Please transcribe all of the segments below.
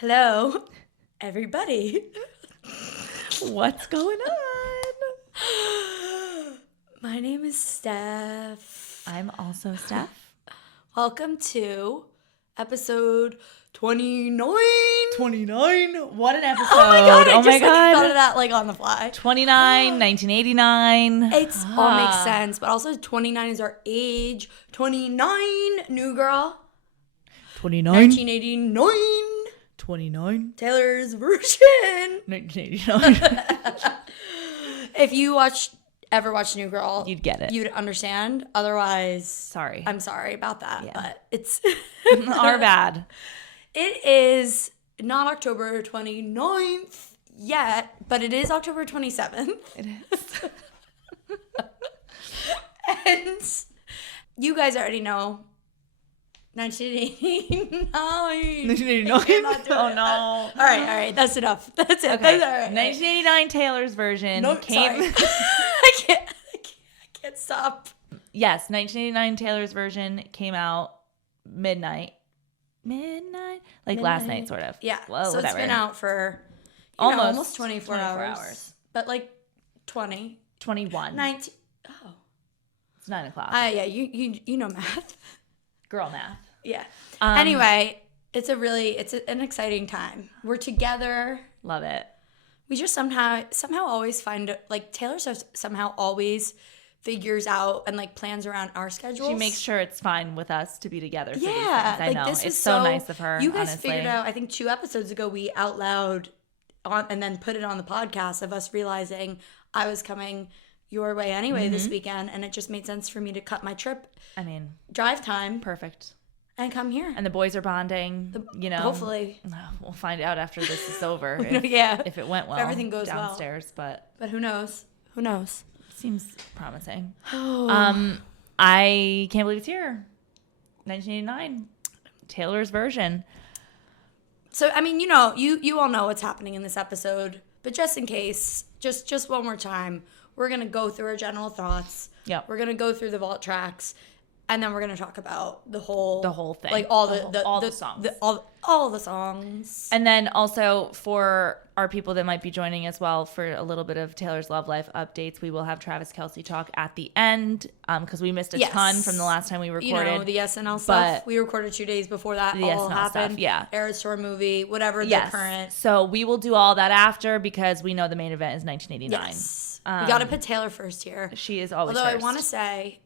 Hello, everybody. What's going on? My name is Steph. I'm also Steph. Welcome to episode 29. 29? What an episode. Oh my god, I oh just my God. thought of that like on the fly. 29, 1989. It's all makes sense, but also 29 is our age. 29, new girl. 29. 1989. 29. Taylor's version. 1989. If you ever watched New Girl, You'd get it. You'd understand. Otherwise, Sorry. I'm sorry about that, Yeah. but it's Our bad. It is not October 29th yet, but it is October 27th. It is. And you guys already know 1989. 1989? cannot do Oh, it. no. All right. That's enough. That's it. Okay. That's all right. 1989 Taylor's version came. Sorry. I can't stop. Yes, 1989 Taylor's version came out midnight. Like last night, sort of. Yeah. Well, so whatever. it's been out for almost 24 hours. But like 20. 21. 19. Oh. It's 9 o'clock. Yeah, you know math. Girl math. Yeah. Anyway, it's an exciting time. We're together. Love it. We just somehow always find, like, Taylor somehow always figures out and like plans around our schedules. She makes sure it's fine with us to be together for these things. I know. This it's is so nice of her. You guys honestly. figured out, I think 2 episodes ago, we out loud and then put it on the podcast of us realizing I was coming your way anyway this weekend, and it just made sense for me to cut my trip. I mean, drive time. perfect. And come here. And the boys are bonding. Hopefully. We'll find out after this is over. If it went well. If everything goes downstairs, well. But who knows? Seems promising. I can't believe it's here. 1989. Taylor's version. So, I mean, you all know what's happening in this episode, but just in case, just one more time, we're going to go through our general thoughts. Yeah. We're going to go through the vault tracks, and then we're going to talk about the whole thing. Like all the songs. All the songs. And then also for our people that might be joining as well for a little bit of Taylor's Love Life updates, we will have Travis Kelce talk at the end because we missed a ton from the last time we recorded. The SNL stuff. We recorded 2 days before that all happened. Stuff, yeah. Eras Tour movie, whatever the current. So we will do all that after because we know the main event is 1989. Yes. We got to put Taylor first here. She is always Although first. I want to say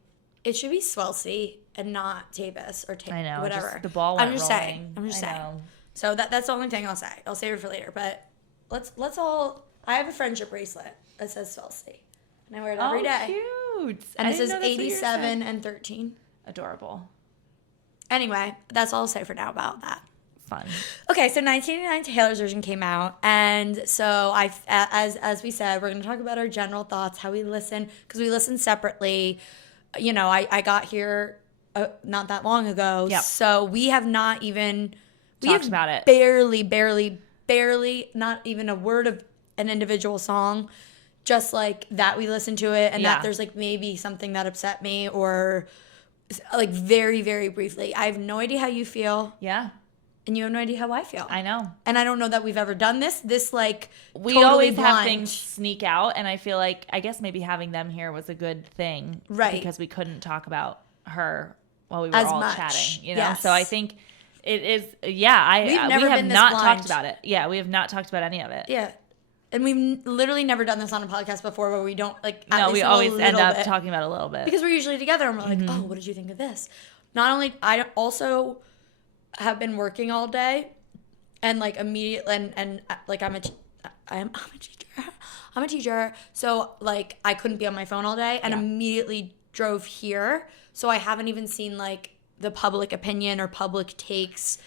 it should be Swelce and not TAYVIS or I know, whatever. Just the ball went I'm just rolling. saying. So that's the only thing I'll say. I'll save it for later. But let's all. I have a friendship bracelet that says Swelce, and I wear it every day. Cute. And it says 87 and 13. Adorable. Anyway, that's all I'll say for now about that. Fun. Okay, so 1989 Taylor's version came out, and so as we said, we're going to talk about our general thoughts, how we listen, because we listen separately. I got here not that long ago, so we have not even talked about it. Barely, not even a word of an individual song. Just like that, we listened to it, and that there's like maybe something that upset me, or like very, very briefly. I have no idea how you feel. Yeah. And you have no idea how I feel. I know. And I don't know that we've ever done this. We totally always have things sneak out, and I feel like I guess maybe having them here was a good thing, right? Because we couldn't talk about her while we were as all much. Chatting, Yes. So I think it is. Yeah, we have not talked about it. Yeah, we have not talked about any of it. Yeah, and we've literally never done this on a podcast before, where we don't like. No, we always end up talking about it a little bit because we're usually together, and we're like, oh, what did you think of this? Not only I also have been working all day. And like immediately, and like I'm a teacher, so like I couldn't be on my phone all day, and immediately drove here. So I haven't even seen like the public opinion or public takes.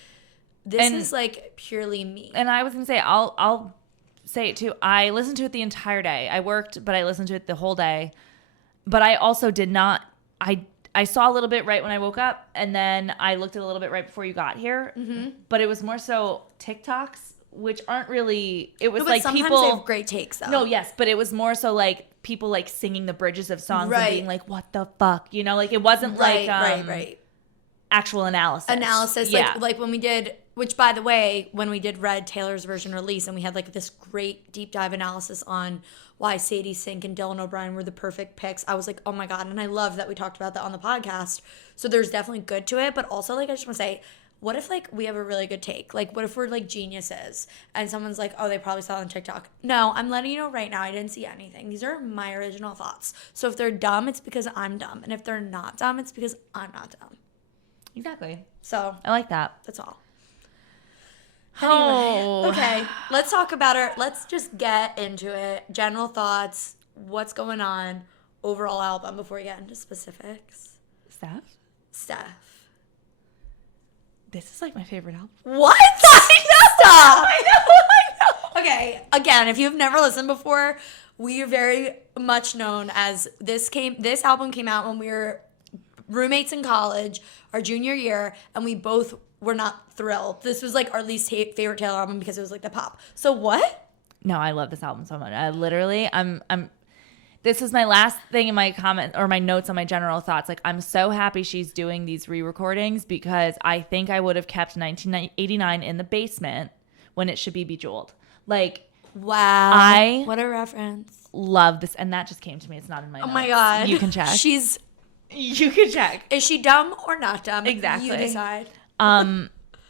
This is like purely me. And I was gonna say, I'll say it too. I listened to it the entire day. I worked, but I listened to it the whole day. But I also did not. I saw a little bit right when I woke up, and then I looked at a little bit right before you got here. Mm-hmm. But it was more so TikToks, which aren't really. It was like sometimes people they have great takes though. No, yes, but it was more so like people like singing the bridges of songs and being like, "What the fuck," Like it wasn't right. actual analysis. Yeah. Like when we did, which by the way, when we did Red Taylor's version release, and we had like this great deep dive analysis on why Sadie Sink and Dylan O'Brien were the perfect picks. I was like, oh my God. And I love that we talked about that on the podcast. So there's definitely good to it. But also, like, I just want to say, what if, like, we have a really good take? Like, what if we're, like, geniuses and someone's like, oh, they probably saw it on TikTok. No, I'm letting you know right now, I didn't see anything. These are my original thoughts. So if they're dumb, it's because I'm dumb. And if they're not dumb, it's because I'm not dumb. Exactly. So I like that. That's all. Oh. Anyway, okay, let's talk about let's just get into it. General thoughts, what's going on, overall album before we get into specifics. Steph. This is like my favorite album. What? Stop. I know. Okay, again, if you've never listened before, we are very much known as this album came out when we were roommates in college, our junior year, and we both were not thrilled. This was like our least favorite Taylor album because it was like the pop. So what? No, I love this album so much. I literally, this is my last thing in my comment or my notes on my general thoughts. Like, I'm so happy she's doing these re-recordings because I think I would have kept 1989 in the basement when it should be Bejeweled. Like, wow. What a reference. Love this. And that just came to me. It's not in my notes. Oh my God. You can check. You can check. Is she dumb or not dumb? Exactly. You decide.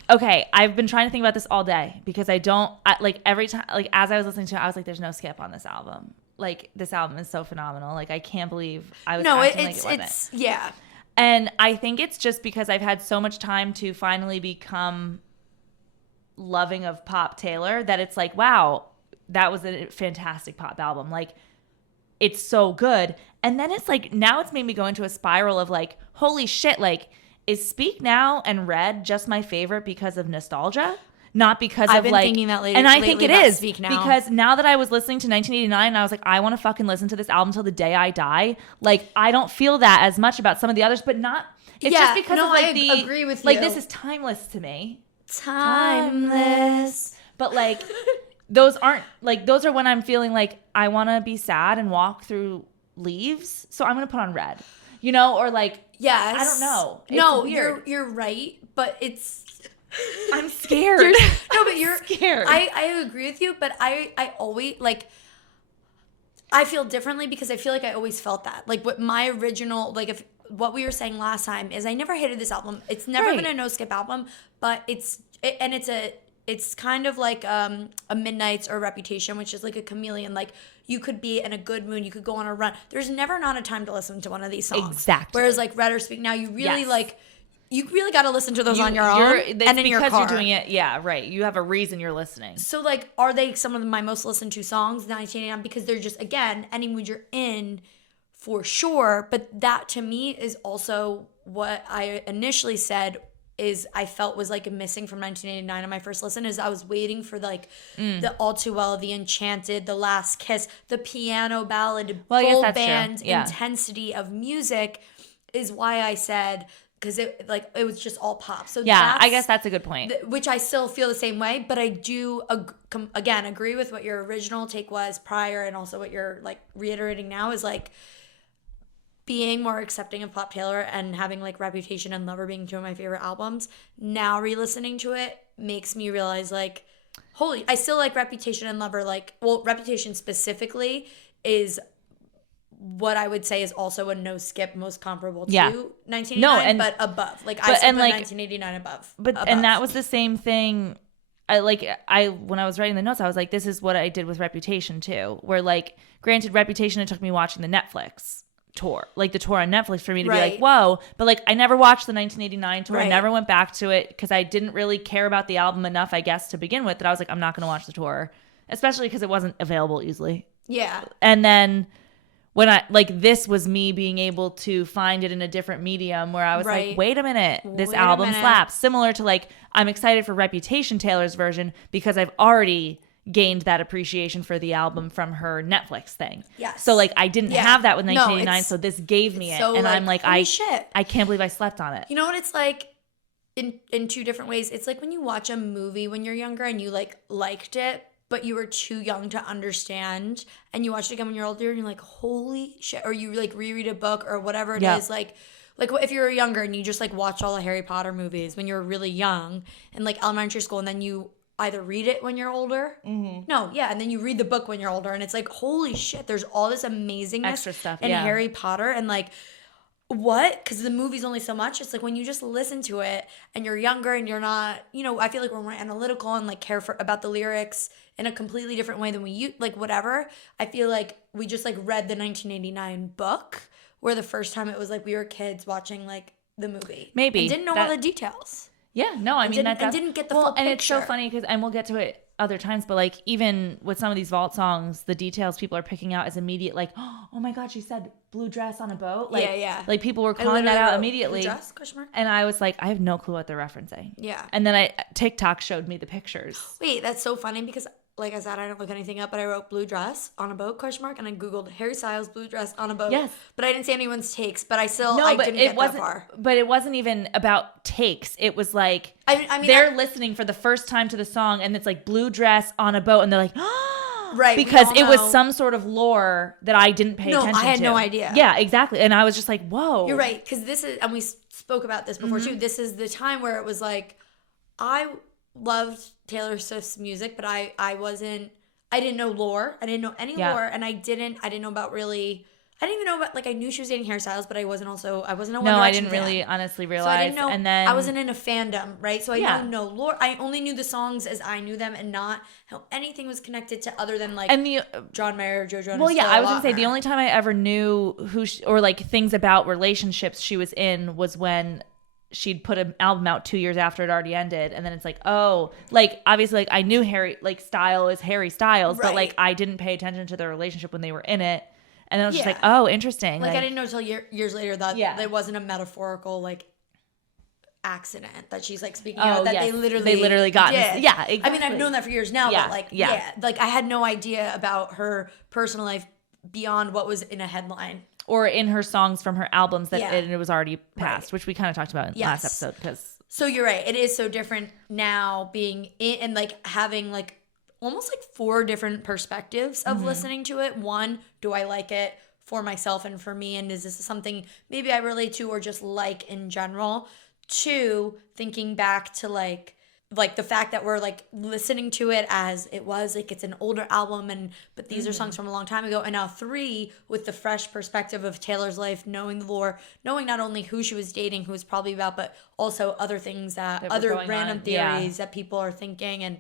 Okay, I've been trying to think about this all day because every time, like, as I was listening to it, I was like, there's no skip on this album. Like, this album is so phenomenal. Like, I can't believe I was acting like it wasn't. Yeah. And I think it's just because I've had so much time to finally become loving of pop Taylor that it's like, wow, that was a fantastic pop album. Like, it's so good. And then it's like, now it's made me go into a spiral of like, holy shit, like, is Speak Now and Red just my favorite because of nostalgia? Not because I've of been like, thinking that and I think it is Speak Now. because now that I was listening to 1989, I was like, I want to fucking listen to this album till the day I die. Like, I don't feel that as much about some of the others, but not. It's just because of like I agree with like you. this is timeless to me. Timeless. But like, those are when I'm feeling like I want to be sad and walk through leaves, so I'm gonna put on Red, or like. Yes. I don't know. It's no, weird. You're right, but it's. I'm scared. You're scared. I agree with you, but I always like. I feel differently because I feel like I always felt that. Like what my original what we were saying last time is I never hated this album. It's never been a no skip album, but it's kind of like a Midnight's or Reputation, which is like a chameleon. Like you could be in a good mood, you could go on a run. There's never not a time to listen to one of these songs. Exactly. Whereas like Red or Speak Now, you really you really got to listen to those on your own and in your car. Because you're doing it, yeah, right. You have a reason you're listening. So like, are they some of my most listened to songs, 1989? Because they're just, again, any mood you're in, for sure. But that to me is also what I initially said is I felt was like missing from 1989 on my first listen is I was waiting for like the All Too Well, the Enchanted, the Last Kiss, the piano ballad, full band intensity of music is why I said, because it was just all pop. So yeah, I guess that's a good point. Which I still feel the same way, but I do again agree with what your original take was prior, and also what you're like reiterating now is like being more accepting of pop Taylor and having like Reputation and Lover being two of my favorite albums. Now re-listening to it makes me realize like, holy, I still like Reputation and Lover. Like, well, Reputation specifically is what I would say is also a no skip, most comparable to 1989, but above. Like I still put 1989 above. And that was the same thing. When I was writing the notes, I was like, this is what I did with Reputation too. Where like, granted, Reputation, it took me watching the Netflix tour, like the tour on Netflix for me to be like, whoa. But like, I never watched the 1989 tour. I never went back to it because I didn't really care about the album enough, I guess, to begin with. That I was like, I'm not going to watch the tour, especially because it wasn't available easily. Yeah. And then when this was me being able to find it in a different medium where I was like, wait a minute, this album slaps. Similar to like, I'm excited for Reputation, Taylor's version, because I've already gained that appreciation for the album from her Netflix thing. Yes. So like, I didn't have that with 1989, so this gave me it. So, and I'm like, I can't believe I slept on it. You know what it's like in two different ways? It's like when you watch a movie when you're younger and you like liked it, but you were too young to understand, and you watch it again when you're older and you're like, holy shit, or you like reread a book or whatever it is, like like if you were younger and you just like watched all the Harry Potter movies when you were really young in like elementary school, and then you either read it when you're older. No, yeah, and then you read the book when you're older, and it's like, holy shit, there's all this amazingness Extra stuff, in yeah. Harry Potter, and like, what? Because the movie's only so much. It's like when you just listen to it and you're younger and you're not, I feel like we're more analytical and like care about the lyrics in a completely different way than like whatever. I feel like we just like read the 1989 book, where the first time it was like we were kids watching like the movie. Maybe. And didn't know all the details. Yeah, no, I mean, didn't get the full picture. And it's so funny because, and we'll get to it other times, but like even with some of these vault songs, the details people are picking out as immediate, like, oh my God, she said blue dress on a boat. Like, yeah. Like people were calling that out wrote, immediately. Blue dress, question mark? And I was like, I have no clue what they're referencing. Yeah. And then TikTok showed me the pictures. Wait, that's so funny because, like I said, I don't look anything up, but I wrote blue dress on a boat, question mark, and I Googled Harry Styles blue dress on a boat. Yes. But I didn't see anyone's takes, but I didn't get that far. But it wasn't even about takes. It was like, I mean, they're listening for the first time to the song, and it's like blue dress on a boat, and they're like, right, because it was some sort of lore that I didn't pay attention to. I had no idea. Yeah, exactly. And I was just like, whoa. You're right, because this is, and we spoke about this before too, this is the time where it was like, I loved Taylor Swift's music, but I didn't know lore. I didn't know any lore, and I didn't know about really. I didn't even know about, like, I knew she was dating Harry Styles, but I wasn't a One Direction No, I didn't fan. really honestly realize. So I didn't know. And then I wasn't in a fandom, right? So I knew no lore. I only knew the songs as I knew them, and not how anything was connected to other than like John Mayer, Joe Jonas. Well, yeah, I was gonna say the only time I ever knew or like things about relationships she was in was when she'd put an album out 2 years after it already ended, and then it's like, oh, like obviously, like I knew Harry, like Style is Harry Styles, but like I didn't pay attention to their relationship when they were in it, and then I was just like, oh, interesting. Like I didn't know until years later that it wasn't a metaphorical like accident that she's like speaking of, that they literally got did. Yeah, exactly. I mean, I've known that for years now, but like like I had no idea about her personal life beyond what was in a headline. Or in her songs from her albums that it was already passed, which we kind of talked about in last episode. So you're right. It is so different now being in and like having like almost like 4 different perspectives of listening to it. 1, do I like it for myself and for me? And is this something maybe I relate to or just like in general? 2, thinking back to like the fact that we're like listening to it as it was like it's an older album but these are songs from a long time ago. And now 3, with the fresh perspective of Taylor's life, knowing the lore, knowing not only who she was dating, who was probably about, but also other things that other random theories that people are thinking, and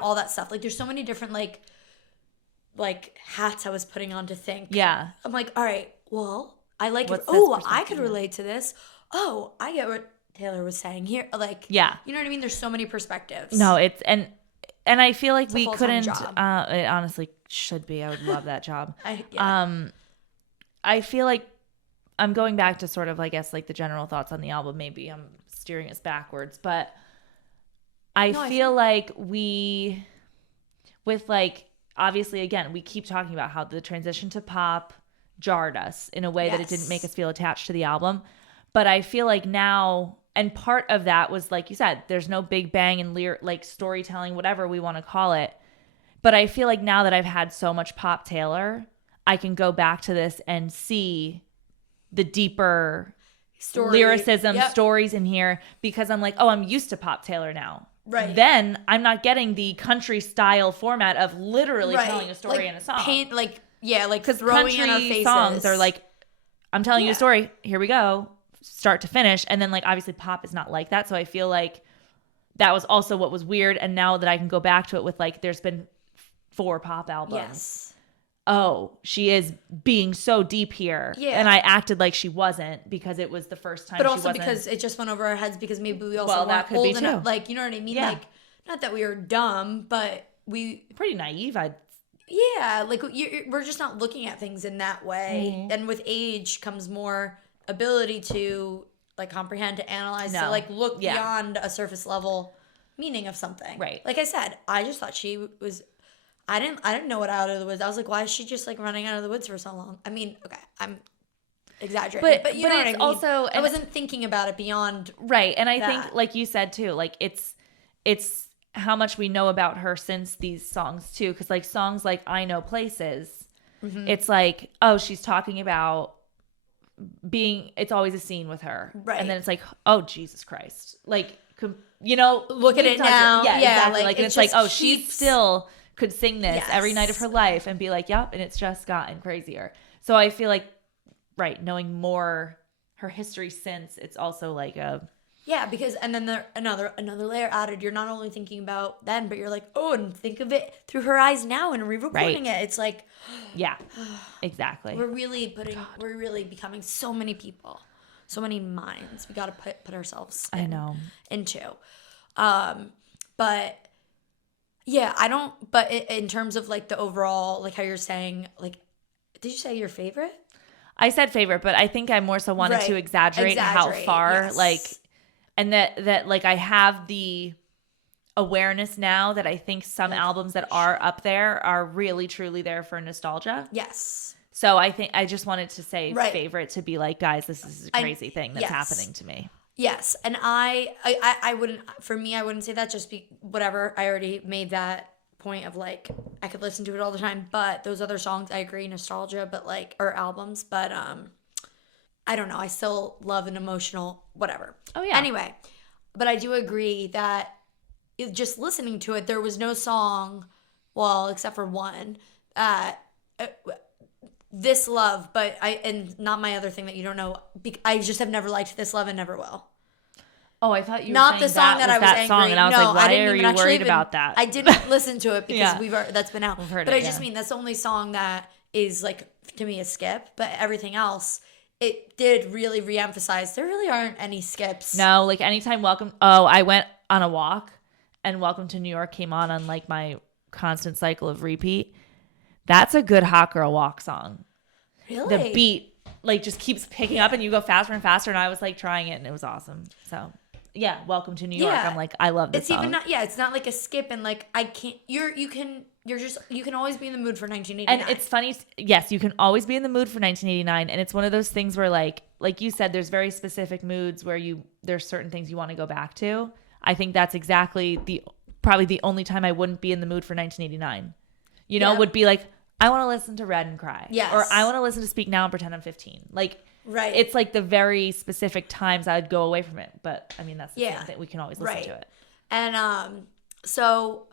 all that stuff. Like there's so many different like hats I was putting on to think. Yeah. I'm like, all right, well, I like it. Oh, I could relate to this. Oh, I get what Taylor was saying here. Like, yeah. You know what I mean? There's so many perspectives. No, it's, and I feel like we couldn't, it honestly should be. I would love that job. I feel like I'm going back to sort of, I guess, like the general thoughts on the album. Maybe I'm steering us backwards, but I feel like we, with like, obviously, again, we keep talking about how the transition to pop jarred us in a way that it didn't make us feel attached to the album. But I feel like now, and part of that was, like you said, there's no big bang and like storytelling, whatever we want to call it. But I feel like now that I've had so much pop Taylor, I can go back to this and see the deeper lyricism, stories in here, because I'm like, oh, I'm used to pop Taylor now. Right. Then I'm not getting the country style format of literally telling a story in a song. Because throwing in our faces. Songs are like, I'm telling you a story. Here we go. Start to finish. And then like obviously pop is not like that. So I feel like that was also what was weird. And now that I can go back to it with like, there's been 4 pop albums. Yes. Oh, she is being so deep here. Yeah. And I acted like she wasn't because it was the first time. But also because it just went over our heads because maybe we also weren't old enough. Like, you know what I mean? Yeah. Like, not that we were dumb, but we pretty naive. Like we're just not looking at things in that way. Mm-hmm. And with age comes more ability to like comprehend, to analyze, to like look beyond a surface level meaning of something. Right. Like I said, I just thought she was. I didn't know what out of the woods. I was like, why is she just like running out of the woods for so long? I mean, okay, I'm exaggerating, but you know what I mean. Also, I wasn't thinking about it beyond and I think, like you said too, like it's how much we know about her since these songs too, because like songs like I Know Places, it's like, oh, she's talking about it's always a scene with her. Right. And then it's like, oh, Jesus Christ. Like, you know, look at it now. Yeah, exactly. Like, and it's like, oh, she keeps... still could sing this every night of her life and be like, yep. And it's just gotten crazier. So I feel like, right, knowing more her history since, it's also like a... Yeah, because, and then another layer added, you're not only thinking about then, but you're like, oh, and think of it through her eyes now and re-recording it. It's like... Yeah, exactly. We're really becoming so many people, so many minds we got to put ourselves into. But yeah, I don't, but in terms of like the overall, like how you're saying, like, did you say your favorite? I said favorite, but I think I more so wanted to exaggerate how far, like, and that like I have the awareness now that I think some albums that are up there are really truly there for nostalgia. Yes. So I think I just wanted to say favorite to be like, guys, this is a crazy thing that's happening to me. Yes. And I wouldn't, for me, I wouldn't say that, just be whatever. I already made that point of like, I could listen to it all the time, but those other songs, I agree, nostalgia, but like, or albums, but I don't know. I still love an emotional whatever. Oh yeah. Anyway, but I do agree that just listening to it, there was no song, well, except for one, This Love, but and not my other thing that you don't know, I just have never liked This Love and never will. Oh, I thought you were not the song that I was angry. Song, and I was like, why are you worried about that? I didn't listen to it because that's been out. We've heard but it, I just mean that's the only song that is like, to me, a skip, but everything else, it did really reemphasize there really aren't any skips. No, like anytime I went on a walk and Welcome to New York came on like my constant cycle of repeat. That's a good hot girl walk song. Really? The beat like just keeps picking up and you go faster and faster, and I was like trying it and it was awesome. So yeah, Welcome to New York. I'm like, I love this song. Even not, it's not like a skip, and like I can't, you can always be in the mood for 1989. And it's funny, yes, you can always be in the mood for 1989, and it's one of those things where like you said, there's very specific moods where there's certain things you want to go back to. I think that's exactly probably the only time I wouldn't be in the mood for 1989. You know, would be like, I want to listen to Red and Cry. Yes. Or I want to listen to Speak Now and Pretend I'm 15. Like, right. It's like the very specific times I would go away from it. But I mean, that's the same thing. We can always listen to it. And so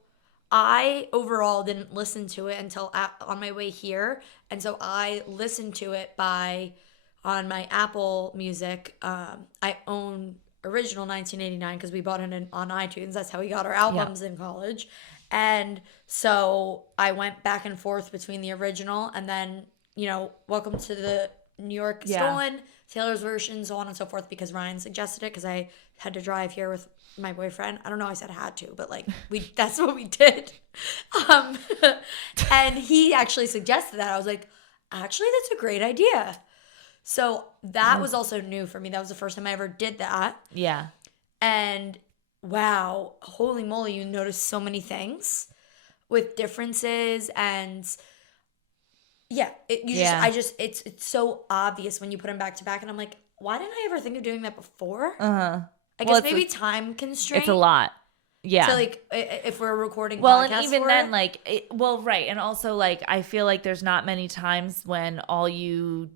I overall didn't listen to it until on my way here. And so I listened to it on my Apple Music. I own original 1989 because we bought it on iTunes. That's how we got our albums in college. And so I went back and forth between the original and then, Welcome to the New York Stolen, Taylor's version, so on and so forth, because Ryan suggested it because I had to drive here with my boyfriend. I don't know, I said had to, but like that's what we did. And he actually suggested that. I was like, actually, that's a great idea. So that was also new for me. That was the first time I ever did that. Yeah. And wow, holy moly, you notice so many things with differences, and it's so obvious when you put them back to back, and I'm like, why didn't I ever think of doing that before? I guess maybe time constraint. It's a lot. Yeah. So like if we're recording podcasts, and even then right, and also like I feel like there's not many times when all you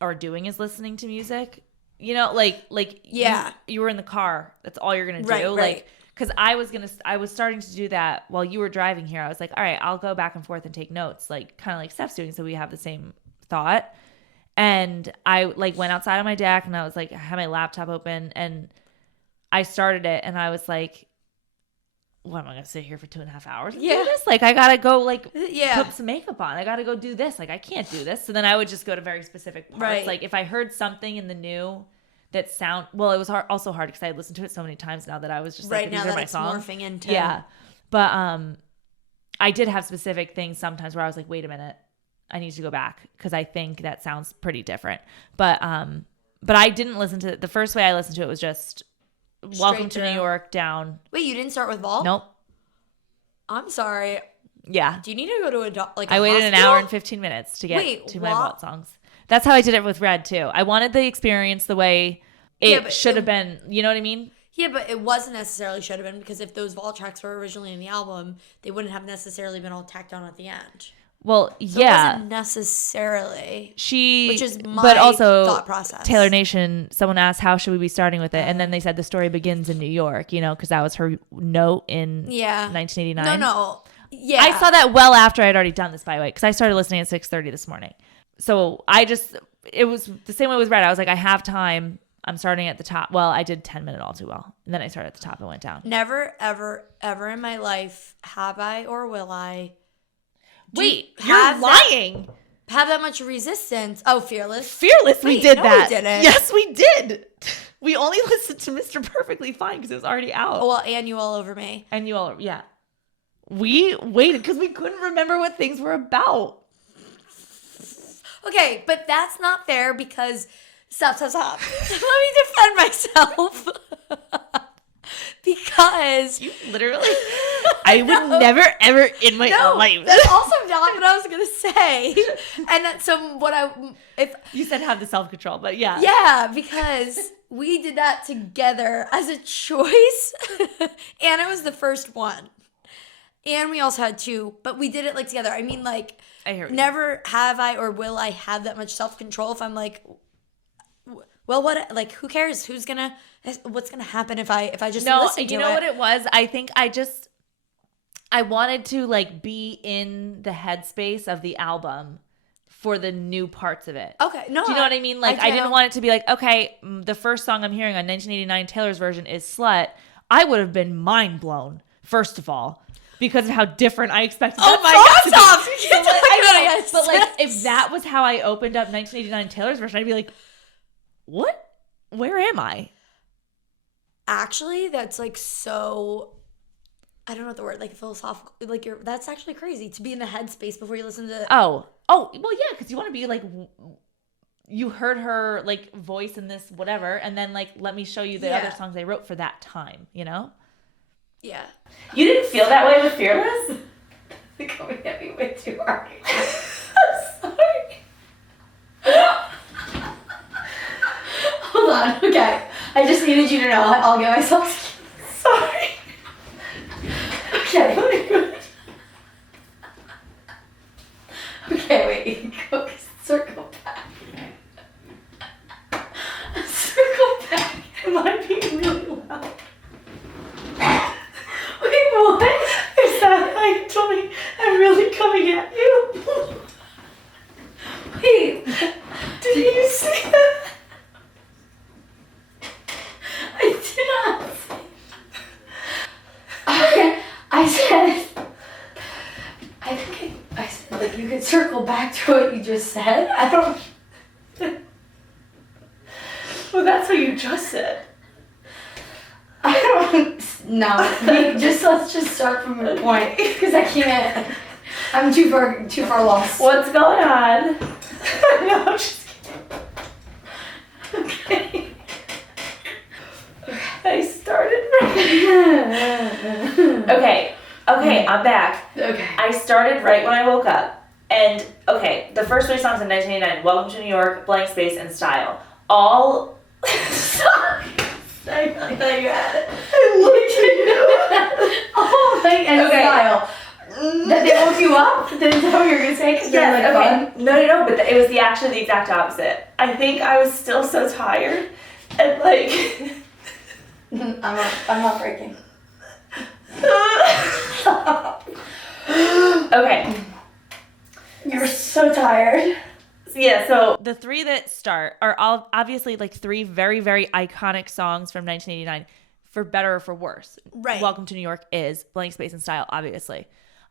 are doing is listening to music. You were in the car. That's all you're gonna do. Right. Like, because I was starting to do that while you were driving here. I was like, all right, I'll go back and forth and take notes, like kind of like Steph's doing, so we have the same thought. And I like went outside on my deck, and I was like, I had my laptop open, and I started it, and I was like, what am I gonna sit here for 2.5 hours and do this? Like, I gotta go put some makeup on. I gotta go do this. Like, I can't do this. So then I would just go to very specific parts. Right. Like if I heard something in the new that it was also hard because I had listened to it so many times now that I was just like, these are my songs. Morphing into. Yeah. But I did have specific things sometimes where I was like, wait a minute, I need to go back because I think that sounds pretty different. But I didn't listen to it. The first way I listened to it was just Welcome to New York down. Wait, you didn't start with Vault? Nope. I'm sorry. Yeah. Do you need to go to a I waited an hour and 15 minutes to get to my Vault songs. That's how I did it with Red too. I wanted the experience the way it should have been. You know what I mean? Yeah, but it wasn't necessarily should have been, because if those Vault tracks were originally in the album, they wouldn't have necessarily been all tacked on at the end. Well, So yeah. it wasn't necessarily. Which is my but also thought process. Taylor Nation, someone asked, how should we be starting with it? And then they said the story begins in New York, because that was her note in 1989. No. Yeah. I saw that well after I'd already done this, by the way, because I started listening at 6:30 this morning. So it was the same way with Red. I was like, I have time. I'm starting at the top. Well, I did 10-minute All Too Well. And then I started at the top and went down. Never, ever, ever in my life have I or will I. Wait, you're lying. Have that much resistance. Oh, Fearless. Fearless, we did that. We didn't. Yes, we did. We only listened to Mr. Perfectly Fine because it was already out. Oh, well, and You All Over Me. And You All, yeah. We waited because we couldn't remember what things were about. Okay, but that's not fair because stop. Let me defend myself. Because you literally, I would never ever in my life. That's also not what I was gonna say. And so if you said have the self-control, but yeah, because we did that together as a choice, and it was the first one, and we also had two, but we did it like together. I mean, like, I hear never have I or will I have that much self-control if I'm like, well, what? Like, who cares? What's gonna happen if I just listen to it? You know what it was? I think I wanted to like be in the headspace of the album for the new parts of it. Okay, no, do you know what I mean? Like, I didn't want it to be like, okay, the first song I'm hearing on 1989 Taylor's version is "Slut." I would have been mind blown, first of all, because of how different I expected. Oh my God, stop! But like, if that was how I opened up 1989 Taylor's version, I'd be like, what? Where am I? Actually, that's like so, I don't know what the word, like philosophical, like that's actually crazy to be in the headspace before you listen to. Oh, well, yeah, because you want to be like, you heard her like voice in this whatever, and then like, let me show you the other songs I wrote for that time, Yeah. You didn't feel that way with Fearless? You're coming at me way too hard. I'm sorry. Hold on, okay. I just needed you to know. I'll get myself. Sorry. Okay. Okay, wait. Go circle back. Circle back. Am I being really loud? Wait, what? Is that like, tell me, I'm really coming at you? Wait. Did you see that? I did not say. Okay, I said like you could circle back to what you just said. I don't. Well, that's what you just said. I don't. No, let's just start from your point because I can't. I'm too far lost. What's going on? No, I'm just kidding. Okay. I started right. Okay, I'm back. Okay. I started right when I woke up. And, okay, the first three songs in 1989, Welcome to New York, Blank Space, and Style. All... Sorry. I thought you had it. I looked at you. Oh, and Style. That they woke you up? Is that what you were going to say? Yes, okay. No, but it was actually the exact opposite. I think I was still so tired. And, like... I'm not breaking. Okay. You're so tired. Yeah, so the three that start are all obviously like three very, very iconic songs from 1989, for better or for worse. Right. Welcome to New York is, Blank Space and Style, obviously.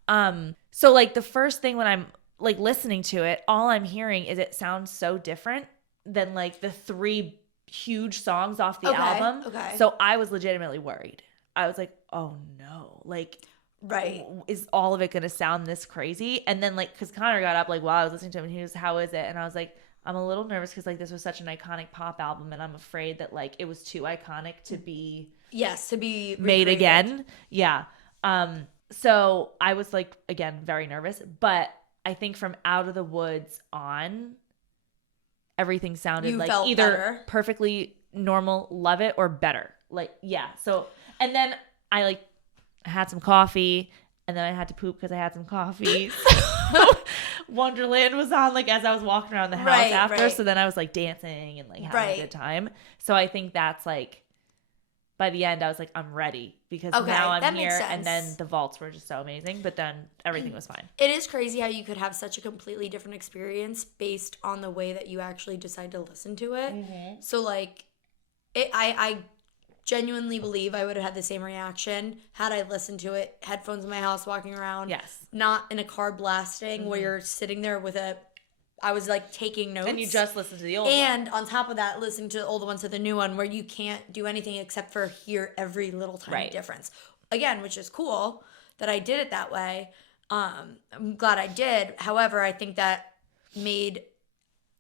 So like the first thing when I'm like listening to it, all I'm hearing is it sounds so different than like the three huge songs off the album. Okay. So I was legitimately worried. I was like, oh no, like, right, is all of it going to sound this crazy? And then like, because Connor got up like while I was listening to him and he was, how is it? And I was like, I'm a little nervous because like this was such an iconic pop album and I'm afraid that like it was too iconic to be made again. Yeah. So I was like, again, very nervous, but I think from Out of the Woods on, everything sounded like either better. Perfectly normal, love it, or better. Like, yeah. So, and then I like had some coffee and then I had to poop because I had some coffee. Wonderland was on like as I was walking around the house Right, after. right. So then I was like dancing and like having a good time. So I think that's like by the end I was like, I'm ready because Okay, now I'm that makes here. And then sense. the vaults were just so amazing. But then everything was fine. It is crazy how you could have such a completely different experience based on the way that you actually decide to listen to it. Mm-hmm. So like, I genuinely believe I would have had the same reaction had I listened to it, headphones in my house, walking around. Yes. Not in a car blasting where you're sitting there with I was like taking notes. And you just listened to the old one. And on top of that, listening to the old one to the new one where you can't do anything except for hear every little tiny difference. Again, which is cool that I did it that way. I'm glad I did. However, I think that I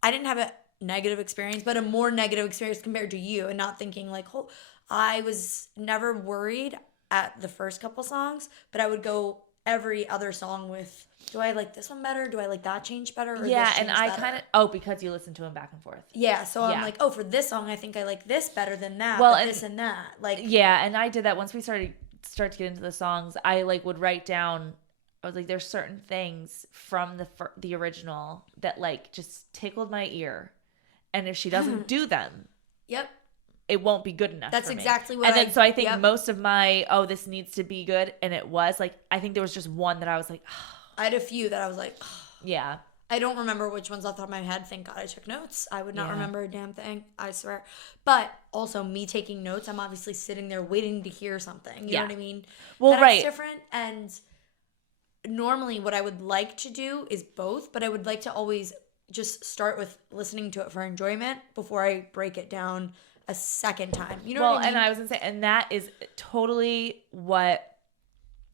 didn't have a negative experience, but a more negative experience compared to you, and not thinking like, oh, I was never worried at the first couple songs, but I would go every other song with, do I like this one better? Do I like that change better? Or yeah, this and change I better? kind of because you listen to them back and forth. Yeah, so I'm Yeah. like, oh, for this song, I think I like this better than that. Well, but and- this and that, like, Yeah, and I did that once we start to get into the songs. I like would write down. I was like, there's certain things from the original that like just tickled my ear, and if she doesn't do them, yep, it won't be good enough. That's for me. exactly what And then so I think yep. most of my this needs to be good, and it was like I think there was just one that I was like, I had a few that I was like, yeah. I don't remember which ones off the top of my head. Thank God I took notes. I would not Yeah. remember a damn thing. I swear. But also me taking notes, I'm obviously sitting there waiting to hear something. You know what I mean? Well, That's right. different. And normally what I would like to do is both, but I would like to always just start with listening to it for enjoyment before I break it down a second time. You know what I mean? And I was gonna say, and that is totally what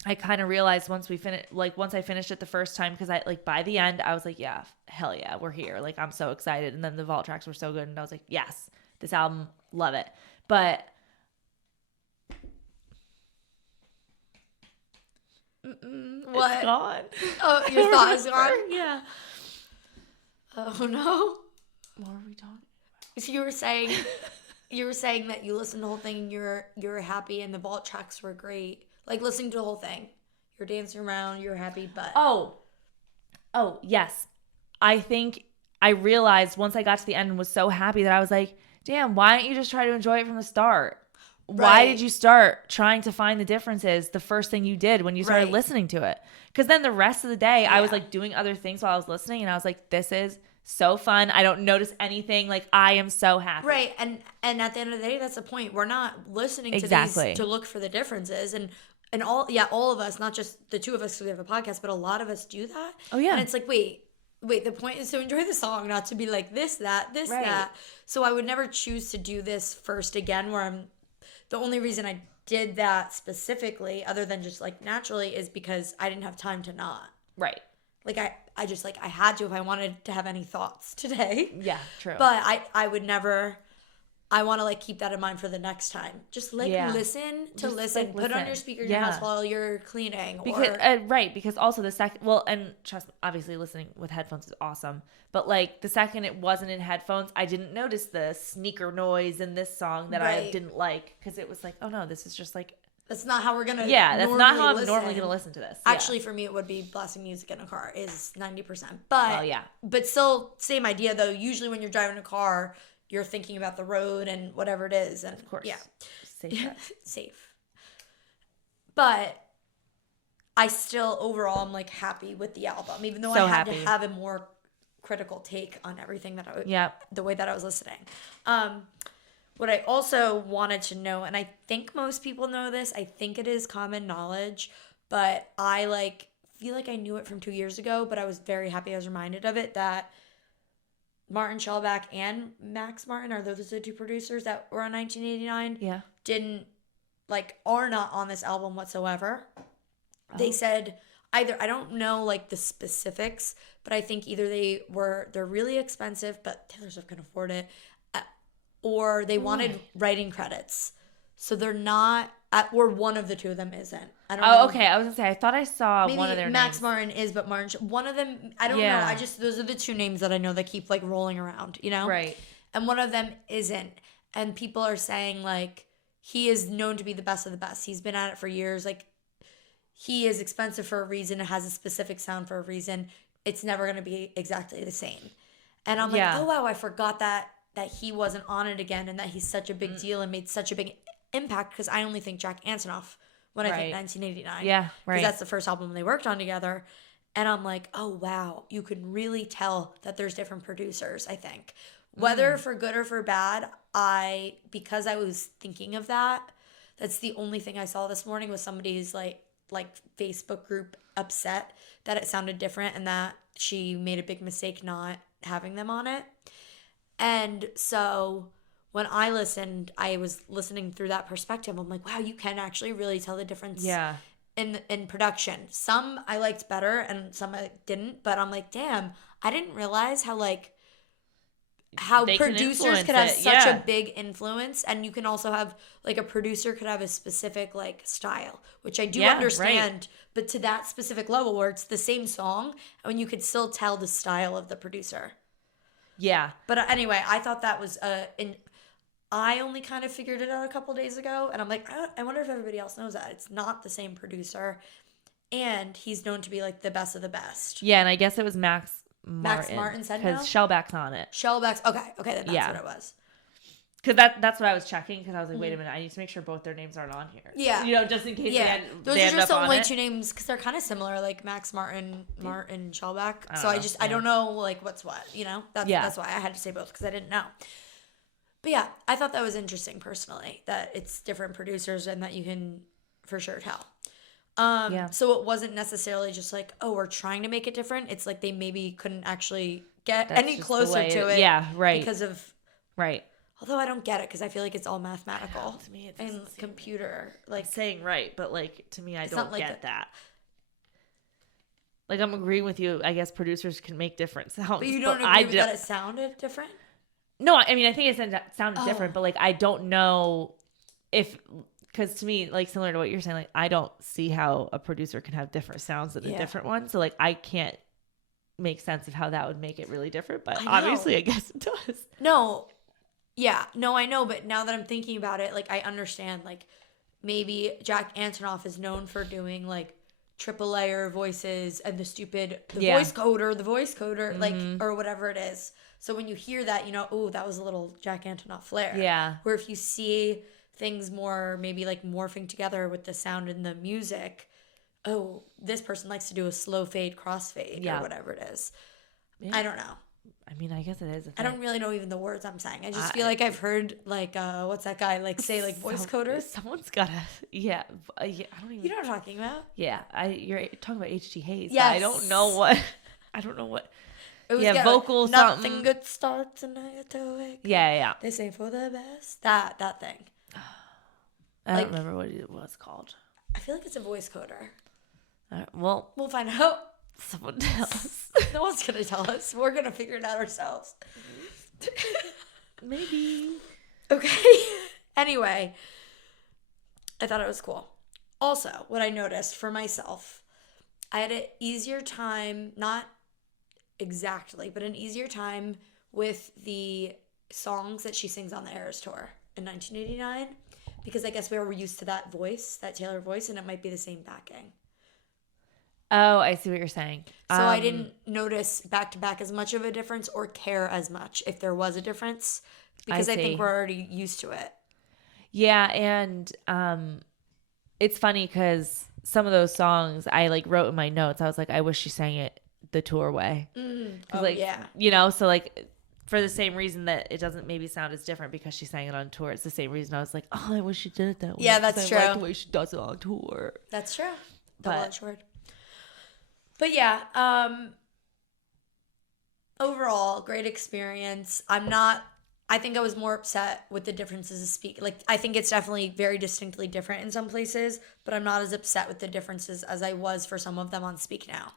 I kind of realized once I finished it the first time, because I like by the end I was like, yeah, hell yeah, we're here. Like I'm so excited. And then the vault tracks were so good, and I was like, yes, this album, love it. But What? It's gone. Oh, your thought is gone? Yeah. Oh no. What are we talking? So you were saying that you listened to the whole thing and you're happy and the vault tracks were great. Like listening to the whole thing. You're dancing around, you're happy, but Oh, yes. I think I realized once I got to the end and was so happy that I was like, damn, why don't you just try to enjoy it from the start? Why did you start trying to find the differences the first thing you did when you started listening to it? Because then the rest of the day, I was like doing other things while I was listening, and I was like, this is so fun. I don't notice anything. Like, I am so happy. Right. And at the end of the day, that's the point. We're not listening to these to look for the differences. And all of us, not just the two of us because we have a podcast, but a lot of us do that. Oh, yeah. And it's like, wait, the point is to enjoy the song, not to be like this, that. So I would never choose to do this first again, where the only reason I did that specifically, other than just like naturally, is because I didn't have time to not. Right. Like I just like I had to if I wanted to have any thoughts today. Yeah, true. But I would never. I want to like keep that in mind for the next time. Just like listen. Like, Put on your speaker in your house while you're cleaning. Because also the second, and trust me, obviously listening with headphones is awesome. But like the second it wasn't in headphones, I didn't notice the sneaker noise in this song that I didn't like, because it was like, oh no, this is just like. That's not how we're gonna. Yeah, that's not how I'm listen. normally gonna listen to this. Actually, for me, it would be blasting music in a car is 90%. But yeah, but still, same idea though. Usually, when you're driving a car, you're thinking about the road and whatever it is, and of course, safe. But I still overall am like happy with the album, even though I had to have a more critical take on everything that the way that I was listening. What I also wanted to know, and I think most people know this, I think it is common knowledge, but I like feel like I knew it from 2 years ago, but I was very happy I was reminded of it, that Martin Shellback and Max Martin, are those the two producers that were on 1989? Yeah. Are not on this album whatsoever. Oh. They said either, I don't know like the specifics, but I think either they're really expensive, but Taylor Swift can afford it, or they wanted writing credits. So they're not, or one of the two of them isn't. I don't know. Okay. I was gonna say, I thought I saw maybe one of their Max names. Martin is, but one of them, I don't know. Those are the two names that I know that keep like rolling around, you know? Right. And one of them isn't. And people are saying like, he is known to be the best of the best. He's been at it for years. Like, he is expensive for a reason. It has a specific sound for a reason. It's never going to be exactly the same. And I'm like, oh, wow, I forgot that he wasn't on it again and that he's such a big deal and made such a big impact because I only think Jack Antonoff when I think 1989. Yeah, right. Because that's the first album they worked on together. And I'm like, oh, wow, you can really tell that there's different producers, I think. Whether for good or for bad, because I was thinking of that, that's the only thing I saw this morning was somebody's like Facebook group upset that it sounded different and that she made a big mistake not having them on it. And so when I listened, I was listening through that perspective. I'm like, wow, you can actually really tell the difference in production. Some I liked better and some I didn't, but I'm like, damn, I didn't realize how producers could have such a big influence. And you can also have like a producer could have a specific like style, which I do understand, but to that specific level where it's the same song and you could still tell the style of the producer. Yeah. But anyway, I thought that was I only kind of figured it out a couple days ago, and I'm like, I wonder if everybody else knows that. It's not the same producer, and he's known to be like the best of the best. Yeah, and I guess it was Max Martin said no? Because Shellback's on it. Shellback's, okay, then that's what it was. Because that's what I was checking, because I was like, wait a minute, I need to make sure both their names aren't on here. Yeah. You know, just in case those are just the only two names, because they're kind of similar, like Max Martin, Shellback. I don't know, like, what's what, you know? That's why I had to say both, because I didn't know. But yeah, I thought that was interesting, personally, that it's different producers and that you can for sure tell. So it wasn't necessarily just like, oh, we're trying to make it different. It's like they maybe couldn't actually get any closer to it. Yeah, right. Because of... Right. Although I don't get it because I feel like it's all mathematical to me, and computer. Like I'm saying right, but like to me, I don't get that. Like I'm agreeing with you. I guess producers can make different sounds. But you don't agree with that it sounded different? No, I mean I think it sounded different, but like I don't know if because to me, like similar to what you're saying, like I don't see how a producer can have different sounds than a different one. So like I can't make sense of how that would make it really different. But obviously, I guess it does. No. Yeah, no, I know, but now that I'm thinking about it, like, I understand, like, maybe Jack Antonoff is known for doing, like, triple layer voices and the voice coder, like, or whatever it is. So when you hear that, you know, oh, that was a little Jack Antonoff flair. Yeah. Where if you see things more, maybe, like, morphing together with the sound and the music, oh, this person likes to do a slow fade, crossfade, or whatever it is. Yeah. I don't know. I mean, I guess it is. I don't really know even the words I'm saying. I just feel like I've heard, like, what's that guy, like, say, like, voice coders? Someone's got to, I don't even. You know what I'm talking about? Yeah, you're talking about H.G. Hayes. Yes. I don't know what. It was vocal like, something. Nothing good starts and I get to wake. Yeah. They say for the best. That thing. I don't remember what it was called. I feel like it's a voice coder. Well, we'll find out. Someone tell us. No one's going to tell us. We're going to figure it out ourselves. Maybe. Okay. Anyway, I thought it was cool. Also, what I noticed for myself, I had an easier time, not exactly, but an easier time with the songs that she sings on the Eras Tour in 1989 because I guess we were used to that voice, that Taylor voice, and it might be the same backing. Oh, I see what you're saying. So I didn't notice back-to-back as much of a difference or care as much if there was a difference because I think we're already used to it. Yeah, and it's funny because some of those songs I like wrote in my notes. I was like, I wish she sang it the tour way. You know, so like for the same reason that it doesn't maybe sound as different because she sang it on tour. It's the same reason I was like, oh, I wish she did it that way. Yeah, that's true. I like the way she does it on tour. That's true. Double-edged word. But yeah, overall, great experience. I think I was more upset with the differences of speak. Like, I think it's definitely very distinctly different in some places, but I'm not as upset with the differences as I was for some of them on Speak Now,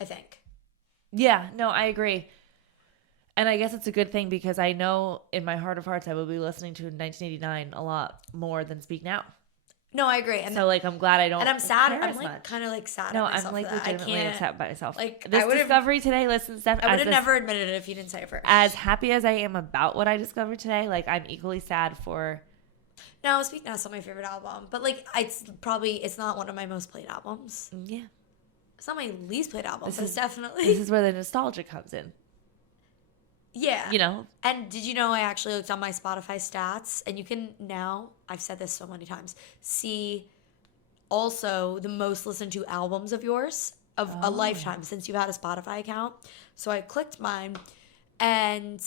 I think. Yeah, no, I agree. And I guess it's a good thing because I know in my heart of hearts I will be listening to 1989 a lot more than Speak Now. No, I agree. And so, like, I'm glad I don't. And I'm sad. I'm like kind of like sad. No, at myself I'm like legitimately upset by myself. Like this discovery today. Listen, Steph. I would have never admitted it if you didn't say it first. As happy as I am about what I discovered today, like I'm equally sad for No, Speak Now is still my favorite album, but like it's not one of my most played albums. Yeah. It's not my least played album, but it's This definitely is where the nostalgia comes in. yeah. You know? And did you know I actually looked on my Spotify stats, and you can now, I've said this so many times, see also the most listened to albums of yours of a lifetime since you've had a Spotify account. So I clicked mine, and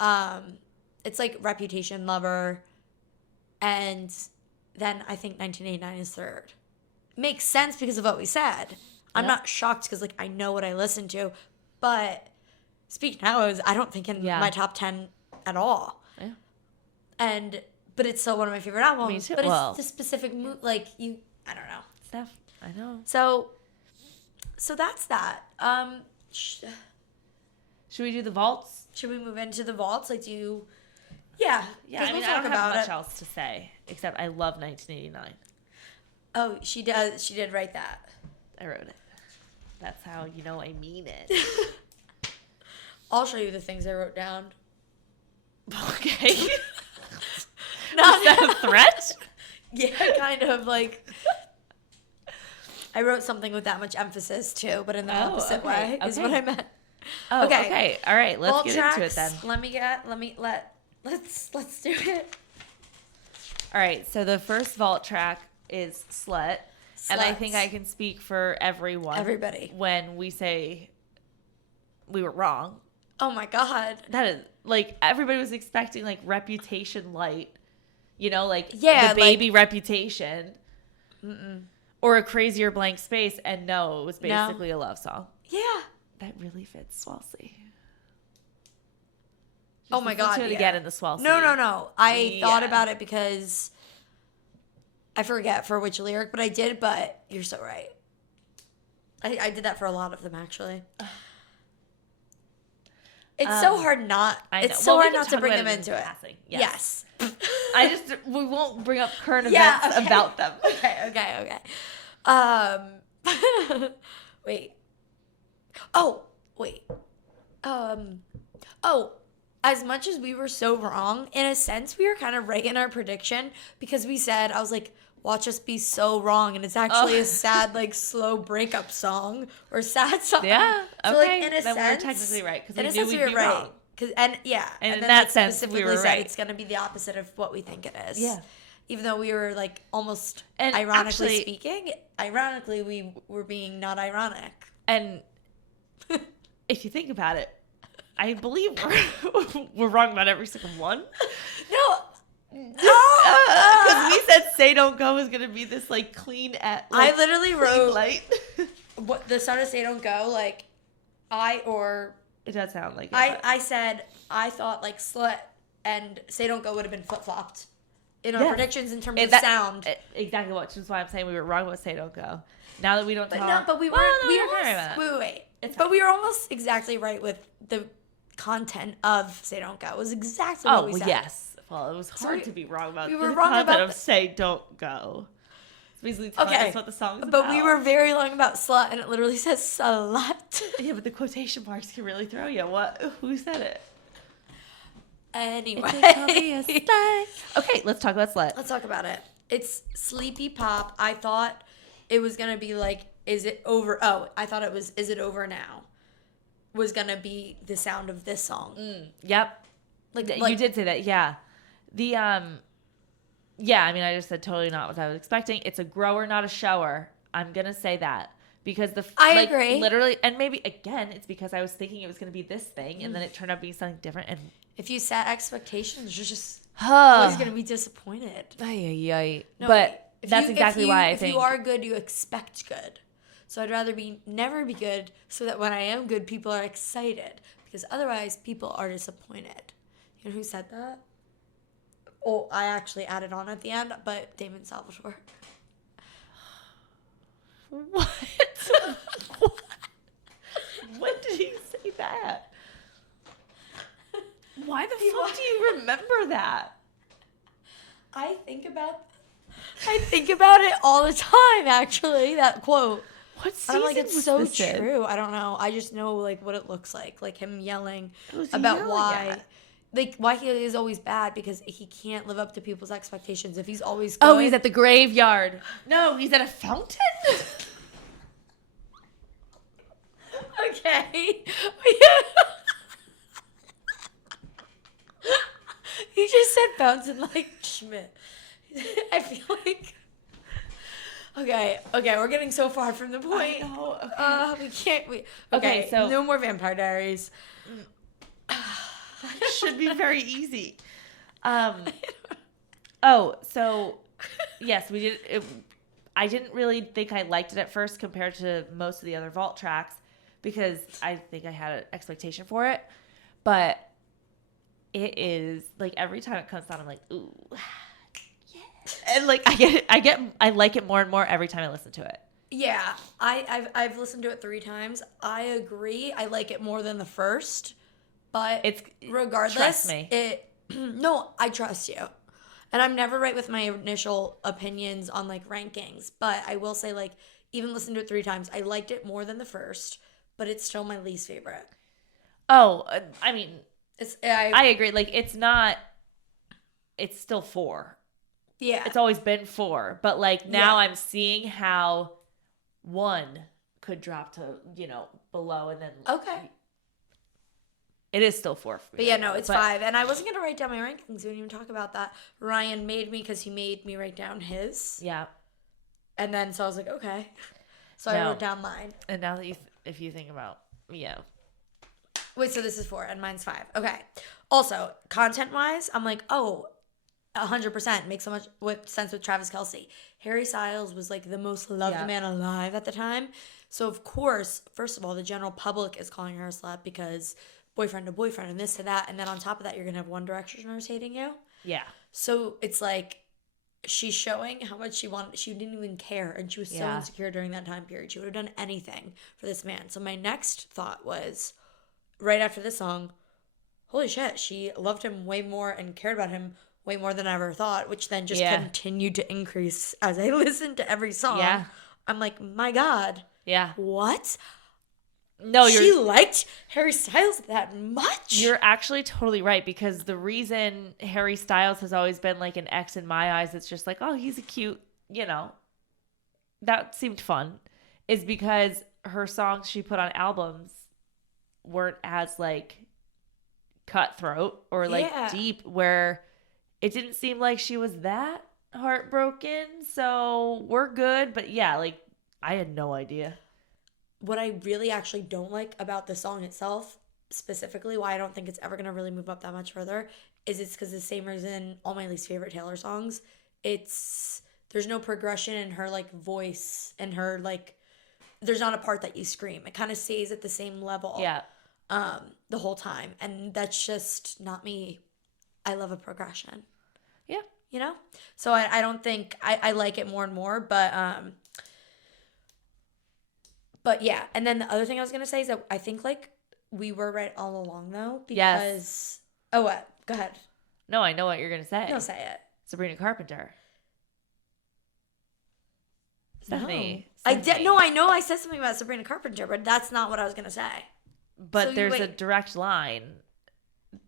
it's like Reputation, Lover, and then I think 1989 is third. Makes sense because of what we said. I'm not shocked because like I know what I listen to, but Speak Now is I don't think in my top 10 at all. Yeah. But it's still one of my favorite albums. Me too. But it's the specific mood, like I don't know. Steph, I know. So that's that. Should we do the vaults? Should we move into the vaults? Like, yeah. Yeah, I mean, I don't have much else to say except I love 1989. Oh, she does. She did write that. I wrote it. That's how you know I mean it. I'll show you the things I wrote down. Okay. Not Is that a threat? Yeah, kind of like. I wrote something with that much emphasis too, but in the opposite way is what I meant. Oh, okay. All right, let's get into it then. Let's do it. All right, so the first vault track is Slut. And I think I can speak for everybody when we say we were wrong. Oh my God. That is like everybody was expecting like Reputation light, you know, like the baby Reputation. Or A Crazier Blank Space, and no, it was basically a love song. Yeah. That really fits Swelce. Oh my God. To it again in the Swelce. No. I thought about it because I forget for which lyric, but I did, but you're so right. I did that for a lot of them, actually. It's so hard not. It's so hard not to bring them into it. Yes. We won't bring up current events about them. Okay. Wait. As much as we were so wrong, in a sense, we were kind of right in our prediction because we said, I was like, watch us be so wrong. And it's actually a sad, like, slow breakup song or sad song. Yeah. So, okay. like, in a sense, we're technically right because we knew we'd be right. wrong. And in that sense, we were right. It's going to be the opposite of what we think it is. Yeah. Even though we were, like, almost and ironically speaking, we were being not ironic. And if you think about it, I believe we're wrong about every single one. No. Because we said "Say Don't Go" is gonna be this like clean at. Like, I literally wrote light. What the start of "Say Don't Go" like it does sound like it, I said I thought like "Slut" and "Say Don't Go" would have been flip flopped in our predictions in terms of sound. Exactly, which is why I'm saying we were wrong about "Say Don't Go." Now that we don't talk, but we were wait. But we were almost exactly right with the content of "Say Don't Go." It was exactly what we said. Yes. Well, it was hard to be wrong about we were the wrong content about of "Say Don't Go." It's basically telling us what the song is about. But we were very wrong about "Slut," and it literally says "slut." Yeah, but the quotation marks can really throw you. Who said it? Anyway. Okay, let's talk about "Slut." Let's talk about it. It's sleepy pop. I thought it was going to be like, is it over? Oh, I thought it was, is it over now? Was going to be the sound of this song. Yep. Like you did say that, yeah. I mean, I just said totally not what I was expecting. It's a grower, not a shower. I'm going to say that. Because I agree. Literally, and maybe, again, it's because I was thinking it was going to be this thing, and then it turned out being something different. And if you set expectations, you're just always going to be disappointed. No, but that's exactly why I think. If you are good, you expect good. So I'd rather never be good so that when I am good, people are excited. Because otherwise, people are disappointed. You know who said that? Oh, I actually added on at the end, but Damon Salvatore. What? When did he say that? Why the fuck do you remember that? I think about it all the time, actually, that quote. What season I'm like, it's so was this true. I don't know. I just know like what it looks like him yelling What was he about yelling why. at? like why he is always bad, because he can't live up to people's expectations. If he's always good, Oh, he's at the graveyard. No, he's at a fountain. Okay. He just said fountain like Schmidt. I feel like. Okay, we're getting so far from the point. I know. Okay. We can't. Okay, so no more Vampire Diaries. should be very easy. Oh, so yes, we did. I didn't really think I liked it at first compared to most of the other Vault tracks because I think I had an expectation for it, but it is like every time it comes on, I'm like, ooh, yeah, and like I like it more and more every time I listen to it. Yeah, I've listened to it 3 times. I agree. I like it more than the first, but It's regardless, trust me. No, I trust you. And I'm never right with my initial opinions on like rankings, but I will say like even listened to it 3 times, I liked it more than the first, but it's still my least favorite. Oh, I mean, I agree. Like it's still 4. Yeah. It's always been 4, but like now Yeah. I'm seeing how 1 could drop to, below and then Okay. It is still 4 for me. But yeah, no, it's 5. And I wasn't going to write down my rankings. We didn't even talk about that. Ryan made me because he made me write down his. Yeah. And then, so I was like, okay. So I wrote down mine. And now that if you think about, Wait, so this is 4 and mine's 5. Okay. Also, content-wise, I'm like, 100% makes so much sense with Travis Kelce. Harry Styles was like the most loved man alive at the time. So, of course, first of all, the general public is calling her a slut because boyfriend to boyfriend and this to that. And then on top of that, you're going to have One Directioners hating you. Yeah. So it's like she's showing how much she wanted. She didn't even care. And she was so insecure during that time period. She would have done anything for this man. So my next thought was right after this song, holy shit, she loved him way more and cared about him way more than I ever thought, which then just continued to increase as I listened to every song. Yeah. I'm like, my God. Yeah. What? No, she liked Harry Styles that much? You're actually totally right, because the reason Harry Styles has always been like an ex in my eyes, it's just like, oh, he's a cute, that seemed fun, is because her songs she put on albums weren't as like cutthroat or like deep, where it didn't seem like she was that heartbroken. So we're good. But yeah, like I had no idea. What I really actually don't like about the song itself, specifically why I don't think it's ever going to really move up that much further, is it's because the same reason all my least favorite Taylor songs, there's no progression in her like voice and her like, there's not a part that you scream. It kind of stays at the same level the whole time. And that's just not me. I love a progression. Yeah. So I don't think, I like it more and more, but yeah, and then the other thing I was going to say is that I think, like, we were right all along, though, because... Oh, what? Go ahead. No, I know what you're going to say. No, say it. Sabrina Carpenter. Stephanie. No, I know I said something about Sabrina Carpenter, but that's not what I was going to say. But so there's a direct line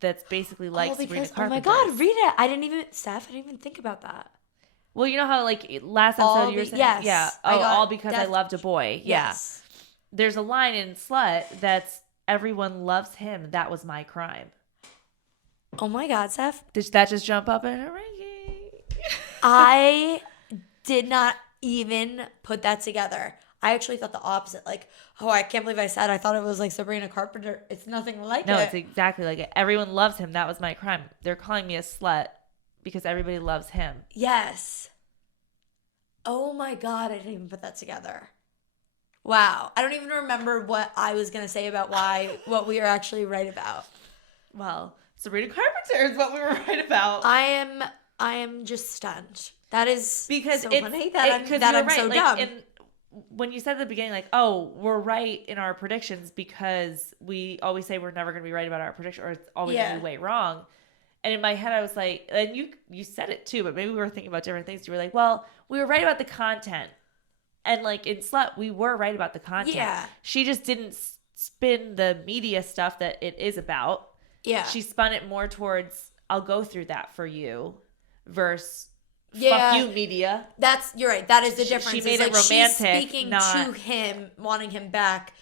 that's basically like Sabrina Carpenter. Oh, my God, read it. Steph, I didn't even think about that. Well, you know how, like, last episode you were saying... Yes. Yeah. Oh, all because I loved a boy. Yes. Yeah. There's a line in Slut that's, everyone loves him. That was my crime. Oh, my God, Steph. Did that just jump up in her ranking? I did not even put that together. I actually thought the opposite. Like, I can't believe I thought it was like Sabrina Carpenter. It's nothing like it. No, it's exactly like it. Everyone loves him. That was my crime. They're calling me a slut because everybody loves him. Yes. Oh my God, I didn't even put that together. Wow. I don't even remember what I was going to say about what we are actually right about. Well, Sabrina Carpenter is what we were right about. I am just stunned. That is because so it's funny that I'm right. so like, dumb. When you said at the beginning, like, oh, we're right in our predictions because we always say we're never going to be right about our prediction, or it's always going to be way wrong. And in my head, I was like, and you said it too, but maybe we were thinking about different things. You were like, well, we were right about the content. And like in Slut, we were right about the content. Yeah. She just didn't spin the media stuff that it is about. Yeah. She spun it more towards, I'll go through that for you, versus Yeah. fuck you, media. You're right. That is the difference. She made it's it like romantic, she's speaking not... to him, wanting him back.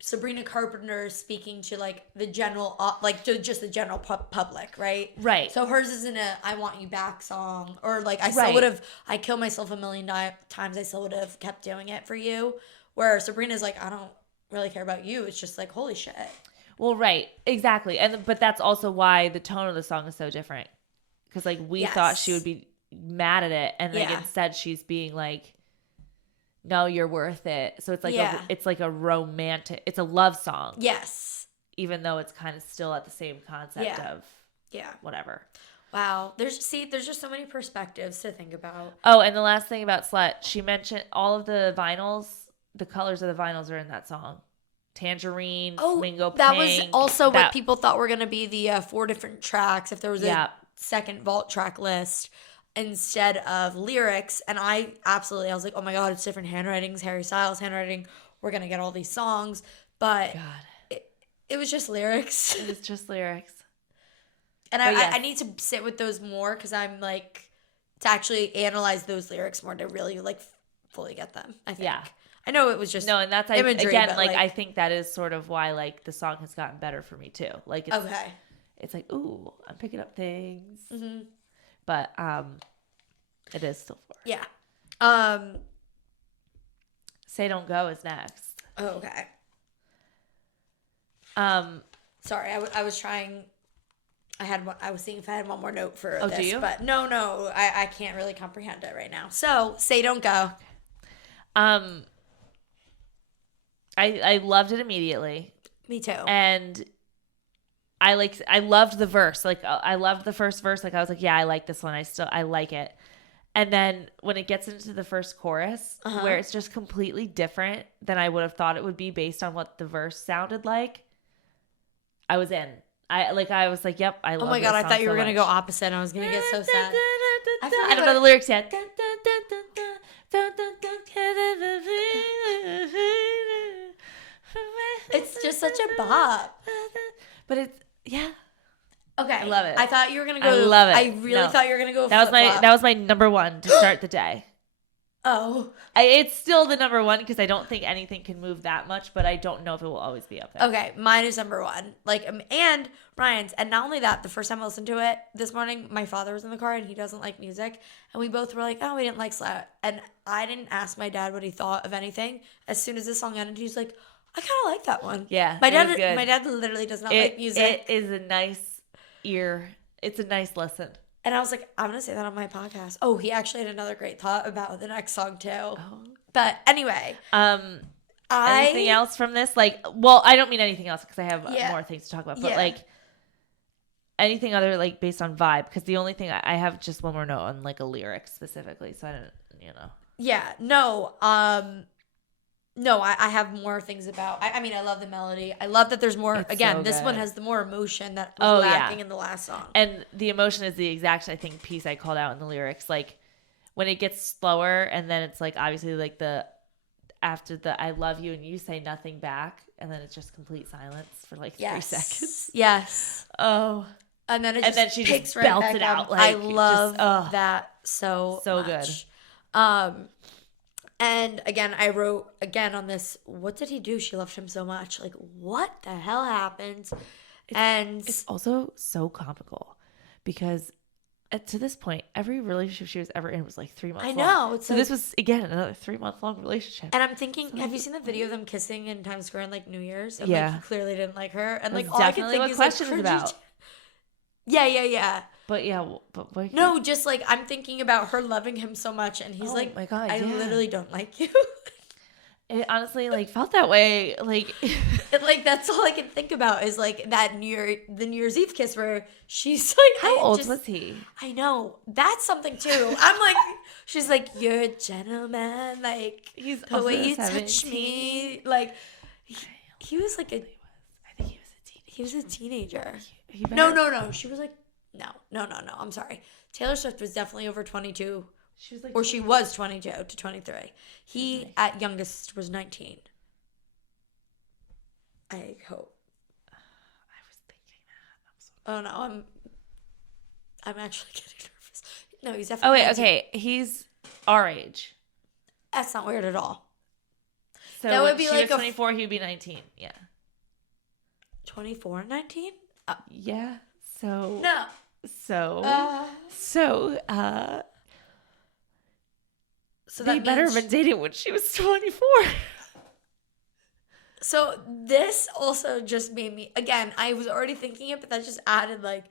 Sabrina Carpenter is speaking to like the general, to just the general public, right? Right. So hers isn't a "I want you back" song, or like I still Right. would have. I killed myself a million times. I still would have kept doing it for you. Where Sabrina's like, I don't really care about you. It's just like, holy shit. Well, right, exactly, but that's also why the tone of the song is so different. Because like we thought she would be mad at it, and like instead she's being like, no, you're worth it. So it's like it's like a romantic, it's a love song. Yes. Even though it's kind of still at the same concept of whatever. Wow. There's just so many perspectives to think about. Oh, and the last thing about Slut, she mentioned all of the vinyls, the colors of the vinyls are in that song. Tangerine, flamingo pink. That was also what people thought were going to be the 4 different tracks if there was a second vault track list instead of lyrics. And I was like, oh my God, it's different handwritings, Harry Styles handwriting. We're going to get all these songs. But it was just lyrics. It was just lyrics. And I need to sit with those more because I'm like, to actually analyze those lyrics more to really like fully get them, I think. Yeah. I know it was just no, and that's imagery, again, but like I think that is sort of why like the song has gotten better for me too. Like it's like, ooh, I'm picking up things, but it is still 4. Yeah. Say Don't Go is next. Oh, okay. Sorry, I was trying. I was seeing if I had one more note for this, do you? But no, I can't really comprehend it right now. So Say Don't Go. I loved it immediately. Me too. And I loved the verse. Like I loved the first verse. Like I was like, yeah, I like this one. I like it. And then when it gets into the first chorus, where it's just completely different than I would have thought it would be based on what the verse sounded like, I was in. I was like, yep, I love it. Oh my God, I thought you were gonna go opposite and I was gonna get so sad. I don't know the lyrics yet. It's just such a bop. But it's okay. I love it. I thought you were gonna go. I love it. I really thought you were gonna go. That was my number one to start the day. Oh. It's still the number one because I don't think anything can move that much, but I don't know if it will always be up there. Okay, mine is number one. Like, and Ryan's, and not only that, the first time I listened to it this morning, my father was in the car and he doesn't like music, and we both were like, oh, we didn't like Slut, and I didn't ask my dad what he thought of anything. As soon as the song ended, he's like, I kind of like that one. Yeah, my dad literally does not like music. It is a nice ear. It's a nice listen. And I was like, I'm going to say that on my podcast. Oh, he actually had another great thought about the next song, too. Oh. But anyway. Anything else from this? Like, well, I don't mean anything else because I have more things to talk about. But, like, anything other, like, based on vibe? Because the only thing, I have just one more note on, like, a lyric specifically. So I don't, Yeah, no. No, I have more things about. I mean, I love the melody. I love that there's more. It's again, so this good. one has the more emotion that was lacking in the last song. And the emotion is the exact, I think, piece I called out in the lyrics. Like when it gets slower, and then it's like obviously like after the "I love you" and you say nothing back, and then it's just complete silence for like 3 seconds. Yes. Oh. And then she picks just right belts back it up. out. Like, I love that so much. Good. And again, I wrote again on this, what did he do? She loved him so much. Like, what the hell happened? It's also so comical because to this point, every relationship she was ever in was like 3 months long. I know. So this was, again, another 3-month long relationship. And I'm thinking, have you seen the video of them kissing in Times Square in like New Year's? And yeah. Like, he clearly didn't like her. And like, that's all I can think what is question like, is about. Yeah. But no, just like I'm thinking about her loving him so much, and he's like, my God, I literally don't like you. It honestly like felt that way. Like, like that's all I can think about is like the New Year's Eve kiss where she's like, how old was he? I know, that's something too. I'm like, she's like, you're a gentleman, like he's the way you touch me, like he was like I think he was a teenager. No. She was like, no. I'm sorry. Taylor Swift was definitely over 22. She was like, or she was 22 to 23. He at youngest was 19. I hope. I was thinking that. I'm so Oh no, I'm actually getting nervous. No, he's Oh, definitely wait, 19. okay. He's our age. That's not weird at all. So That would be she like was a 24, he would be 19. Yeah. 24 and 19? Yeah. So. No. So. So they that better means have been dating when she was 24. So this also just made me, again, I was already thinking it, but that just added like,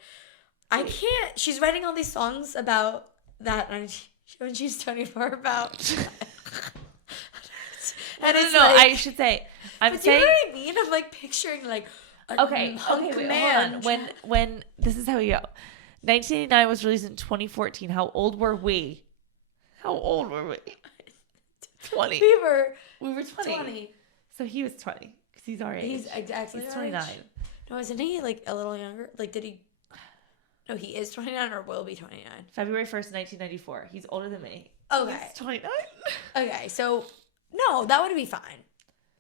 I can't, she's writing all these songs about that when she's 24 about. And No, I should say, I'm but saying. Do you know what I mean? I'm like picturing like a Okay, hunk wait, man. hold on. When this is how we go. 1989 was released in 2014. How old were we? How old were we? 20. We were 20. So he was 20 because he's our age. He's exactly He's our 29. age. No, isn't he like a little younger? Like, did he? No, he is 29 or will be 29. February 1st, 1994. He's older than me. Okay. He's 29. Okay, so no, that would be fine.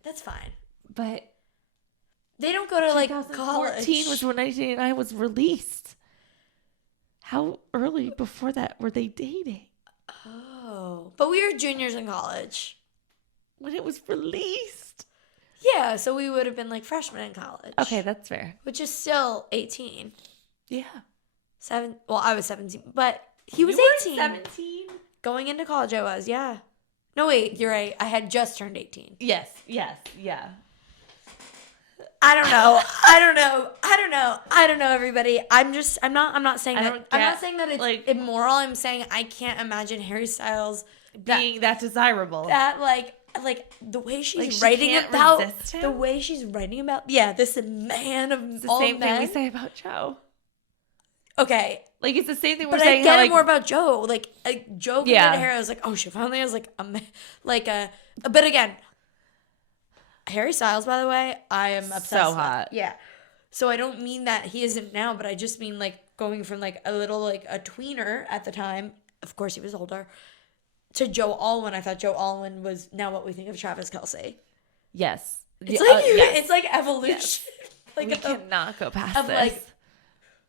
That's fine. But they don't go to like 2014 college. was when 1989 was released. How early before that were they dating? Oh, but we were juniors in college when it was released. Yeah, so we would have been like freshmen in college. Okay, that's fair. Which is still 18. Yeah. Well, I was 17, but he was 18. 17? Going into college, I was, yeah. No, wait, you're right. I had just turned 18. Yeah. I don't know, everybody. I'm not saying that it's like immoral. I'm saying I can't imagine Harry Styles being that desirable. That like the way she's writing about the way she's writing about this man of it's the all same men. thing we say about Joe. Okay. Like it's the same thing we're but saying. I get how, it more about Joe. Like Joe compared to Harry, I was like, oh, she finally has but again, Harry Styles, by the way, I am obsessed so hot. with. Yeah. So I don't mean that he isn't now, but I just mean like going from like a little like a tweener at the time. Of course, he was older. To Joe Alwyn. I thought Joe Alwyn was now what we think of Travis Kelce. Yes. It's like it's like evolution. Yes. Like we cannot go past of this. Like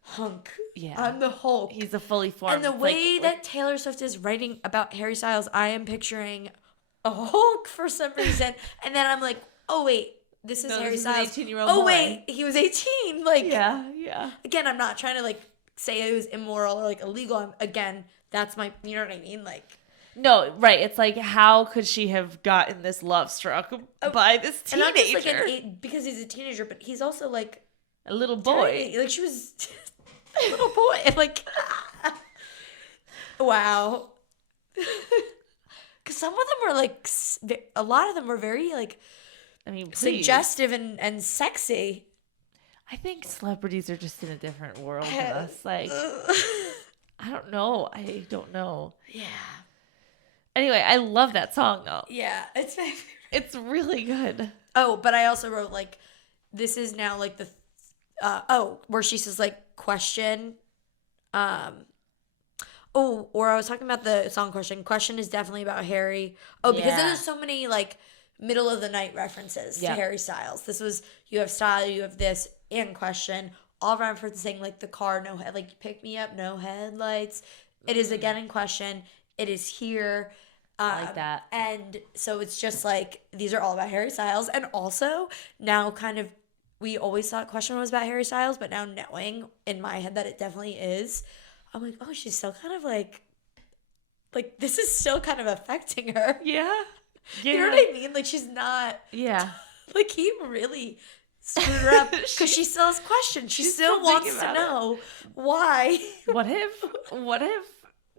hunk. Yeah. I'm the Hulk. He's a fully formed. And the way that Taylor Swift is writing about Harry Styles, I am picturing a Hulk for some reason. And then I'm like, oh wait, this is Harry Styles. 18-year-old boy. Boy. Wait, he was 18. Like yeah. Again, I'm not trying to like say it was immoral or like illegal. Again, that's my, you know what I mean? Like. No, right. It's like, how could she have gotten this love struck by this teenager? And not just like because he's a teenager, but he's also like a little boy. Tiny. Like she was a little boy. And like, wow. Because some of them were like, a lot of them were very like, suggestive and sexy. I think celebrities are just in a different world than us. Like, I don't know. Yeah. Anyway, I love that song though. Yeah, it's my favorite. It's really good. Oh, but I also wrote like, this is now like the, where she says like question, or I was talking about the song Question. Question is definitely about Harry. Oh, because there's so many like middle of the night references to Harry Styles. This was, you have Style, you have this, and Question, all referencing like the car, no head, like pick me up, no headlights. It is again in Question. It is here. I like that. And so it's just like, these are all about Harry Styles. And also now kind of, we always thought Question was about Harry Styles, but now knowing in my head that it definitely is, I'm like, oh, she's still kind of like this is still kind of affecting her. Yeah. You know what I mean? Like she's not. Yeah. Like he really screwed her up because she still has questions. She still wants to know why. What if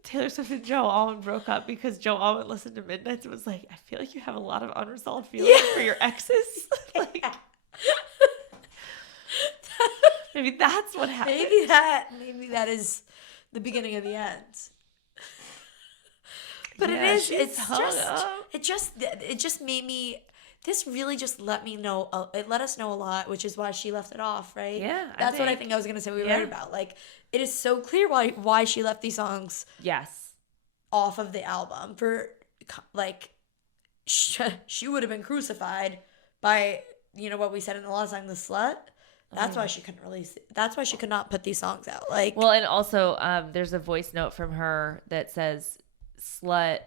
Taylor Swift and Joe Alwyn broke up because Joe Alwyn listened to Midnights and was like, I feel like you have a lot of unresolved feelings for your exes. Like, maybe that's what happened. Maybe that is the beginning of the end. But it just made me, this really just let me know, it let us know a lot, which is why she left it off, right? Yeah. That's what I think I was going to say we were right about. Like, it is so clear why she left these songs off of the album. For, like, she would have been crucified by, you know what we said in the last song, the slut. That's why she couldn't release it. That's why she could not put these songs out. Like, well, and also there's a voice note from her that says slut.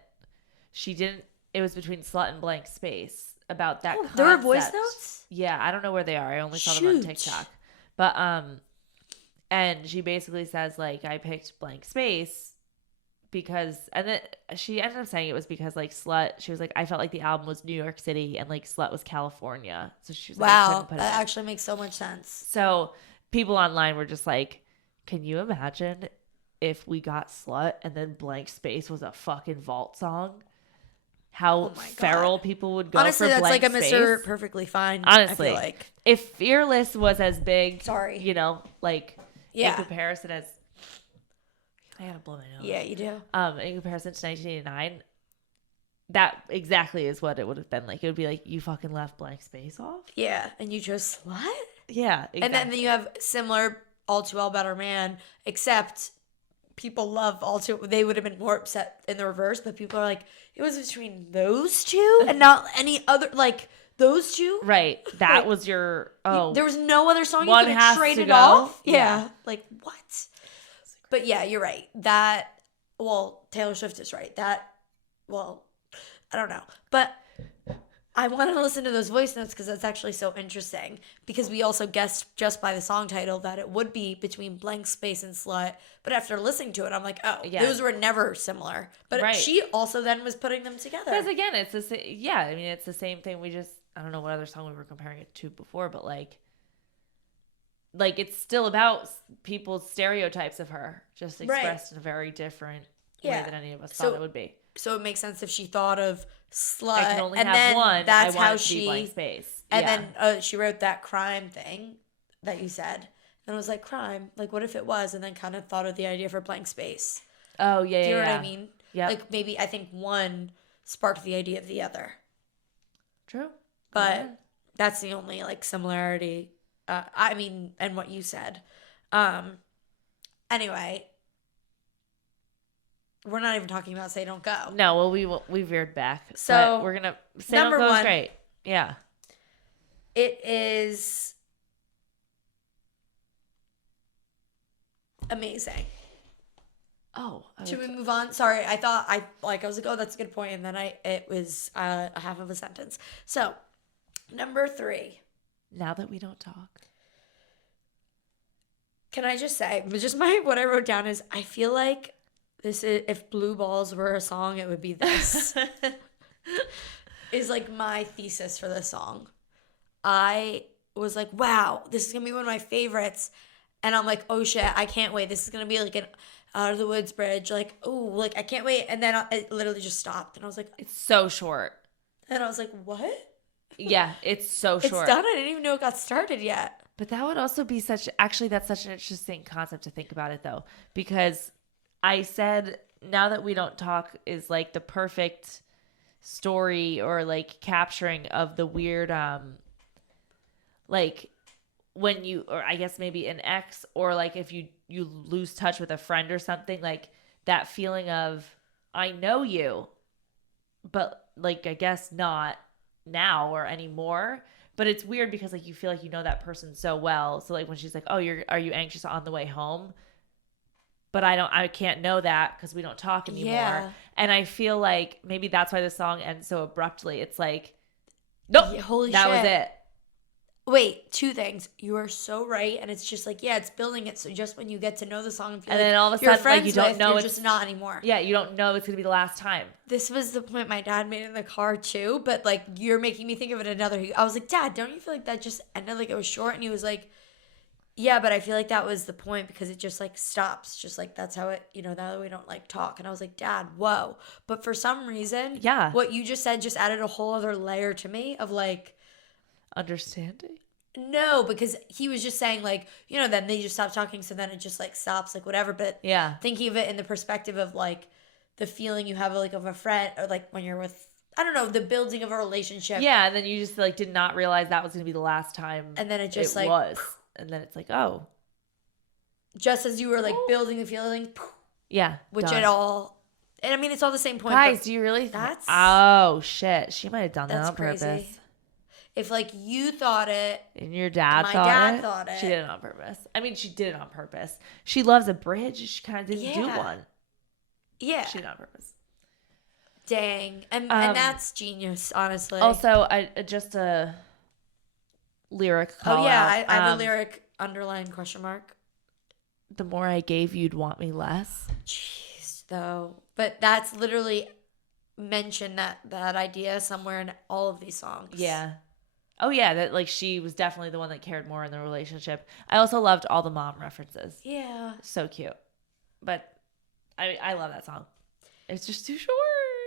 She didn't. It was between slut and blank space about that. there were concept. voice notes? Yeah, I don't know where they are. I only saw them on TikTok. But and she basically says like I picked blank space because, and then she ended up saying it was because like slut. She was like I felt like the album was New York City and like slut was California. So she was like, wow, that actually makes so much sense. So people online were just like, can you imagine if we got slut and then blank space was a fucking vault song? How feral people would go. Honestly, for that's blank like a space. Mr. Perfectly Fine. Honestly, I feel like if Fearless was as big, sorry, like in comparison as I gotta blow my nose. Yeah, you do. In comparison to 1989, that exactly is what it would have been like. It would be like you fucking left blank space off. Yeah, and you chose slut. Yeah, exactly. And then you have similar All Too Well Better Man, except people love All Too. They would have been more upset in the reverse, but people are like, it was between those two and not any other, like those two. Right. That was your, there was no other song you one could has have to traded go. off. Yeah. Yeah. Like, what? But yeah, you're right. Taylor Swift is right. I don't know. But I want to listen to those voice notes because that's actually so interesting. Because we also guessed just by the song title that it would be between blank space and slut. But after listening to it, I'm like, oh, those were never similar. But she also then was putting them together. Because again, it's the same. Yeah, I mean, it's the same thing. I don't know what other song we were comparing it to before, but like it's still about people's stereotypes of her, just expressed in a very different way than any of us thought it would be. So it makes sense if she thought of slut, I can only and have then one. that's I want how it to be she blank space. And then she wrote that crime thing that you said, and I was like, crime. Like, what if it was? And then kind of thought of the idea for blank space. Oh yeah, Do you know what I mean? Yeah. Like maybe I think one sparked the idea of the other. True. But that's the only like similarity. And what you said. Anyway. We're not even talking about Say Don't Go. No, well, we veered back. So we're gonna Say Don't Go is great. Yeah, it is amazing. Oh, should we move on? Sorry, I was like, oh, that's a good point, and then it was a half of a sentence. So, number 3. Now that we don't talk. Can I just say, what I wrote down is I feel like. This is, if Blue Balls were a song, it would be this. Is like my thesis for this song. I was like, wow, this is going to be one of my favorites. And I'm like, oh shit, I can't wait. This is going to be like an Out of the Woods bridge. Like, oh, like I can't wait. And then it literally just stopped. And I was like, it's so short. And I was like, what? Yeah, it's so short. It's done. I didn't even know it got started yet. But that would also be that's such an interesting concept to think about it though. Because I said, Now That We Don't Talk is like the perfect story or like capturing of the weird, like when you, or I guess maybe an ex, or like if you lose touch with a friend or something, like that feeling of, I know you, but like, I guess not now or anymore. But it's weird because like you feel like you know that person so well. So like when she's like, oh, are you anxious on the way home? But I can't know that because we don't talk anymore. Yeah. And I feel like maybe that's why the song ends so abruptly. It's like, nope, yeah, holy that shit. was it. Wait, 2 things. You are so right. And it's just like, yeah, it's building it. So just when you get to know the song, and then all of a sudden, like, you don't know it's just not anymore. Yeah, you don't know it's going to be the last time. This was the point my dad made in the car too. But like, you're making me think of it another. I was like, Dad, don't you feel like that just ended like it was short? And he was like, yeah, but I feel like that was the point because it just like stops. Just like that's how it, now that we don't like talk. And I was like, Dad, whoa. But for some reason, what you just said just added a whole other layer to me of like understanding. No, because he was just saying like, then they just stop talking. So then it just like stops, like whatever. But thinking of it in the perspective of like the feeling you have like of a friend or like when you're with, I don't know, the building of a relationship. Yeah. And then you just like did not realize that was going to be the last time. And then it just was. And then it's like, oh. Just as you were like building the feeling. Yeah. Which it all. And I mean, it's all the same point. Guys, do you really? Oh, shit. She might have done that on purpose. if like you thought it and your dad my thought dad it, thought it. she did it on purpose. I mean, she did it on purpose. She loves a bridge. She kind of didn't do one. Yeah. She did it on purpose. Dang. And that's genius, honestly. Also, just a lyric call I out. have a lyric underline question mark. The more I gave, you'd want me less. Jeez, though. But that's literally mentioned that idea somewhere in all of these songs. Yeah. Oh, yeah. That like she was definitely the one that cared more in the relationship. I also loved all the mom references. Yeah. So cute. But I love that song. It's just too short.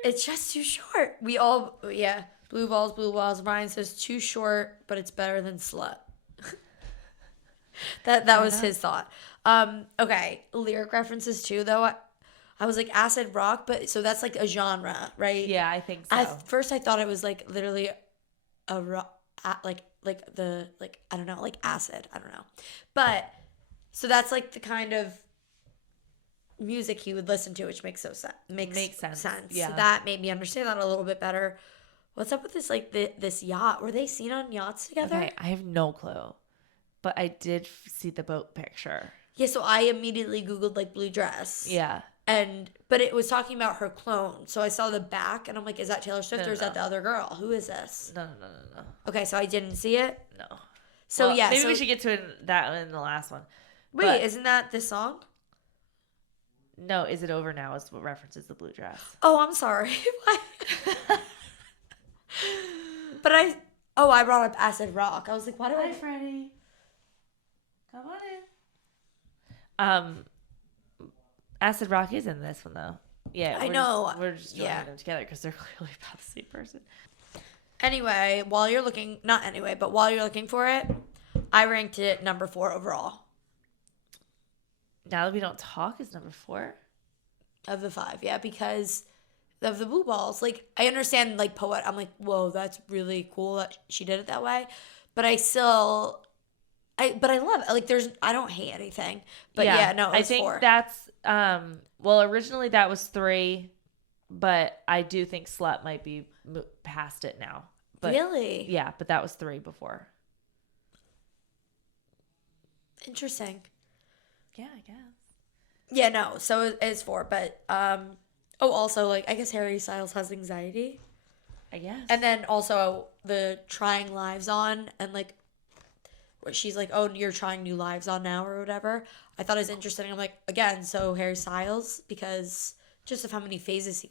It's just too short. We all, yeah. Blue balls. Brian says too short, but it's better than slut. that was his thought. Okay. Lyric references too, though. I was like acid rock, but so that's like a genre, right? Yeah, I think so. At first I thought it was like literally a rock, like I don't know, like acid. I don't know. But so that's like the kind of music he would listen to, which makes sense. Yeah. So that made me understand that a little bit better. What's up with this like this yacht? Were they seen on yachts together? Okay, I have no clue. But I did see the boat picture. Yeah, so I immediately Googled like blue dress. Yeah. But it was talking about her clone. So I saw the back and I'm like, is that Taylor Swift or is that the other girl? Who is this? No. Okay, so I didn't see it? No. So well, yeah. Maybe we should get to that in the last one. Wait, isn't that this song? No, Is It Over Now is what references the blue dress. Oh, I'm sorry. But I brought up acid rock. I was like, why do Hi, Freddie. Come on in. Acid rock is in this one though. Yeah, I know. We're just joining them together because they're clearly about the same person. Anyway, while you're looking for it, I ranked it number 4 overall. Now That We Don't Talk is number 4 of the 5, yeah, because of the blue balls. Like, I understand, like, poet. I'm like, whoa, that's really cool that she did it that way. But I love it. Like, I don't hate anything. But yeah, no, it was 4. I think that's, originally that was 3, but I do think Slut might be past it now. But, really? Yeah, but that was 3 before. Interesting. Yeah, I guess. Yeah, no, so it's 4, but, also, like, I guess Harry Styles has anxiety. I guess. And then also the trying lives on, and, like, where she's like, oh, you're trying new lives on now or whatever. I thought it was interesting. I'm like, again, so Harry Styles, because just of how many phases he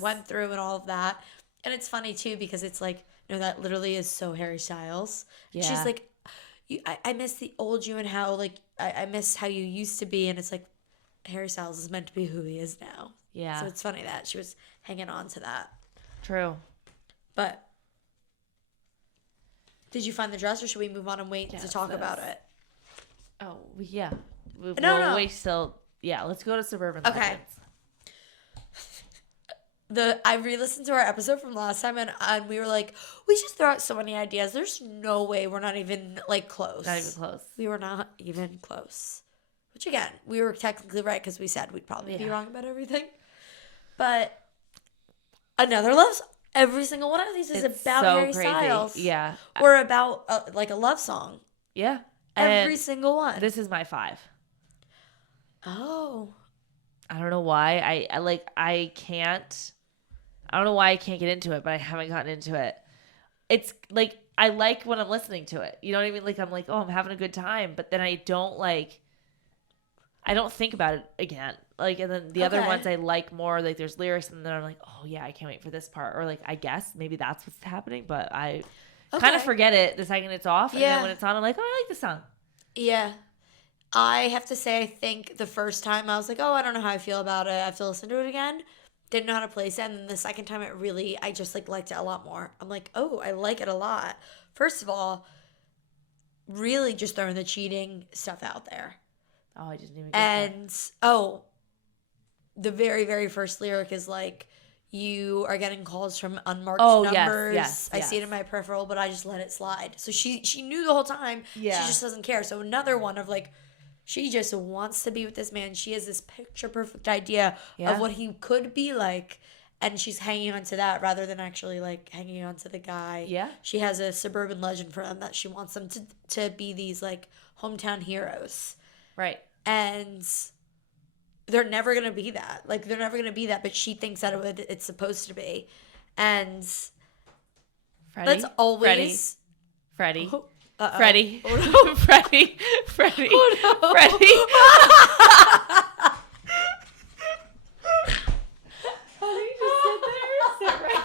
went through and all of that. And it's funny, too, because it's like, that literally is so Harry Styles. Yeah. She's like, I miss the old you and how, like, I miss how you used to be. And it's like, Harry Styles is meant to be who he is now. Yeah. So it's funny that she was hanging on to that. True. But did you find the dress, or should we move on and wait to talk about it? Oh, yeah. No. Wait till, let's go to Suburban Okay. Legends. I re-listened to our episode from last time, and we were like, we just throw out so many ideas. There's no way we're not even, like, close. Not even close. We were not even close. Which, again, we were technically right because we said we'd probably be wrong about everything. But Another Love Song. Every single one of these is about Harry Styles. Yeah. Or about, like, a love song. Yeah. Every single one. This is my 5. Oh. I don't know why. I don't know why I can't get into it, but I haven't gotten into it. It's like, I like when I'm listening to it. You know what I mean? Like, I'm like, oh, I'm having a good time. But then I don't think about it again. Like, and then the other ones I like more, like there's lyrics and then I'm like, oh yeah, I can't wait for this part. Or like, I guess maybe that's what's happening, but I kind of forget it the second it's off. And then when it's on, I'm like, oh, I like the song. Yeah. I have to say, I think the first time I was like, oh, I don't know how I feel about it. I have to listen to it again. Didn't know how to place it. And then the second time I just like liked it a lot more. I'm like, oh, I like it a lot. First of all, really just throwing the cheating stuff out there. Oh, I didn't even get that. And, the very, very first lyric is like, you are getting calls from unmarked numbers. Yes. I see it in my peripheral, but I just let it slide. So she knew the whole time. Yeah. She just doesn't care. So another one of like, she just wants to be with this man. She has this picture perfect idea of what he could be like. and she's hanging on to that rather than actually like hanging on to the guy. Yeah. She has a suburban legend for them that she wants them to be these like hometown heroes. Right. And they're never going to be that. Like, they're never going to be that, but she thinks that it's supposed to be. And Freddie. that's always... Freddie. Oh, Freddie. oh, no. Freddie. Freddie. Oh, no. Freddie. Honey, just sit there. Sit right.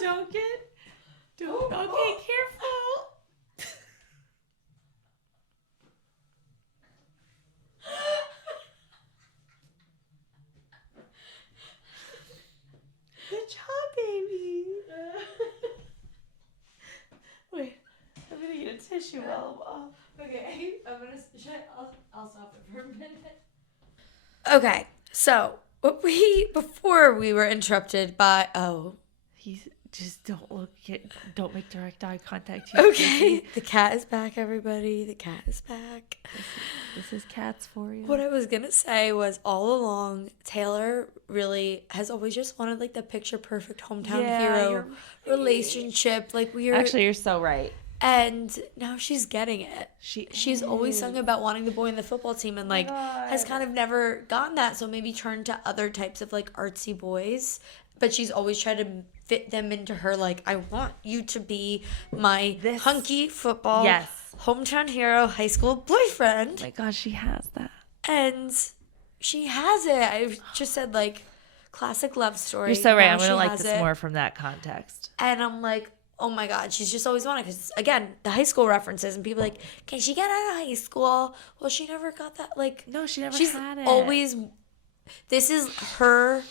Don't get... Don't... Okay, careful. Good job, baby. Wait, I'm gonna get a tissue while I'm off. Okay, I'll stop it for a minute. Okay, so before we were interrupted by He's just don't make direct eye contact. okay, the cat is back, everybody. The cat is back. This is cats for you. What I was gonna say was all along, Taylor really has always just wanted like the picture perfect hometown hero relationship. Like Actually, you're so right. And now she's getting it. She's always sung about wanting the boy in the football team and like has kind of never gotten that. So maybe turned to other types of like artsy boys. But she's always tried to fit them into her like, I want you to be my hunky football hometown hero high school boyfriend. Oh my gosh, she has that. And she has it. I just said like classic love story. You're so right. Now I'm going to like this it. more from that context. And I'm like, oh my God, she's just always wanted. Because again, the high school references and people are like, can she get out of high school? Well, she never got that. Like, no, she never had it. Always, this is her.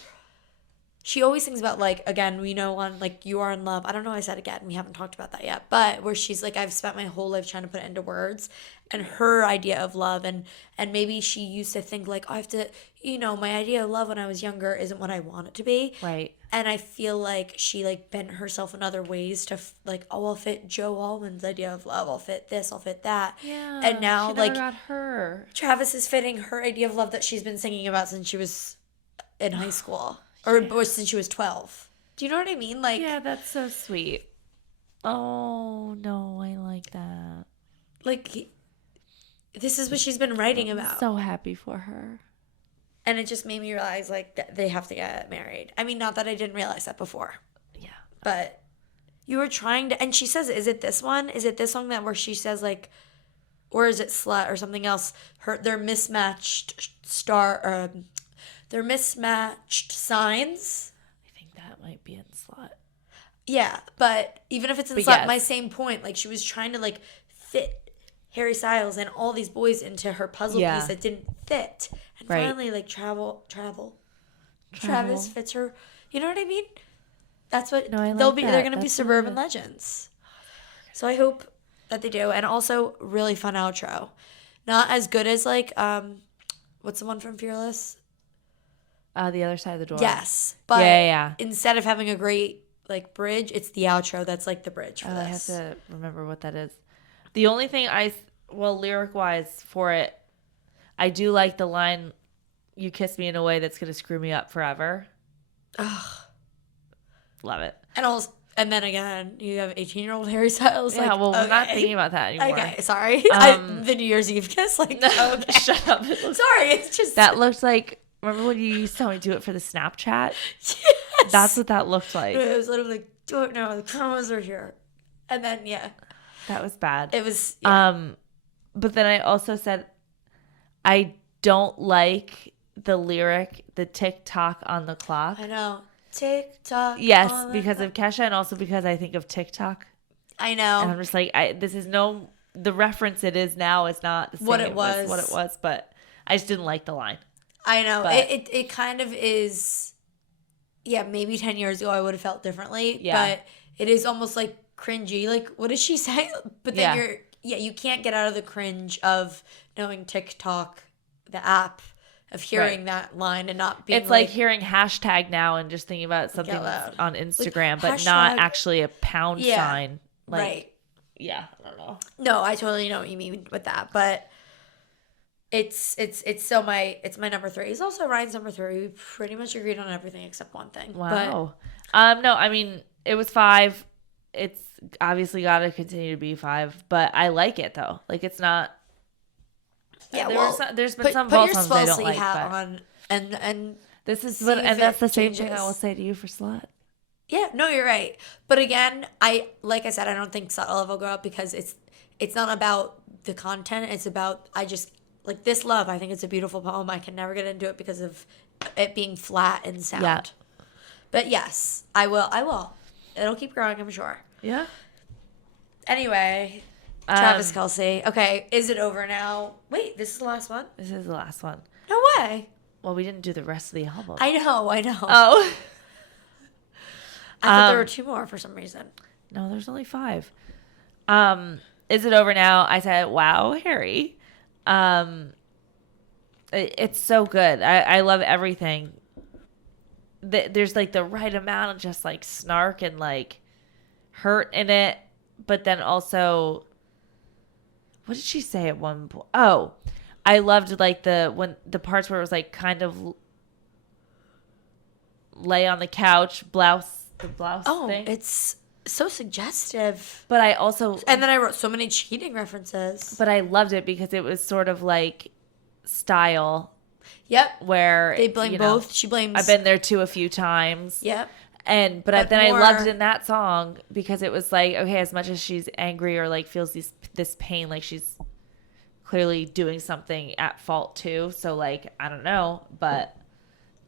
She always thinks about like, again, we know on like You Are in Love. I don't know. I said again. We haven't talked about that yet. But where she's like, I've spent my whole life trying to put it into words, and her idea of love, and maybe she used to think like, I have to, my idea of love when I was younger isn't what I want it to be. Right. And I feel like she like bent herself in other ways to like, oh, I'll fit Joe Alwyn's idea of love. I'll fit this. I'll fit that. Yeah. And now she like got her. Travis is fitting her idea of love that she's been singing about since she was in high school. Or since she was 12. Do you know what I mean? Like, yeah, that's so sweet. Oh, no, I like that. Like, this is what she's been writing about. So happy for her. And it just made me realize, like, that they have to get married. I mean, not that I didn't realize that before. Yeah. But you were trying to, and she says, is it this one? Is it this song that where she says, like, or is it Slut or something else? Their mismatched they're mismatched signs. I think that might be in Slut. Yeah, but even if it's in Slut, yes. My same point. Like, she was trying to, like, fit Harry Styles and all these boys into her puzzle piece that didn't fit. And finally, like, Travis fits her. You know what I mean? That's what they're going to be suburban legends. So I hope that they do. And also, really fun outro. Not as good as, like, what's the one from Fearless? The Other Side of the Door. Yes. But instead of having a great, like, bridge, it's the outro that's, like, the bridge for this. I have to remember what that is. The only thing lyric-wise for it, I do like the line, you kiss me in a way that's going to screw me up forever. Ugh. Love it. And then again, you have 18-year-old Harry Styles. Yeah, like, we're not thinking about that anymore. Okay, sorry. The New Year's Eve kiss? Like, okay. Shut up. Sorry, it's just... That looked like... Remember when you used to tell me to do it for the Snapchat? Yes. That's what that looked like. It was literally like, do it now. The cameras are here. And then, that was bad. It was, but then I also said, I don't like the lyric, the tick-tock on the clock. I know. Tick-tock. Yes, because of Kesha and also because I think of TikTok. I know. And I'm just like, the reference it is now is not the same what it was. As what it was, but I just didn't like the line. I know. It kind of is, maybe 10 years ago I would have felt differently. Yeah. But it is almost like cringy. Like, what does she say? But then you can't get out of the cringe of knowing TikTok, the app, of hearing that line and not being It's like hearing hashtag now and just thinking about something on Instagram, but not actually a pound sign. Like, right. Yeah, I don't know. No, I totally know what you mean with that. But It's my number 3. It's also Ryan's number 3. We pretty much agreed on everything except one thing. Wow. No, I mean, it was 5. It's obviously got to continue to be 5, but I like it though. Like, it's not. Yeah, there's been some Vault songs I don't like. Hat on and this is what, and that's the same thing I will say to you for Slut. Yeah, no, you're right. But again, like I said, I don't think Subtle Love will grow up because it's not about the content. It's about, I just like This Love. I think it's a beautiful poem. I can never get into it because of it being flat in sound. Yeah. But yes, I will. It'll keep growing, I'm sure. Yeah. Anyway, Travis Kelce. Okay, is it over now? Wait, this is the last one? This is the last one. No way. Well, we didn't do the rest of the album. I know. Oh. I thought there were 2 more for some reason. No, there's only 5. Is it over now? I said, wow, Harry. It's so good. I love everything. There's like the right amount of just like snark and like hurt in it, but then also, what did she say at one point? Oh, I loved like the parts where it was like kind of lay on the couch, the blouse thing. It's so suggestive. But I also, and then I wrote so many cheating references. But I loved it because it was sort of like style. Yep. Where they blame both. She blames. I've been there too a few times. Yep. But then I loved it in that song because it was like, okay, as much as she's angry or like feels this pain, like she's clearly doing something at fault too. So like, I don't know, but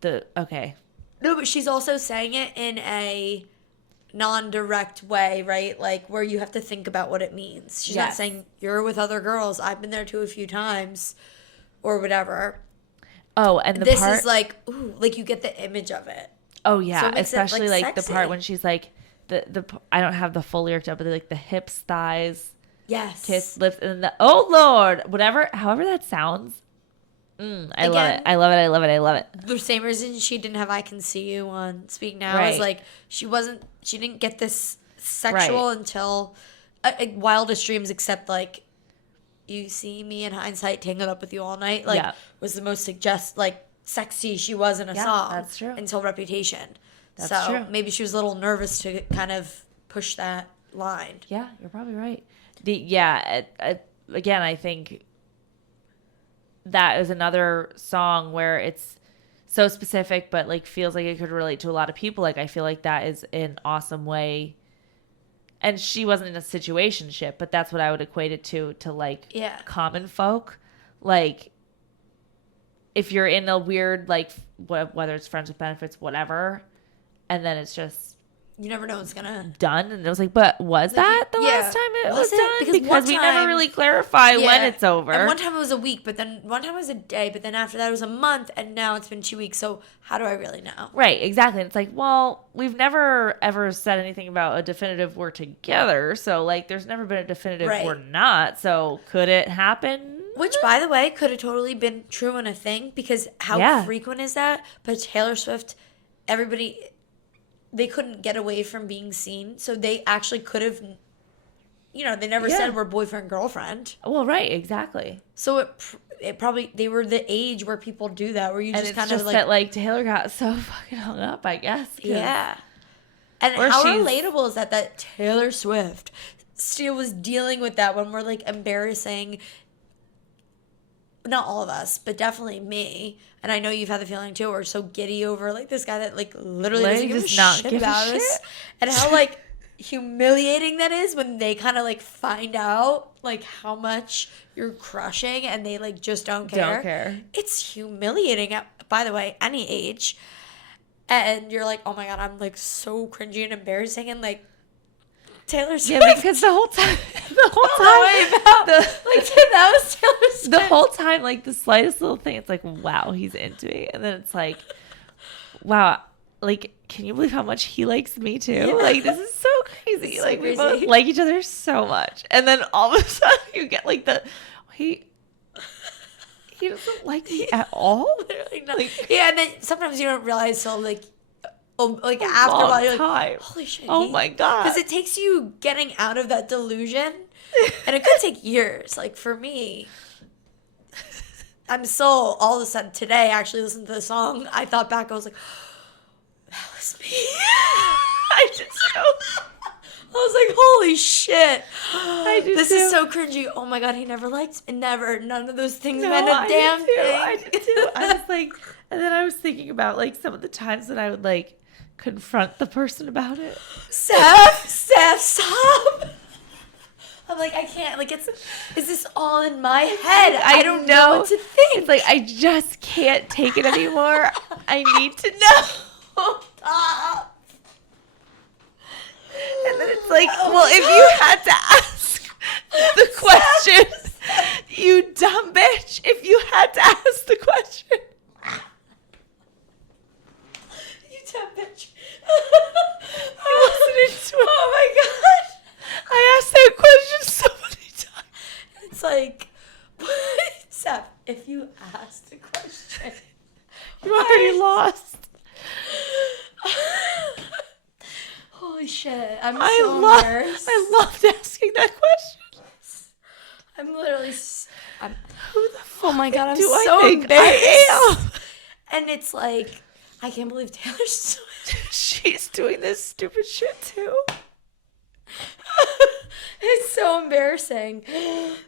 okay. No, but she's also saying it in a non-direct way, right? Like where you have to think about what it means. She's not saying you're with other girls. I've been there too a few times or whatever. Oh, and this is like, ooh, like you get the image of it. Oh yeah, so especially like the part when she's like the I don't have the full lyric up, but like the hips, thighs, yes, kiss, lips, and the oh Lord, however that sounds. I love it. I love it. I love it. I love it. The same reason she didn't have "I Can See You" on "Speak Now" right. is like she didn't get this sexual until Wildest Dreams, except like You See Me in Hindsight, Tangled Up With You All Night, like was the most sexy she was in a song. That's true. Until Reputation. That's true. Maybe she was a little nervous to kind of push that line. Yeah, you're probably right. Again, I think that is another song where it's so specific, but like feels like it could relate to a lot of people. Like I feel like that is an awesome way. And she wasn't in a situationship, but that's what I would equate it to like common folk. Like if you're in a weird, like whether it's friends with benefits, whatever, and then it's just you never know what's gonna done. And it was like, but was that the last time it was done? Because we never really clarify when it's over. And one time it was a week, but then one time it was a day, but then after that it was a month, and now it's been 2 weeks. So how do I really know? Right, exactly. And it's like, well, we've never ever said anything about a definitive we're together. So like, there's never been a definitive we're not. So could it happen? Which, by the way, could have totally been true and a thing, because how frequent is that? But Taylor Swift, everybody, they couldn't get away from being seen. So they actually could have, they never said we're boyfriend, girlfriend. Well, right, exactly. So it probably, they were the age where people do that, where you just kind of like. That like Taylor got so fucking hung up, I guess. Yeah. And how relatable is that Taylor Swift still was dealing with that when we're like embarrassing. Not all of us, but definitely me. And I know you've had the feeling too. We're so giddy over like this guy that like literally doesn't give a shit about us. And how like humiliating that is when they kind of like find out like how much you're crushing and they like just don't care. Don't care. It's humiliating at, by the way, any age. And you're like, oh my God, I'm like so cringy and embarrassing, and like Taylor Swift. Yeah, because the whole time, that was Taylor Swift. The whole time, like the slightest little thing, it's like, wow, he's into me, and then it's like, wow, like, can you believe how much he likes me too? Yeah. Like, this is so crazy. So like, crazy. We both like each other so much, and then all of a sudden, you get like he doesn't like me at all. Literally not. Like, and then sometimes you don't realize till like after a while, you're like, holy shit. Oh my God. Because it takes you getting out of that delusion. And it could take years. Like for me, I'm still, all of a sudden, today, actually listened to the song. I thought back, I was like, that was me. I did too. I was like, holy shit. This too. is so cringy. Oh my God, he never liked me. Never. None of those things meant a I damn did too. thing. I did too. I was like, and then I was thinking about like some of the times that I would like confront the person about it. Steph, stop. I'm like, I can't. Like, is this all in my head? I don't know what to think. It's like, I just can't take it anymore. I need to know. Stop. And then it's like, well, if you had to ask the question, you dumb bitch, if you had to ask the question. You dumb bitch. I wasn't into it. Oh my God. I asked that question so many times. It's like, Steph, if you asked the question, You already lost. Holy shit. I'm I so embarrassed. loved asking that question. I'm literally, Who the fuck oh my God, I'm do I so think embarrassed. I am? And it's like, I can't believe Taylor Swift. She's doing this stupid shit too. It's so embarrassing.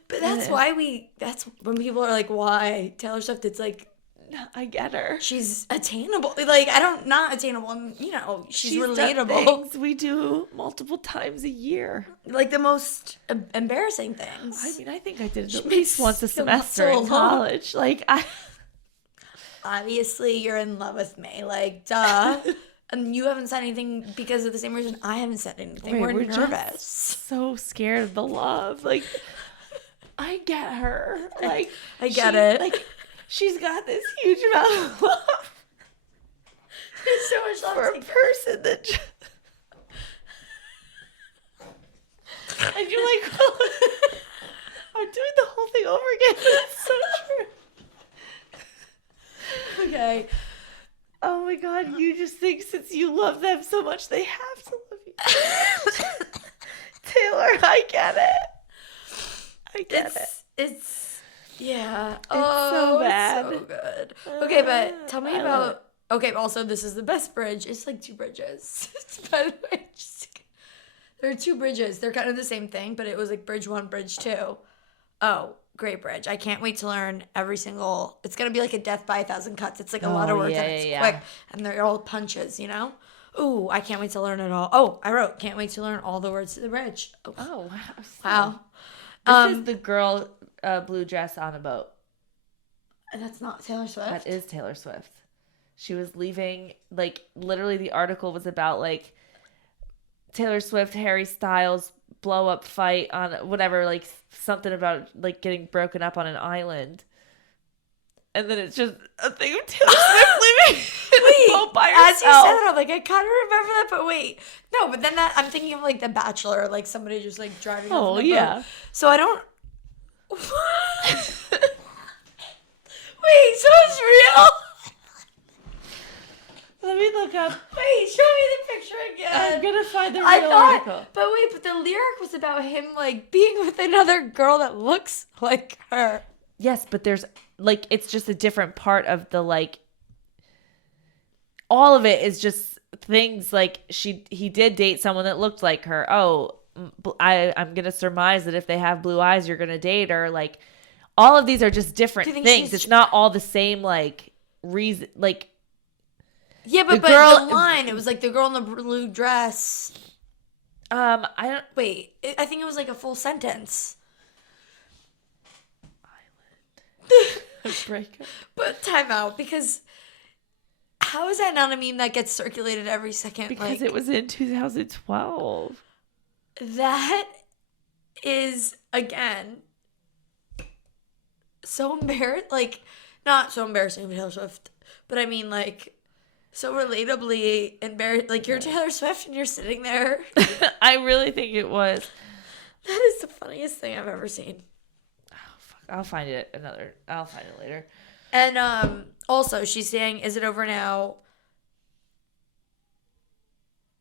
But that's why that's when people are like, why Taylor Swift? It's like, I get her. she's attainable. Like, not attainable. You know, she's relatable. Done things we do multiple times a year. Like the most embarrassing things. I mean, I think I did it at She least makes once a you feel not semester so in alone. college. Like, Obviously, you're in love with me. Like, duh. And you haven't said anything because of the same reason I haven't said anything. We're nervous. So scared of the love. Like, I get her. Like, I get it. Like, she's got this huge amount of love There's so much love for a person that just... And you're like, I'm doing the whole thing over again. It's so true. Okay. Oh my God, you just think since you love them so much, they have to love you. Taylor, I get it. I get it. It's yeah. It's so bad. It's so good. Okay, but tell me I love about. Okay, also this is the best bridge. It's like two bridges. By the way, there are two bridges. They're kind of the same thing, but it was like bridge 1, bridge 2. Oh, great bridge. I can't wait to learn every single. It's gonna be like a death by 1,000 cuts. It's like a lot of words and it's quick, and they're all punches. You know. Ooh, I can't wait to learn it all. Oh, I wrote, can't wait to learn all the words to the bridge. Oh, Wow. This is the girl blue dress on a boat. That's not Taylor Swift. That is Taylor Swift. She was leaving, like, literally the article was about, like, Taylor Swift, Harry Styles blow up fight on whatever, like, something about, like, getting broken up on an island. And then it's just a thing of Taylor Swift leaving the boat by herself. As you said that, I'm like, I kind of remember that, but wait. No, but then I'm thinking of, like, The Bachelor, like, somebody just, like, driving off in a boat. So I don't... Wait, so it's real? Let me look up. Wait, show me the picture again. I'm gonna find the real article. But wait, but the lyric was about him, like, being with another girl that looks like her. Yes, but there's, like, it's just a different part of the, like, all of it is just things like he did date someone that looked like her. Oh, I'm going to surmise that if they have blue eyes, you're going to date her. Like, all of these are just different things. It's not all the same, like, reason, like. Yeah, but the line, it was like the girl in the blue dress. I don't. Wait, I think it was like a full sentence. Breakup. But time out, because how is that not a meme that gets circulated every second? Because it was in 2012. That is, again, so embarrassing. Like, not so embarrassing for Taylor Swift, but I mean, like, so relatably embarrassed. Like, you're Taylor Swift and you're sitting there. I really think it was. That is the funniest thing I've ever seen. I'll find it later. And also, she's saying, is it over now?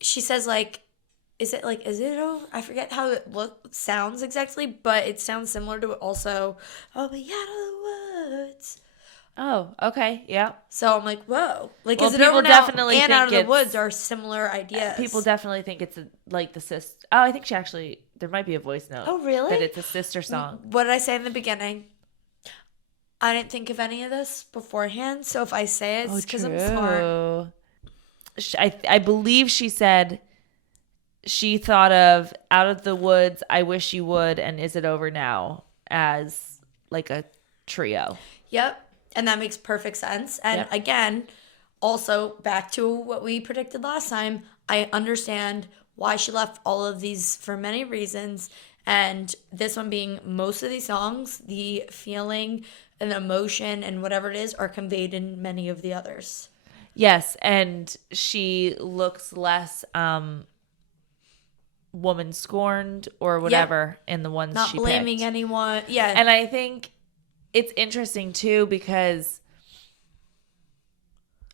She says, like, is it over? I forget how it sounds exactly, but it sounds similar to it also. Oh, but yeah, the woods. Oh, okay. Yeah. So I'm like, whoa. Like, Well, is it people over now? definitely And Out of think the it's- Woods are similar ideas. People definitely think it's like the sister. Oh, I think she actually, there might be a voice note. Oh, really? That it's a sister song. What did I say in the beginning? I didn't think of any of this beforehand. So if I say it, it's because I'm smart. I believe she said she thought of Out of the Woods, I Wish You Would, and Is It Over Now as like a trio. Yep. And that makes perfect sense. And Yep. again, also back to what we predicted last time, I understand why she left all of these for many reasons. And this one being most of these songs, the feeling and emotion and whatever it is are conveyed in many of the others. Yes, and she looks less woman scorned or whatever in the ones Not she blaming picked. anyone. Yeah. And I think it's interesting too because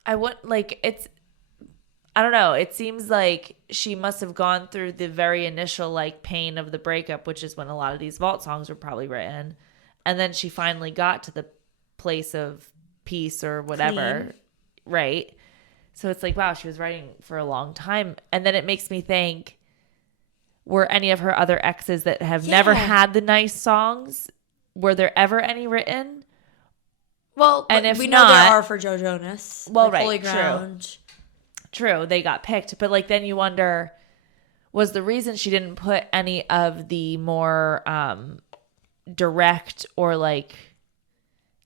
I don't know. It seems like she must have gone through the very initial like pain of the breakup, which is when a lot of these vault songs were probably written. And then she finally got to the place of peace or whatever. Clean. Right. So it's like, wow, she was writing for a long time. And then it makes me think, were any of her other exes that have never had the nice songs, were there ever any written? Well, and if we not, know there are for Joe Jonas. Well, like right, Holy true. Ground. True, they got picked. But like then you wonder, was the reason she didn't put any of the more direct or like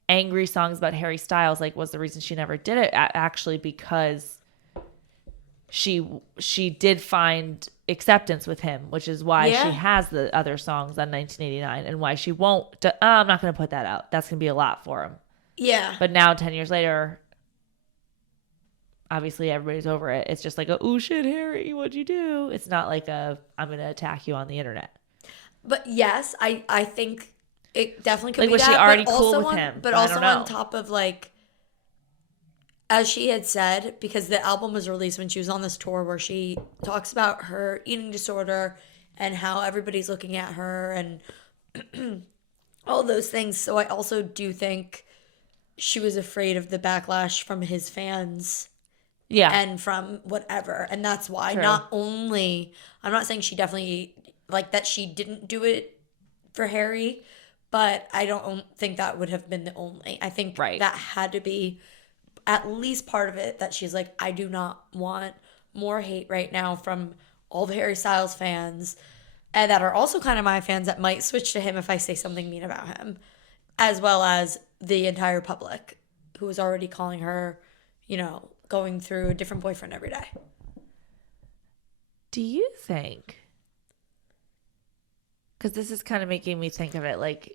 angry songs about Harry Styles, like was the reason she never did it actually because she did find acceptance with him, which is why she has the other songs on 1989 and why she won't I'm not going to put that out. That's going to be a lot for him. Yeah. But now 10 years later, obviously everybody's over it. It's just like oh shit, Harry, what'd you do? It's not like I'm going to attack you on the internet. But yes, I think it definitely could like be was that. she already but cool also with him? But I also don't know. on top of like, as she had said, because the album was released when she was on this tour where she talks about her eating disorder and how everybody's looking at her and all those things. So I also do think she was afraid of the backlash from his fans. Yeah. And from whatever. And that's why True. not only, I'm not saying she definitely, like that she didn't do it for Harry, but I don't think that would have been the only. I think that had to be at least part of it, that she's like, I do not want more hate right now from all the Harry Styles fans and that are also kind of my fans that might switch to him if I say something mean about him, as well as the entire public who is already calling her, you know, going through a different boyfriend every day. Do you think, because this is kind of making me think of it, like,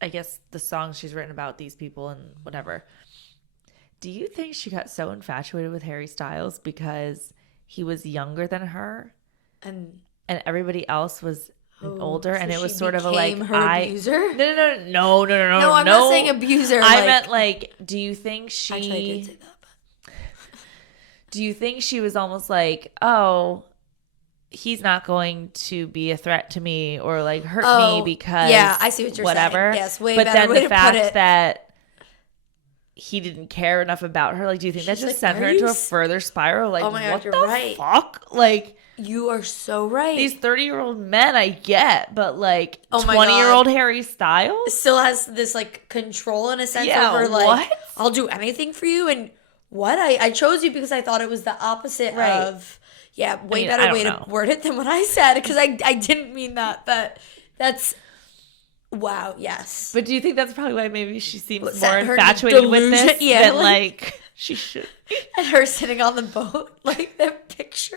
I guess the songs she's written about these people and whatever. Do you think she got so infatuated with Harry Styles because he was younger than her and everybody else was older, so and it was she sort of a became like her abuser? No, I'm not saying abuser. I meant like, do you think she? Actually, I did say that. But... Do you think she was almost like, oh, he's not going to be a threat to me or like hurt me because I see what you're whatever. saying. Yes, way but better then way the to put it. fact that he didn't care enough about her, like, do you think that She's just like, sent her into a further spiral? Like, oh my God, what you're the right. fuck? Like, you are so right. These 30-year-old men, I get, but like, oh 20-year-old Harry Styles still has this like control in a sense Yeah, over like, what? I'll do anything for you. And what I chose you because I thought it was the opposite of. Yeah, way better way to word it than what I said, because I didn't mean that. But that's, wow, yes. But do you think that's probably why maybe she seems What's more that, her infatuated with delusion? this Yeah, than like she should? And her sitting on the boat, like that picture.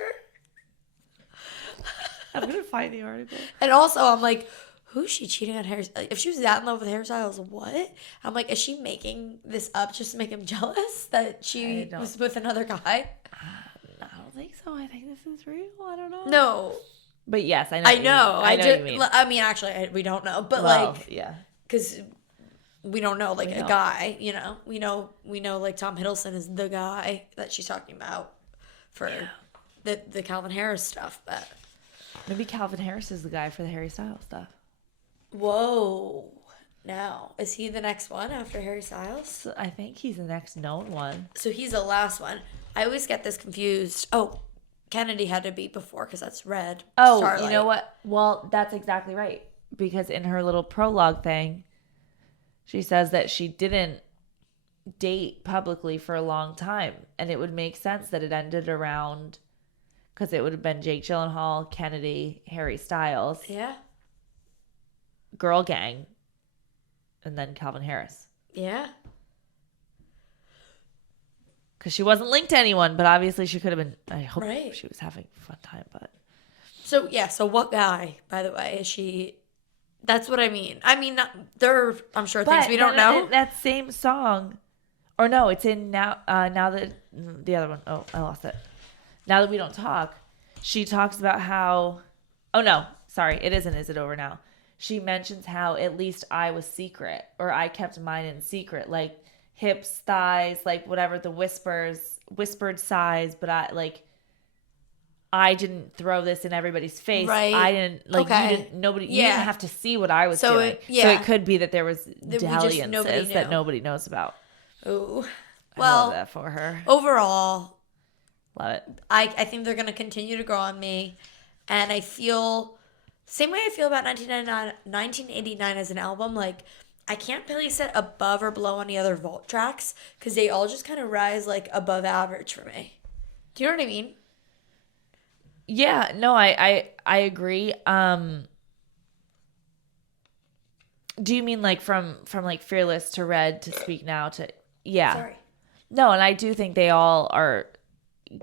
I'm going to find the article. And also, I'm like, who's she cheating on Harry? If she was that in love with Harry Styles, what? I'm like, is she making this up just to make him jealous that she was with another guy? I don't think so. I think this is real. I don't know. No. But yes, I know. I know. I know what you mean. I mean, actually, we don't know. But like, yeah. Because we don't know, like, a guy, you know. We know, like, Tom Hiddleston is the guy that she's talking about for the Calvin Harris stuff. But maybe Calvin Harris is the guy for the Harry Styles stuff. whoa. now. Is he the next one after Harry Styles? So I think he's the next known one. So he's the last one. I always get this confused. Oh, Kennedy had to be before because that's Red. Oh, Starlight. you know what? Well, that's exactly right. Because in her little prologue thing, she says that she didn't date publicly for a long time. And it would make sense that it ended around, because it would have been Jake Gyllenhaal, Kennedy, Harry Styles, Yeah. Girl Gang, and then Calvin Harris. Yeah. Because she wasn't linked to anyone, but obviously she could have been. I hope Right. she was having a fun time, but. So, yeah. So what guy, by the way, is she? That's what I mean. I mean, there are, I'm sure, things we don't know. That same song. Or no, it's in now that the other one. Oh, I lost it. Now That We Don't Talk. She talks about how. Oh, no. Sorry. It isn't. Is It Over Now? She mentions how at least I was secret, or I kept mine in secret. Like, hips, thighs, like whatever, the whispered sighs, but I didn't throw this in everybody's face. Right. I didn't, like, Okay. you didn't have to see what I was doing. Yeah. So it could be that there was Nobody dalliances knew. that nobody knows about. Ooh. I Well, love that for her. overall, Love it. I think they're going to continue to grow on me. And I feel, same way I feel about 1989 as an album, like, I can't place it above or below any other Vault tracks because they all just kind of rise, like, above average for me. Do you know what I mean? Yeah, no, I agree. Do you mean like from like Fearless to Red to Speak Now to Sorry. No, and I do think they all are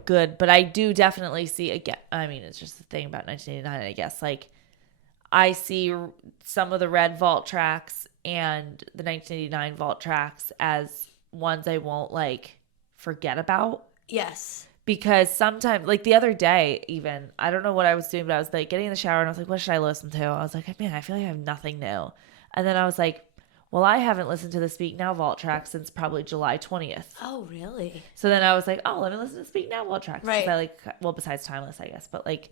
good, but I do definitely see, again, I mean, it's just the thing about 1989, I guess, like, I see some of the Red Vault tracks and the 1989 Vault tracks as ones I won't, like, forget about. Yes. Because sometimes, like the other day even, I don't know what I was doing, but I was like getting in the shower and I was like, what should I listen to? I was like, man, I feel like I have nothing new. And then I was like, well, I haven't listened to the Speak Now Vault track since probably July 20th. Oh, really? So then I was like, oh, let me listen to Speak Now Vault tracks. Right. I like, well, besides Timeless, I guess. But like,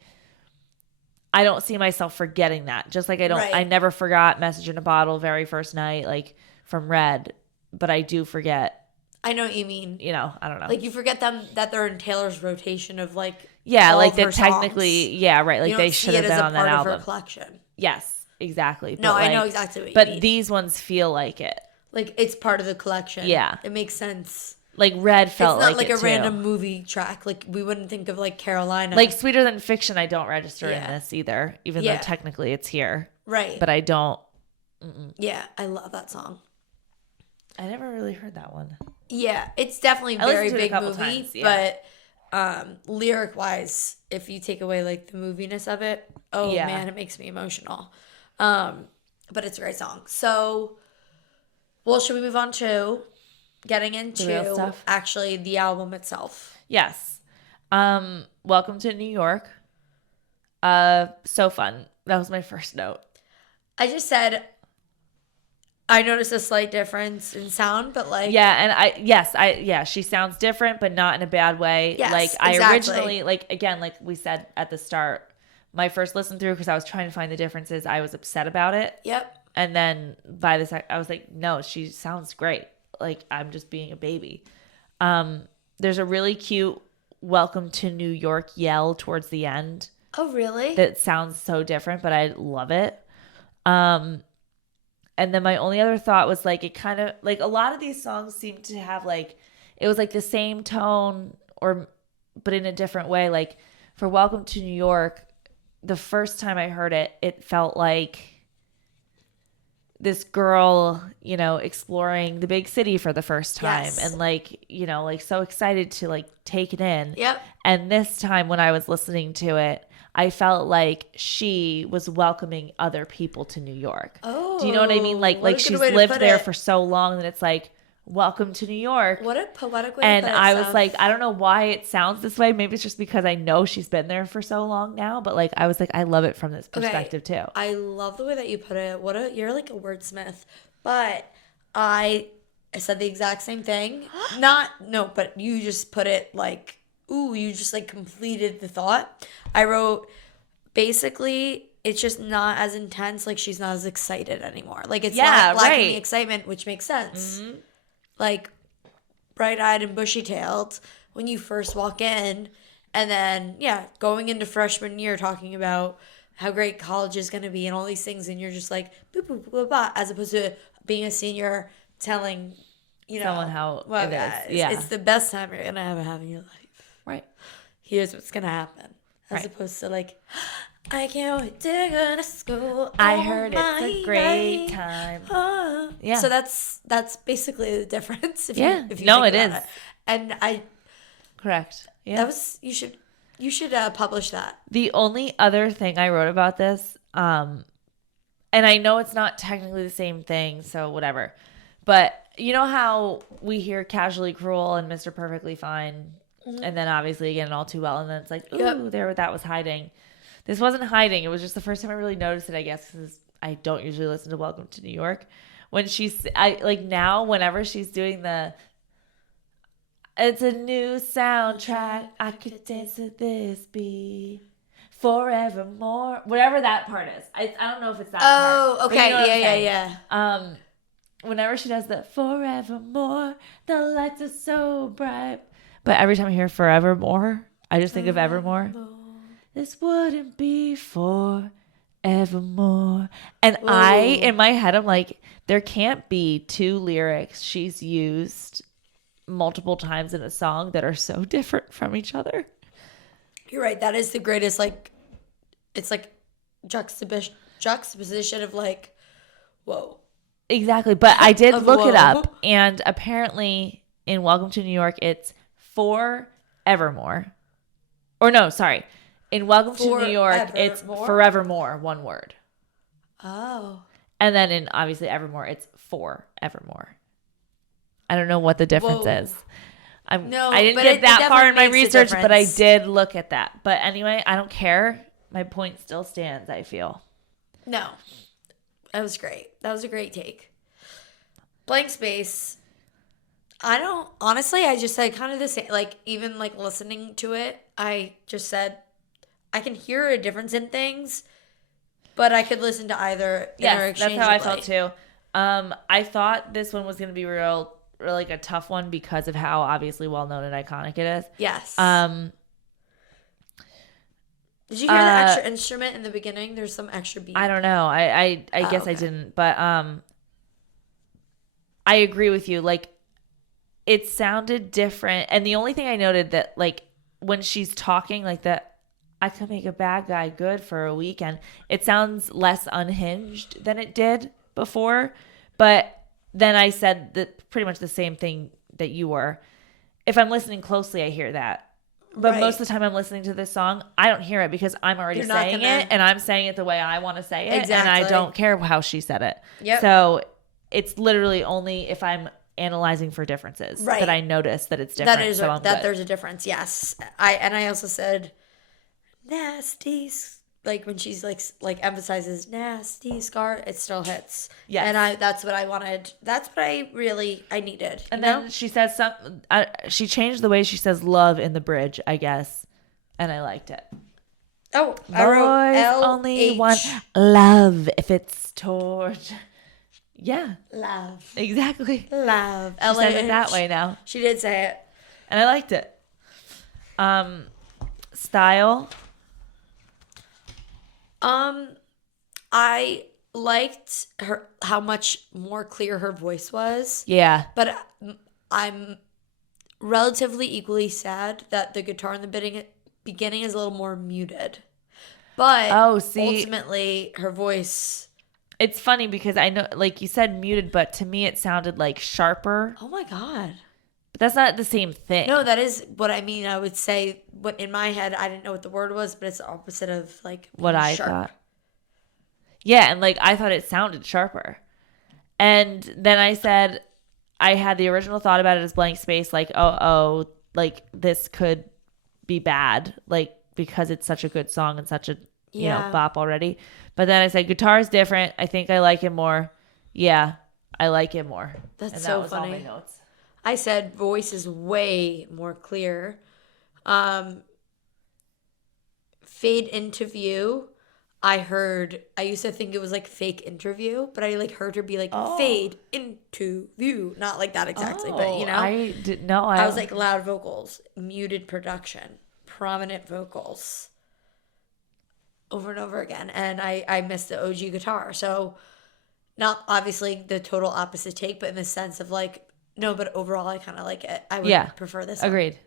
I don't see myself forgetting that. Just like I never forgot Message in a Bottle very first night, like from Red. But I do forget. I know what you mean. You know, I don't know. Like, you forget them that they're in Taylor's rotation of, like, yeah, all like of that her technically, songs. yeah, right. Like You they don't should see have it been as a on that part of album. her collection. Yes, exactly. No, But, I know like, exactly what you But mean. these ones feel like it. Like, it's part of the collection. Yeah. It makes sense. Like Red felt It's not like like it a too. random movie track. Like, we wouldn't think of, like, Carolina. Like Sweeter Than Fiction, I don't register in Yeah. this either, even though Yeah. technically it's here. Right. But I don't. Yeah, I love that song. I never really heard that one. Yeah, it's definitely a I very listened to it a big couple movie, times, yeah. but lyric-wise, if you take away, like, the moviness of it, Yeah. man, it makes me emotional. But it's a great song. So, well, should we move on to getting real into stuff? actually the album itself? Yes. Welcome to New York. So fun. That was my first note. I just said I noticed a slight difference in sound, but like Yeah, she sounds different, but not in a bad way. Yes, like I exactly. originally, like again, like we said at the start, my first listen through, because I was trying to find the differences, I was upset about it. Yep. And then by the second, I was like, no, she sounds great. Like, I'm just being a baby. There's a really cute Welcome to New York yell towards the end Oh, really? that sounds so different, but I love it. And then my only other thought was like, it kind of like a lot of these songs seem to have like, it was like the same tone but in a different way. Like for Welcome to New York, the first time I heard it, it felt like this girl, you know, exploring the big city for the first time. Yes. And like, you know, like so excited to like take it in. Yep. And this time when I was listening to it, I felt like she was welcoming other people to New York. Oh, do you know what I mean? Like what a good she's way to lived put there it. for so long that it's like, welcome to New York. What a poetic way And to put it, I was Steph. like, I don't know why it sounds this way. Maybe it's just because I know she's been there for so long now. But like, I was like, I love it from this perspective too. I love the way that you put it. You're like a wordsmith. But I said the exact same thing. But you just put it like, ooh, you just like completed the thought. I wrote, basically, it's just not as intense. Like, she's not as excited anymore. Like, it's Yeah, not lacking right. the excitement, which makes sense. Like, bright-eyed and bushy-tailed when you first walk in. And then, going into freshman year talking about how great college is going to be and all these things. And you're just like, boop, boop, boop, boop, boop, as opposed to being a senior telling, Someone how well, it is. guys, Yeah. it's the best time you're going to ever have in your life. Right. Here's what's going to happen. As opposed to like, I can't wait to go to school. I heard it's a great time. Oh. Yeah. So that's basically the difference. If Yeah. you No, think it about is. And Correct. Yeah. that was, you should publish that. The only other thing I wrote about this, and I know it's not technically the same thing, so whatever. But you know how we hear Casually Cruel and Mr. Perfectly Fine, and then obviously again All Too Well, and then it's like, ooh, there that was hiding. This wasn't hiding. It was just the first time I really noticed it, I guess, because I don't usually listen to Welcome to New York. When now, whenever she's doing it's a new soundtrack. I could dance to this beat forevermore. Whatever that part is. I don't know if it's that part. Oh, but okay. you know what I'm Yeah. saying. Whenever she does the forevermore, the lights are so bright. But every time I hear forevermore, I just think of Evermore. This wouldn't be forevermore. And in my head, I'm like, there can't be two lyrics she's used multiple times in a song that are so different from each other. You're right. That is the greatest, like, it's like juxtaposition of like, whoa. Exactly. But I did look it whoa. up, and apparently in Welcome to New York, it's forevermore. Or no, sorry. In Welcome to New York, it's forevermore, one word. Oh. And then in obviously Evermore, it's forevermore. I don't know what the difference is. I didn't get that far in my research, but I did look at that. But anyway, I don't care. My point still stands, I feel. No. That was great. That was a great take. Blank Space. I just said kind of the same. Like, even like listening to it, I just said, I can hear a difference in things, but I could listen to either. Yes, that's how I felt too. I thought this one was going to be real like a tough one because of how obviously well known and iconic it is. Yes. Did you hear the extra instrument in the beginning? There's some extra beat. I don't know. I guess okay. I didn't, but I agree with you. Like, it sounded different, and the only thing I noted that like when she's talking like that, I could make a bad guy good for a weekend. It sounds less unhinged than it did before, but then I said that pretty much the same thing that you were. If I'm listening closely, I hear that. But most of the time I'm listening to this song, I don't hear it because I'm already saying it, and I'm saying it the way I want to say it, and I don't care how she said it. Yep. So it's literally only if I'm analyzing for differences that I notice that it's different. There's a difference, yes. I also said nasties. Like when she's like emphasizes nasty scar, it still hits. Yeah, and that's what I wanted. That's what I needed. And then she says she changed the way she says love in the bridge, I guess, and I liked it. Oh, I wrote L only want love if it's toward. Yeah, love. Exactly, love. She said it that way now. She did say it, and I liked it. Style. I liked how much more clear her voice was. Yeah. But I'm relatively equally sad that the guitar in the beginning is a little more muted. But ultimately her voice. It's funny because I know, like you said, muted, but to me it sounded like sharper. Oh my God. But that's not the same thing. No, that is what I mean. I would say, what in my head, I didn't know what the word was, but it's the opposite of like what I thought. Yeah, and like I thought it sounded sharper. And then I said I had the original thought about it as blank space, like, like this could be bad, like because it's such a good song and such a you know bop already. But then I said guitar is different. I think I like it more. Yeah, I like it more. That's so funny. All my notes. I said voice is way more clear. Fade into view. I used to think it was like fake interview, but I like heard her be like fade into view. Not like that exactly, but you know. I didn't know. I was like loud vocals, muted production, prominent vocals over and over again. And I missed the OG guitar. So not obviously the total opposite take, but in the sense of like, no, but overall I kind of like it. I would prefer this one. Agreed.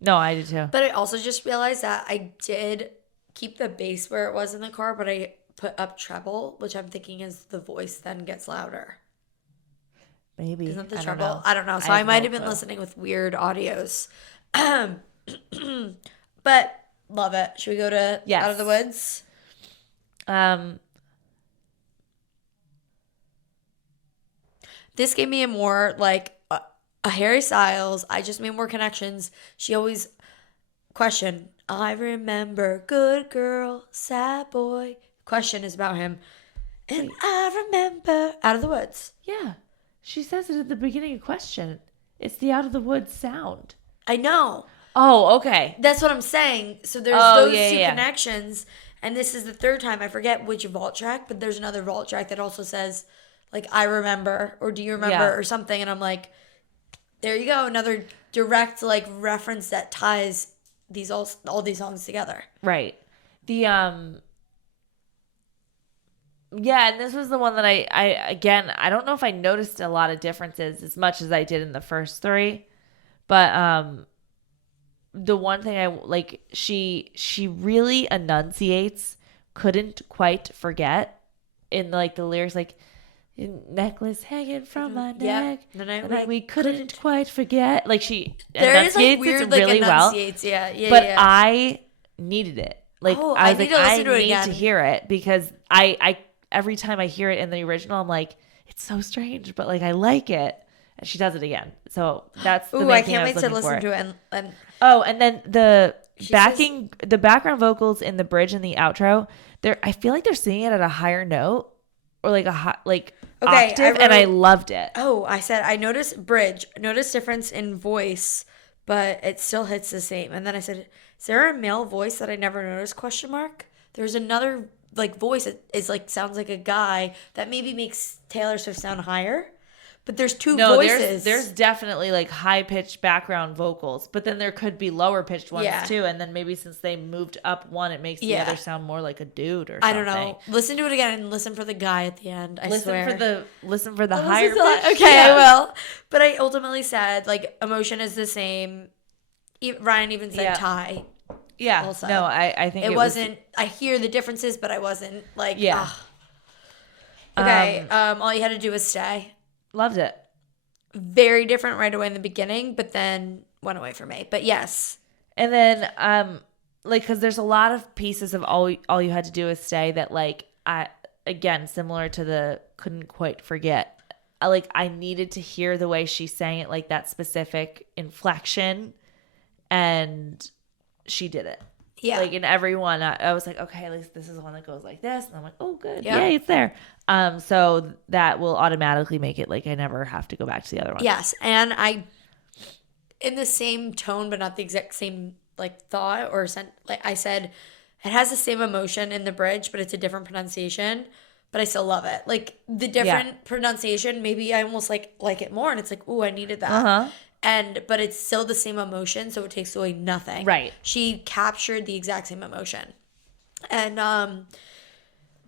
No, I did too. But I also just realized that I did keep the bass where it was in the car, but I put up treble, which I'm thinking is the voice then gets louder. Maybe. Isn't the I treble? don't know. I don't know. So I might have been listening with weird audios. But love it. Should we go to Out of the Woods? This gave me a more like a Harry Styles. I just made more connections. She always question. I remember good girl, sad boy. Question is about him. And I remember Out of the Woods. Yeah. She says it at the beginning of Question. It's the Out of the Woods sound. I know. Oh, okay. That's what I'm saying. So there's those two connections. And this is the third time. I forget which vault track, but there's another vault track that also says, like, I remember, or do you remember, or something. And I'm like, there you go. Another direct, like, reference that ties these all these songs together. Right. The, yeah, and this was the one that I don't know if I noticed a lot of differences as much as I did in the first three. But, the one thing I like, she really enunciates couldn't quite forget in like the lyrics, like necklace hanging from my neck. The night we couldn't quite forget. Like she enunciates like weird, it really well. But I needed it. Like I was like, I need to hear it because I every time I hear it in the original, I'm like, it's so strange, but like I like it. And she does it again. So that's the main thing I was looking for. I can't wait to listen to it. And then the background vocals in the bridge and the outro, I feel like they're singing it at a higher note or like octave, and I loved it. Oh, I said I noticed difference in voice, but it still hits the same. And then I said, is there a male voice that I never noticed? ? There's another like voice that is like sounds like a guy that maybe makes Taylor Swift sound higher. But there's two voices. There's definitely like high pitched background vocals, but then there could be lower pitched ones too. And then maybe since they moved up one, it makes the other sound more like a dude or something. I don't know. Listen to it again and listen for the guy at the end. I swear. Listen for the higher pitch. Okay, I will. But I ultimately said like emotion is the same. Ryan even said tie. Yeah. Also. No, I think it wasn't. I hear the differences, but I wasn't like. Yeah. Okay. All you had to do was stay. Loved it. Very different right away in the beginning, but then went away for me. But yes. And then, like, because there's a lot of pieces of all you had to do is stay that, like, again, similar to the couldn't quite forget. I needed to hear the way she sang it, like that specific inflection, and she did it. Yeah. Like in every one, I was like, okay, at least this is the one that goes like this. And I'm like, oh, good. Yeah, it's there. So that will automatically make it like I never have to go back to the other one. Yes. And in the same tone, but not the exact same like thought or like I said, it has the same emotion in the bridge, but it's a different pronunciation. But I still love it. Like the different pronunciation, maybe I almost like it more. And it's like, ooh, I needed that. Uh-huh. But it's still the same emotion, so it takes away nothing. Right. She captured the exact same emotion. And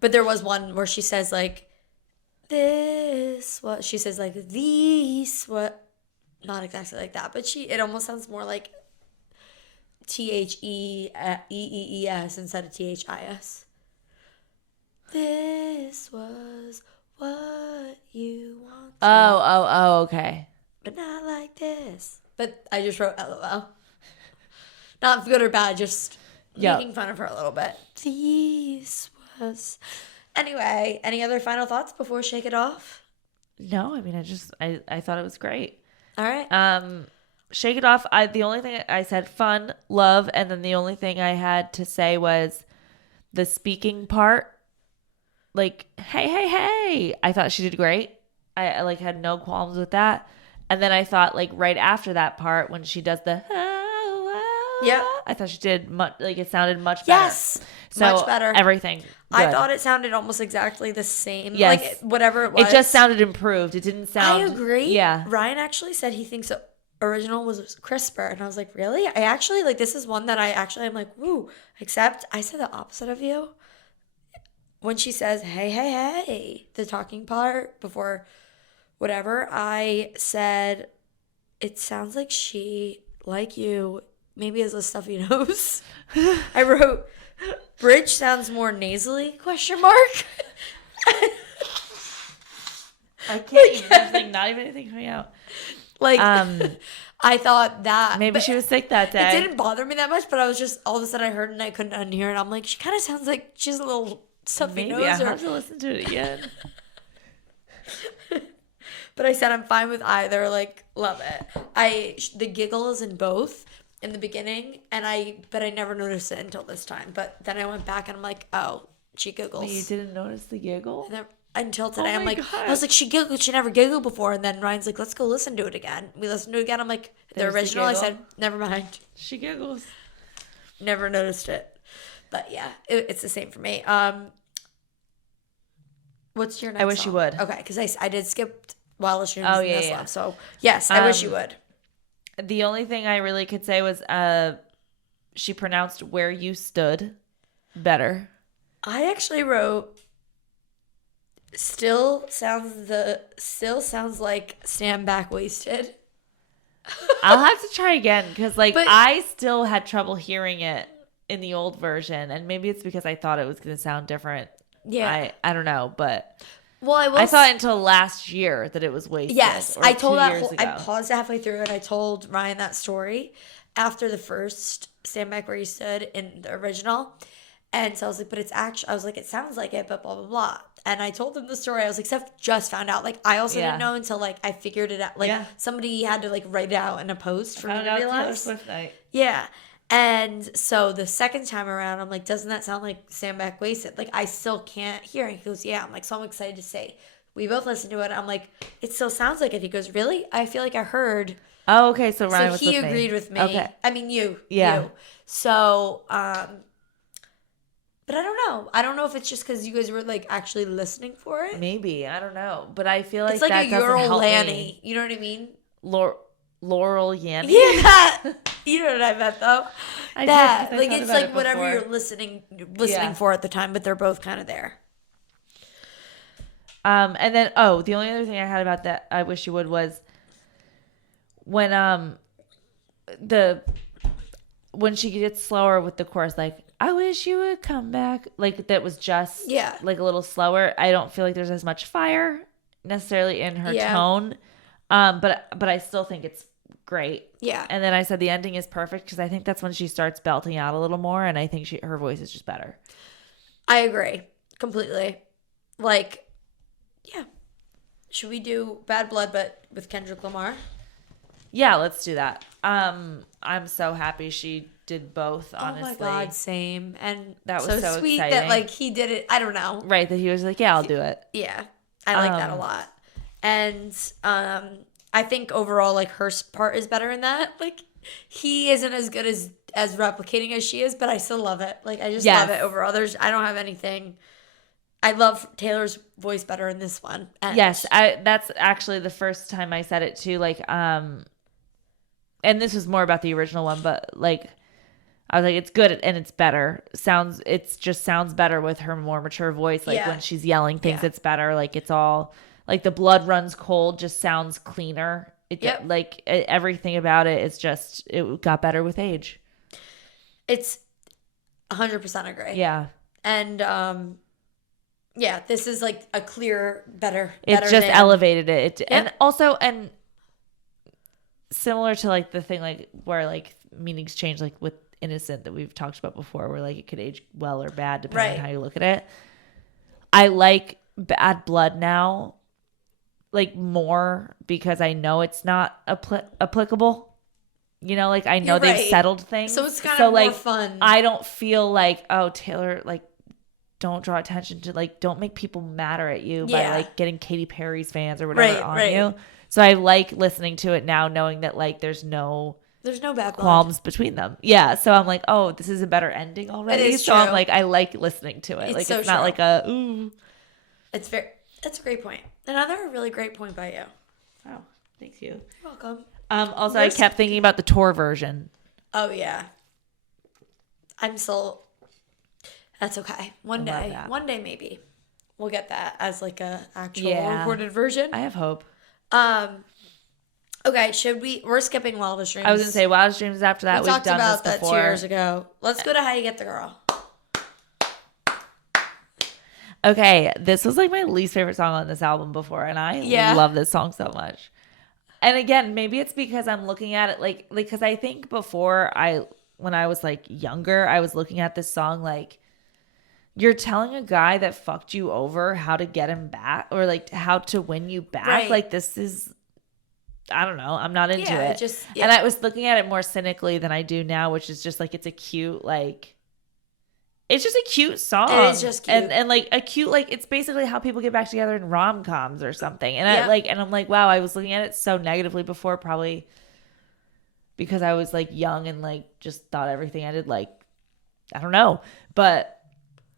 but there was one where she says like she says like these what, not exactly like that, but it almost sounds more like THEEES instead of THIS. This was what you wanted. Oh, okay. But not like this. But I just wrote LOL. Not good or bad, just making fun of her a little bit. This was... Anyway, any other final thoughts before we shake it off? No, I mean, I thought it was great. All right. Shake it off. The only thing I said, fun, love, and then the only thing I had to say was the speaking part. Like, hey. I thought she did great. I like had no qualms with that. And then I thought, like, right after that part, when she does the, Yep. I thought she did much, like it sounded much better. Yes. So much better. Everything. Good. I thought it sounded almost exactly the same. Yes. Like whatever it was. It just sounded improved. It didn't sound. I agree. Yeah. Ryan actually said he thinks the original was crisper. And I was like, really? I actually, like, this is one that I'm like, woo. Except I said the opposite of you. When she says, hey, hey, hey, the talking part before whatever, I said, it sounds like she, like you, maybe has a stuffy nose. I wrote, bridge sounds more nasally, question mark. I can't even think, not even anything coming out. Like, I thought that. Maybe she was sick that day. It didn't bother me that much, but I was just, all of a sudden I heard it and I couldn't unhear it. I'm like, she kind of sounds like she's a little stuffy nose. Maybe I have to listen to it again. But I said I'm fine with either. Like, love it. The giggle is in both in the beginning, but I never noticed it until this time. But then I went back and I'm like, oh, she giggles. You didn't notice the giggle? Until today, I'm like, God. I was like, she giggled. She never giggled before. And then Ryan's like, let's go listen to it again. We listened to it again. I'm like, the original. I said, never mind. She giggles. Never noticed it. But yeah, it's the same for me. What's your next I wish song? you would. Okay, because I did skip while listening Oh, to yeah, this yeah. love. So yes, I wish you would. The only thing I really could say was she pronounced where you stood better. I actually wrote still sounds like stand back wasted. I'll have to try again because I still had trouble hearing it in the old version, and maybe it's because I thought it was going to sound different. Yeah, I don't know, but well, I thought until last year that it was wasted. Yes, or I told 2 that years whole, I ago. paused halfway through and I told Ryan that story after the first stand back where you stood in the original. And so I was like, but it's actually, I was like, it sounds like it, but blah, blah, blah. And I told him the story. I was like, Steph just found out. Like, I also didn't know until, like, I figured it out. Like, somebody had to, like, write it out in a post for me to realize. Yeah. And so the second time around, I'm like, doesn't that sound like stand back wasted? Like, I still can't hear it. He goes, yeah. I'm like, so I'm excited to say. We both listened to it. I'm like, it still sounds like it. He goes, really? I feel like I heard. Oh, okay. So Ryan was with me. So he agreed with me. Okay. I mean, you. Yeah. You. So, but I don't know. I don't know if it's just because you guys were like actually listening for it. Maybe. I don't know. But I feel like it's like that a doesn't Ural help Lanny. me. You know what I mean? Laurel Yanny. Yeah. You know what I meant though. I that did, like it's like whatever before. you're listening for at the time, but they're both kind of there. And then the only other thing I had about that I wish you would was when when she gets slower with the chorus, like I wish you would come back, like that was just like a little slower. I don't feel like there's as much fire necessarily in her tone, but I still think it's great. Yeah. And then I said the ending is perfect because I think that's when she starts belting out a little more, and I think her voice is just better. I agree completely. Like, yeah. Should we do Bad Blood but with Kendrick Lamar? Yeah, let's do that. I'm so happy she did both, honestly. Oh my God, same. And that was so sweet exciting. that like he did it. I don't know. Right, that he was like, yeah, I'll do it. Yeah. I like that a lot. And I think overall like her part is better in that. Like he isn't as good as replicating as she is, but I still love it. Like I just love it overall. I don't have anything. I love Taylor's voice better in this one. And yes, that's actually the first time I said it too. Like, and this was more about the original one, but like, I was like, it's good and it's better. It just sounds better with her more mature voice. Like when she's yelling things, it's better. Like it's all like the blood runs cold just sounds cleaner. Everything about it is just, it got better with age. It's 100% agree. Yeah. And, yeah, this is like a clear, better. It just elevated it. And also, and similar to like the thing like where like meanings change, like with Innocent that we've talked about before, where like it could age well or bad depending on how you look at it. I like Bad Blood now, like more because I know it's not applicable. You know, like I know they've settled things, so it's kind of more fun. I don't feel like, oh, Taylor, like, don't draw attention to, like, don't make people madder at you by like getting Katy Perry's fans or whatever on you. So I like listening to it now knowing that like there's no There's no bad blood. qualms between them. Yeah. So I'm like, oh, this is a better ending already. It is so true. I'm like, I like listening to it. It's Like so it's not true. like a ooh. That's a great point. Another really great point by you. Oh, thank you. You're welcome. Also, I kept thinking about the tour version. Oh yeah. That's okay. One day maybe we'll get that as like a actual recorded version. I have hope. Okay, we're skipping Wildest Dreams. I was going to say Wildest Dreams is after that. We talked done about this that before. 2 years ago. Let's go to How You Get the Girl. Okay, this was like my least favorite song on this album before, and I love this song so much. And again, maybe it's because I'm looking at it like because I think before when I was like younger, I was looking at this song like you're telling a guy that fucked you over how to get him back or like how to win you back. Right. Like this is, I don't know. I'm not into it. Yeah. And I was looking at it more cynically than I do now, which is just like it's a cute like. It's just a cute song. It is just cute. And like a cute, like it's basically how people get back together in rom-coms or something. And I'm like, wow, I was looking at it so negatively before, probably because I was like young and like just thought everything ended like, I don't know. But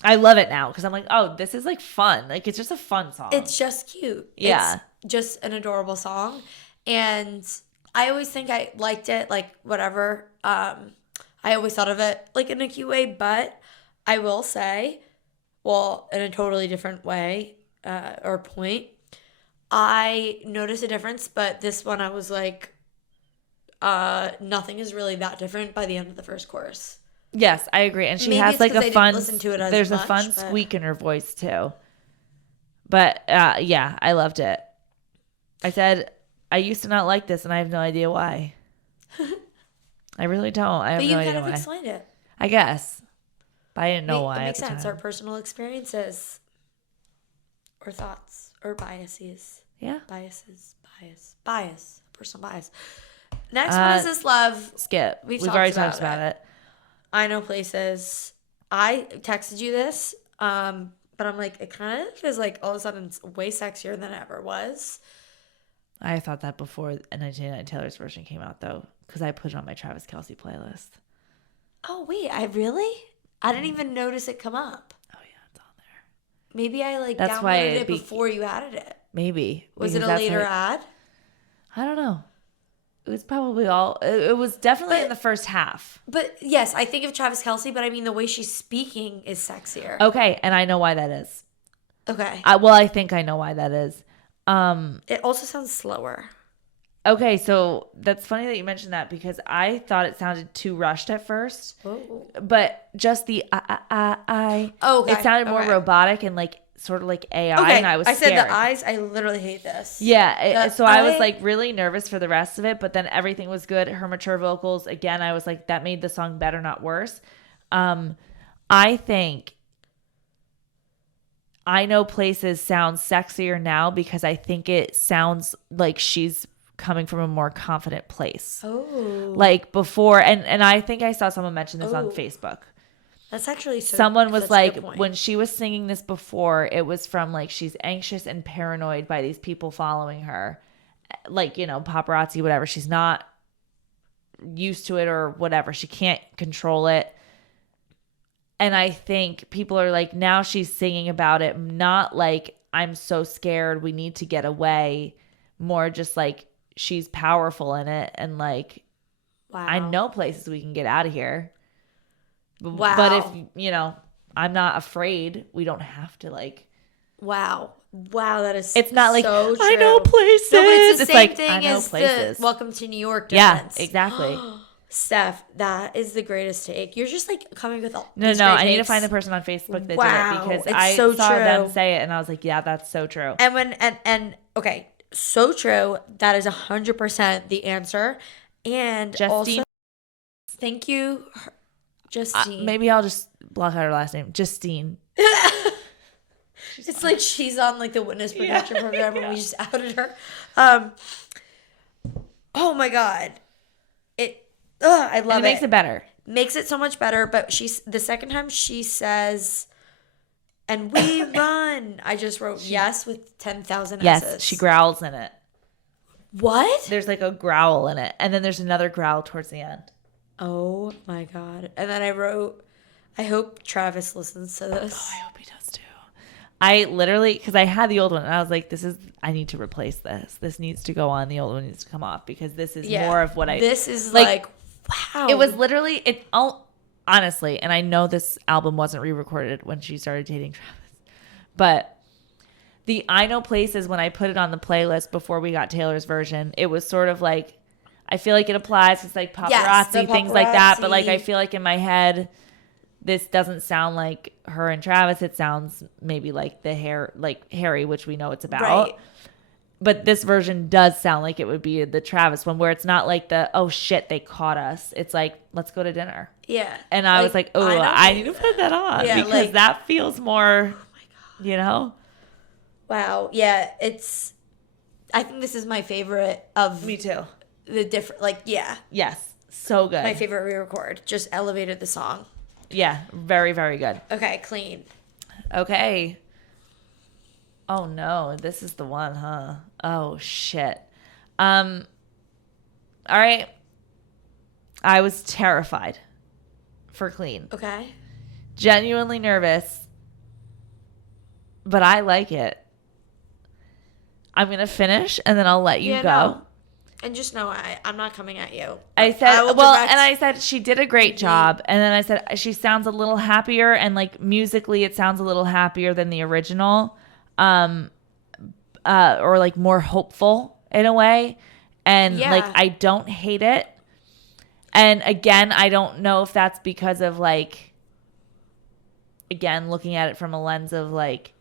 I love it now because I'm like, oh, this is like fun. Like it's just a fun song. It's just cute. Yeah. It's just an adorable song. And I always think I liked it, like whatever. I always thought of it like in a cute way, but I will say, well, in a totally different way or point, I noticed a difference, but this one I was like, nothing is really that different by the end of the first chorus. Yes, I agree. And she Maybe has like a fun, listen to it as there's much, a fun squeak in her voice too. But yeah, I loved it. I said, I used to not like this and I have no idea why. I really don't. I have no idea why. But you kind of explained it. I guess. But I didn't know why. It makes at the sense. time. Our personal experiences or thoughts or biases. Yeah. Bias. Personal bias. Next one is This Love. Skip. We've talked already talked about it. I Know Places. I texted you this, but I'm like, it kind of feels like all of a sudden it's way sexier than it ever was. I thought that before 1999 Taylor's version came out, though, because I put it on my Travis Kelce playlist. Oh, wait, I didn't even notice it come up. Oh, yeah, it's on there. Maybe I That's why downloaded it before you added it. Maybe. Was it a later ad? I don't know. It was probably it was definitely in the first half. But yes, I think of Travis Kelce, but I mean the way she's speaking is sexier. Okay, and I know why that is. Okay. I think I know why that is. It also sounds slower. Okay, so that's funny that you mentioned that because I thought it sounded too rushed at first. Oh. But just the I. Okay. It sounded more robotic and like sort of like AI, okay. and I was scared. said the eyes. I literally hate this. Yeah, so I was like really nervous for the rest of it, but then everything was good. Her mature vocals, again, I was like, that made the song better, not worse. I think I Know Places sounds sexier now because I think it sounds like she's coming from a more confident place. Oh. Like before, and I think I saw someone mention this on Facebook. That's actually someone was like, when she was singing this before, it was from like she's anxious and paranoid by these people following her, like, you know, paparazzi, whatever. She's not used to it or whatever. She can't control it. And I think people are like, now she's singing about it, not like I'm so scared, we need to get away, more just like she's powerful in it and like, wow, I know places we can get out of here. Wow. But if, you know, I'm not afraid, we don't have to like. Wow, that is it's not like, so true. I know places. No, but it's the same like, thing as places. The Welcome to New York Yeah, difference. exactly. Steph, that is the greatest take. You're just like coming with all No, I need to find the person on Facebook that did it because I saw them say it and I was like, yeah, that's so true. And okay, so true. That is 100% the answer. And Justine. Also, thank you, Justine. Maybe I'll just block out her last name, Justine. It's like she's on like the witness protection program and we just outed her. Oh my God. I love it. It makes it better. Makes it so much better. But the second time she says, and we run. I just wrote yes with 10,000 S's. Yes, she growls in it. What? There's like a growl in it, and then there's another growl towards the end. Oh my God. And then I wrote, I hope Travis listens to this. Oh, I hope he does too. I literally, because I had the old one, and I was like, I need to replace this. This needs to go on. The old one needs to come off, because this is more of what This is like, wow. It was literally, honestly, and I know this album wasn't re-recorded when she started dating Travis, but the I Know Places, when I put it on the playlist before we got Taylor's version, it was sort of like, I feel like it applies. It's like paparazzi, things like that. But like, I feel like in my head, this doesn't sound like her and Travis. It sounds maybe like Harry, which we know it's about. Right. But this version does sound like it would be the Travis one, where it's not like oh shit, they caught us. It's like, let's go to dinner. Yeah. And I was like, oh, I need to put that on, because that feels more, oh my God. Wow. Yeah. I think this is my favorite of. Me too. The different, Yes. So good. My favorite re-record. Just elevated the song. Yeah. Very, very good. Okay. Clean. Okay. Oh no, this is the one, huh? Oh shit. All right. I was terrified for Clean. Okay. Genuinely nervous, but I like it. I'm going to finish and then I'll let you go. No. And just know I'm not coming at you. I said, I said she did a great job. And then I said she sounds a little happier, and like musically it sounds a little happier than the original. Or like more hopeful in a way. And like, I don't hate it. And again, I don't know if that's because of like, again, looking at it from a lens of like,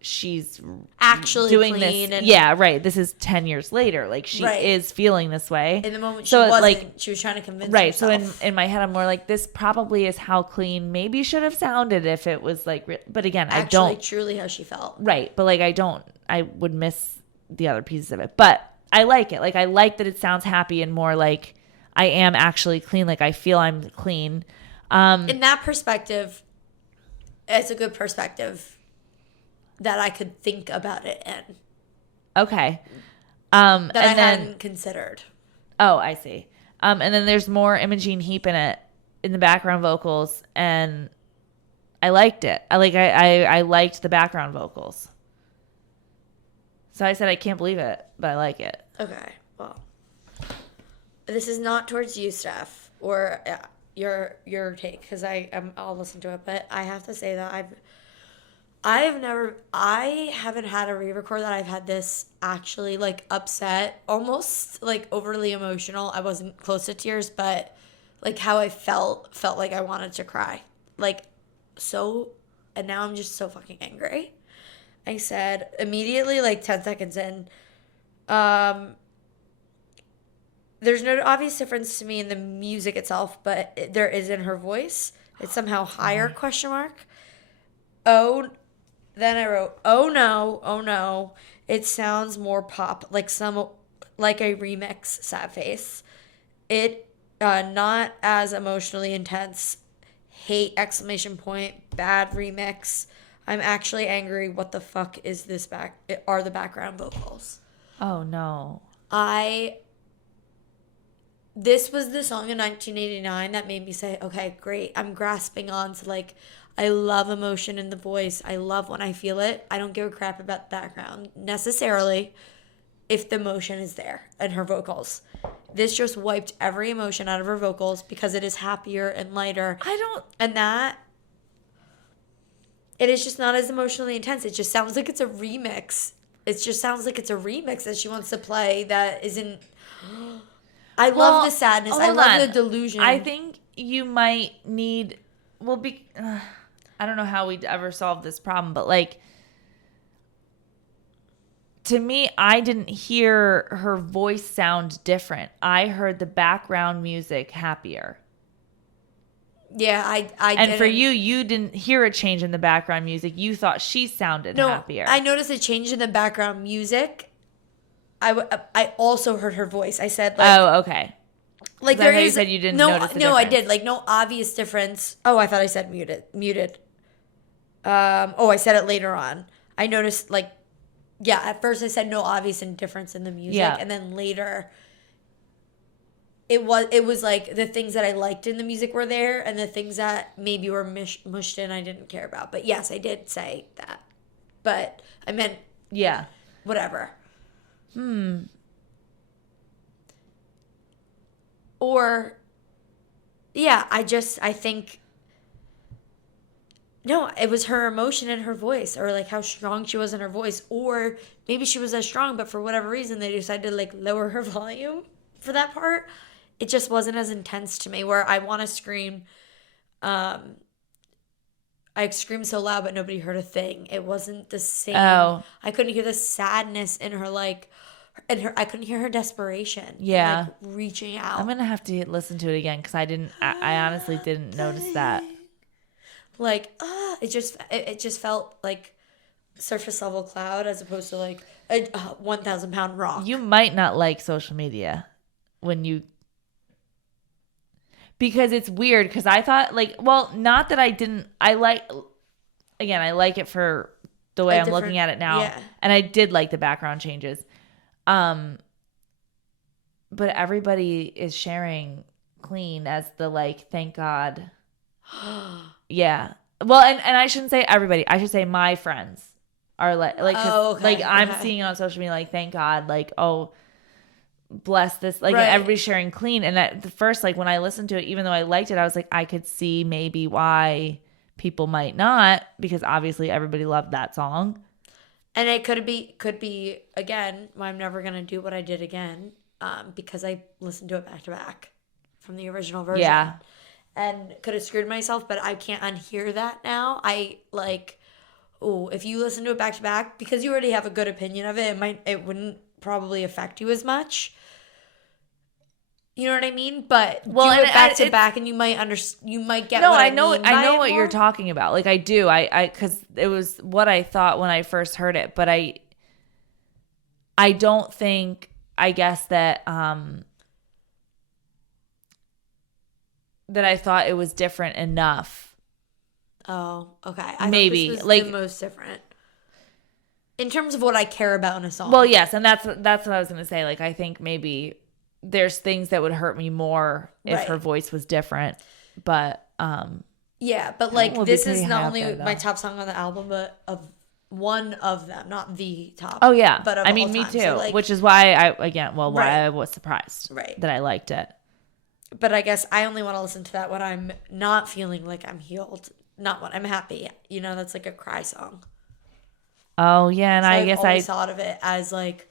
she's actually doing clean. This. Yeah, right. This is 10 years later. Like, she is feeling this way. In the moment she wasn't. Like, she was trying to convince herself. Right. So in my head, I'm more like, this probably is how Clean maybe should have sounded if it was like, but again, I don't. Truly how she felt. Right. But like, I would miss the other pieces of it. But I like it. Like, I like that it sounds happy and more like I am actually clean. Like, I feel I'm clean. In that perspective, it's a good perspective that I could think about it in. Okay. That I hadn't considered. Oh, I see. And then there's more Imogene Heap in it, in the background vocals, and I liked it. I liked the background vocals. So I said I can't believe it, but I like it. Okay. Well, this is not towards you, Steph, or your take, because I'll listen to it, but I have to say that I haven't had a re-record that I've had this actually like upset, almost like overly emotional. I wasn't close to tears, but like how I felt like I wanted to cry. Like, so, and now I'm just so fucking angry. I said immediately, like 10 seconds in, there's no obvious difference to me in the music itself, but there is in her voice. It's somehow higher, question mark. Oh, then I wrote, oh no, it sounds more pop, like a remix, sad face. It, not as emotionally intense, hate, exclamation point, bad remix. I'm actually angry. What the fuck is this are the background vocals? Oh no. This was the song in 1989 that made me say, okay, great. I'm grasping on to like, I love emotion in the voice. I love when I feel it. I don't give a crap about the background necessarily if the emotion is there in her vocals. This just wiped every emotion out of her vocals because it is happier and lighter. And that, it is just not as emotionally intense. It just sounds like it's a remix. It just sounds like it's a remix that she wants to play that isn't... I love the sadness. I love the delusion. I think you might need... I don't know how we'd ever solve this problem, but like, to me, I didn't hear her voice sound different. I heard the background music happier. Yeah, I and for you didn't hear a change in the background music. You thought she sounded happier. I noticed a change in the background music. I also heard her voice. I said like, oh, okay. Like there is, you said you didn't notice the difference. I did. Like no obvious difference. Oh, I thought I said muted. I said it later on. I noticed like yeah, at first I said no obvious difference in the music, Yeah. and then later it was like the things that I liked in the music were there, and the things that maybe were mushed in I didn't care about. But yes, I did say that. But I meant Yeah. whatever. Or yeah, I think no, it was her emotion in her voice, or like how strong she was in her voice, or maybe she was as strong, but for whatever reason they decided to like lower her volume for that part. It just wasn't as intense to me. Where I want to scream, I screamed so loud, but nobody heard a thing. It wasn't the same. Oh. I couldn't hear the sadness in her, like, and her. I couldn't hear her desperation. Yeah. and, like, reaching out. I'm going to have to listen to it again because I honestly didn't notice that. Like, it just felt like surface level cloud as opposed to like a 1,000 pound rock. You might not like social media because it's weird because I thought like, well, not that I like it for the way I'm looking at it now. Yeah. And I did like the background changes. But everybody is sharing Clean as the like, thank God. Yeah. Well, and I shouldn't say everybody. I should say my friends are like I'm seeing it on social media, like, thank God, like, oh, bless this, like, right. And everybody's sharing Clean. And at the first, like, when I listened to it, even though I liked it, I was like, I could see maybe why people might not, because obviously everybody loved that song. And it could be again, why I'm never gonna do what I did again, because I listened to it back to back from the original version. Yeah. And could have screwed myself, but I can't unhear that now. I like, if you listen to it back to back, because you already have a good opinion of it, it wouldn't probably affect you as much. You know what I mean? But do it back to back, and you might get. No, I know what you're talking about. Like, I do. I because it was what I thought when I first heard it, but I don't think. I guess that that I thought it was different enough. Oh, okay. Maybe this was like the most different in terms of what I care about in a song. Well, yes, and that's what I was gonna say. Like, I think maybe there's things that would hurt me more if her voice was different. But yeah, but like this is not only my top song on the album, but of one of them, not the top. Oh yeah, but I mean, me too. So, like, which is why I was surprised that I liked it. But I guess I only want to listen to that when I'm not feeling like I'm healed, not when I'm happy. You know, that's like a cry song. Oh yeah, and so I guess I thought of it as like.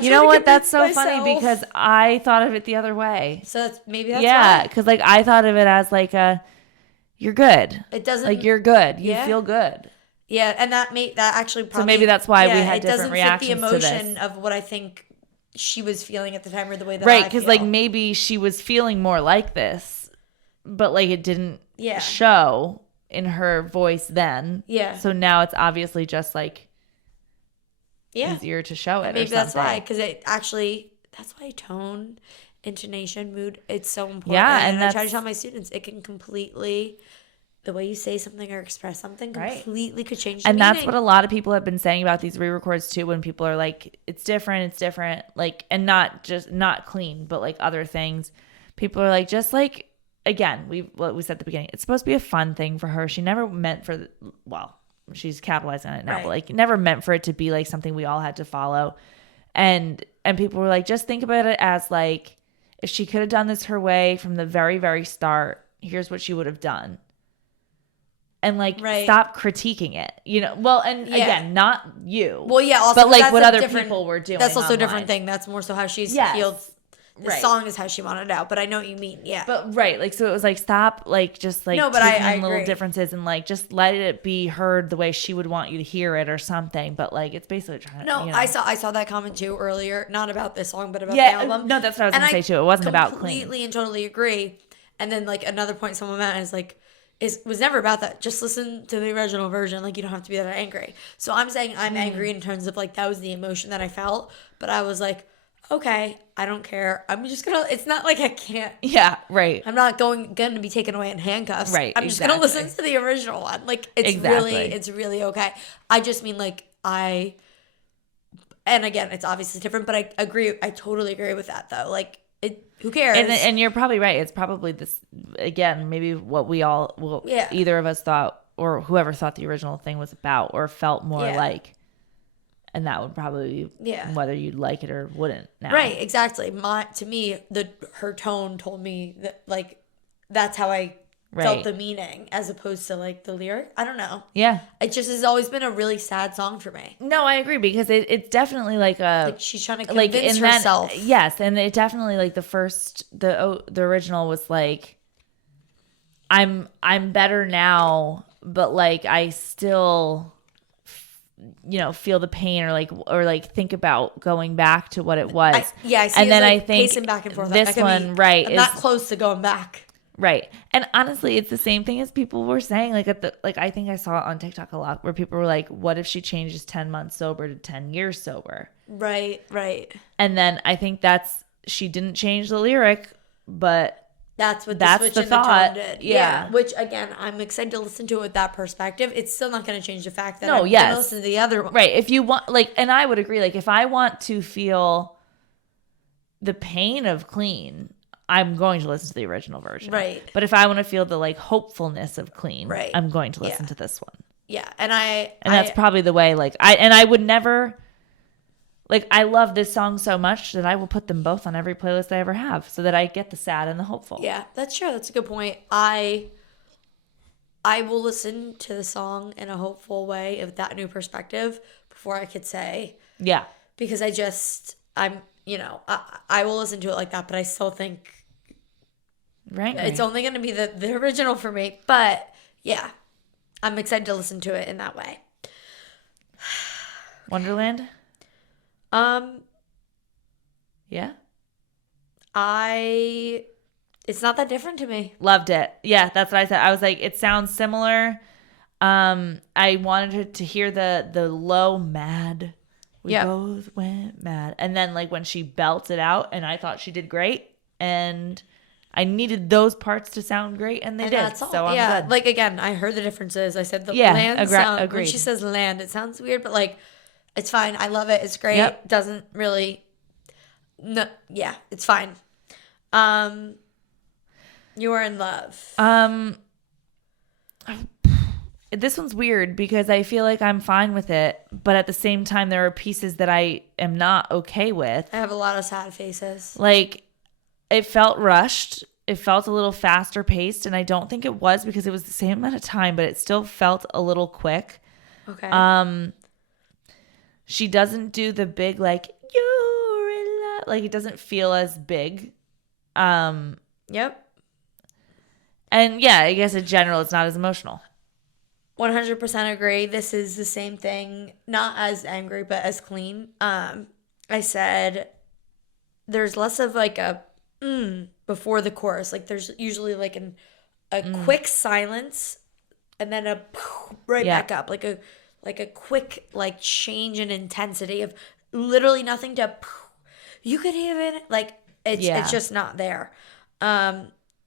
You know what? That's so funny because I thought of it the other way. So that's why. Yeah, because like I thought of it as like you're good. It doesn't like you're good. You feel good. Yeah, and that actually probably. So maybe that's why we had different reactions to this. It doesn't fit the emotion of what I think she was feeling at the time, or the way that I feel. Because like maybe she was feeling more like this, but like it didn't show in her voice then. Yeah. So now it's obviously just like easier to show it. Maybe that's why, because that's why tone, intonation, mood, it's so important. Yeah, and I try to tell my students it can completely. The way you say something or express something completely could change the meaning. And that's what a lot of people have been saying about these re-records too, when people are like, it's different, like, and not Clean, but like other things. People are like, just like, again, we said at the beginning, it's supposed to be a fun thing for her. She never meant she's capitalizing on it now, but like never meant for it to be like something we all had to follow. And people were like, just think about it as like, if she could have done this her way from the very, very start, here's what she would have done. And like stop critiquing it, you know. Well, and again, not you. Well, yeah, also, but like what other people were doing. That's also online. a different thing. That's more so how she's healed. The song is how she wanted it out, but I know what you mean. Yeah, but like so it was like stop, like just like taking little differences and like just let it be heard the way she would want you to hear it or something. But like it's basically trying to. No, you know. I saw that comment too earlier, not about this song, but about the album. No, that's what I was gonna say too. It wasn't about Clean. Completely and totally agree. And then like another point someone meant is like. Was never about that. Just listen to the original version. Like, you don't have to be that angry. So I'm saying I'm angry in terms of like that was the emotion that I felt. But I was like, okay, I don't care. I'm just gonna. It's not like I can't. Yeah, right. I'm not gonna be taken away in handcuffs. Right. I'm just gonna listen to the original one. Like it's really okay. I just mean like I and again, it's obviously different, but I totally agree with that though. Like, who cares? And you're probably right. It's probably this, again, maybe what we all, either of us thought, or whoever thought the original thing was about, or felt more like, and that would probably be whether you'd like it or wouldn't now. Right, exactly. To me, her tone told me that, like, that's how I felt the meaning, as opposed to like the lyric. I don't know. Yeah. It just has always been a really sad song for me. No, I agree, because it's definitely like she's trying to convince herself. Yes, and it definitely, like, the original was like, I'm better now, but like I still feel the pain, or like think about going back to what it was. I see. And then like I think pacing back and forth. This one, right, I'm not close to going back. Right. And honestly, it's the same thing as people were saying, like, I think I saw it on TikTok a lot, where people were like, what if she changes 10 months sober to 10 years sober? Right. And then I think she didn't change the lyric, but that's what the thought did. Yeah. Which, again, I'm excited to listen to it with that perspective. It's still not going to change the fact that I'm going to listen to the other one. Right. If you want, like, and I would agree, like, if I want to feel the pain of Clean, I'm going to listen to the original version. Right. But if I want to feel the, like, hopefulness of Clean, I'm going to listen to this one. Yeah. And that's probably the way, like, I would never, like, I love this song so much that I will put them both on every playlist I ever have, so that I get the sad and the hopeful. Yeah, that's true. That's a good point. I will listen to the song in a hopeful way, of that new perspective, before I could say. Yeah. Because I will listen to it like that, but I still think it's only going to be the original for me. But yeah, I'm excited to listen to it in that way. Wonderland? Yeah. It's not that different to me. Loved it. Yeah, that's what I said. I was like, it sounds similar. I wanted to hear the low mad. We both went mad. And then, like, when she belted out, and I thought she did great, and I needed those parts to sound great, and they did. So I'm good. Like, again, I heard the differences. I said the land sound. Agreed. When she says land, it sounds weird, but, like, it's fine. I love it. It's great. Yep. Doesn't really. No. Yeah, it's fine. You Are in Love. This one's weird, because I feel like I'm fine with it, but at the same time, there are pieces that I am not okay with. I have a lot of sad faces. Like, it felt rushed. It felt a little faster paced, and I don't think it was, because it was the same amount of time, but it still felt a little quick. Okay. She doesn't do the big, like, you're in love. Like, it doesn't feel as big. Yep. And yeah, I guess in general, it's not as emotional. 100% agree. This is the same thing, not as angry, but as Clean. I said there's less of like a before the chorus. Like, there's usually like a quick silence, and then a back up, like a quick, like, change in intensity of literally nothing to you could even, like, it's just not there.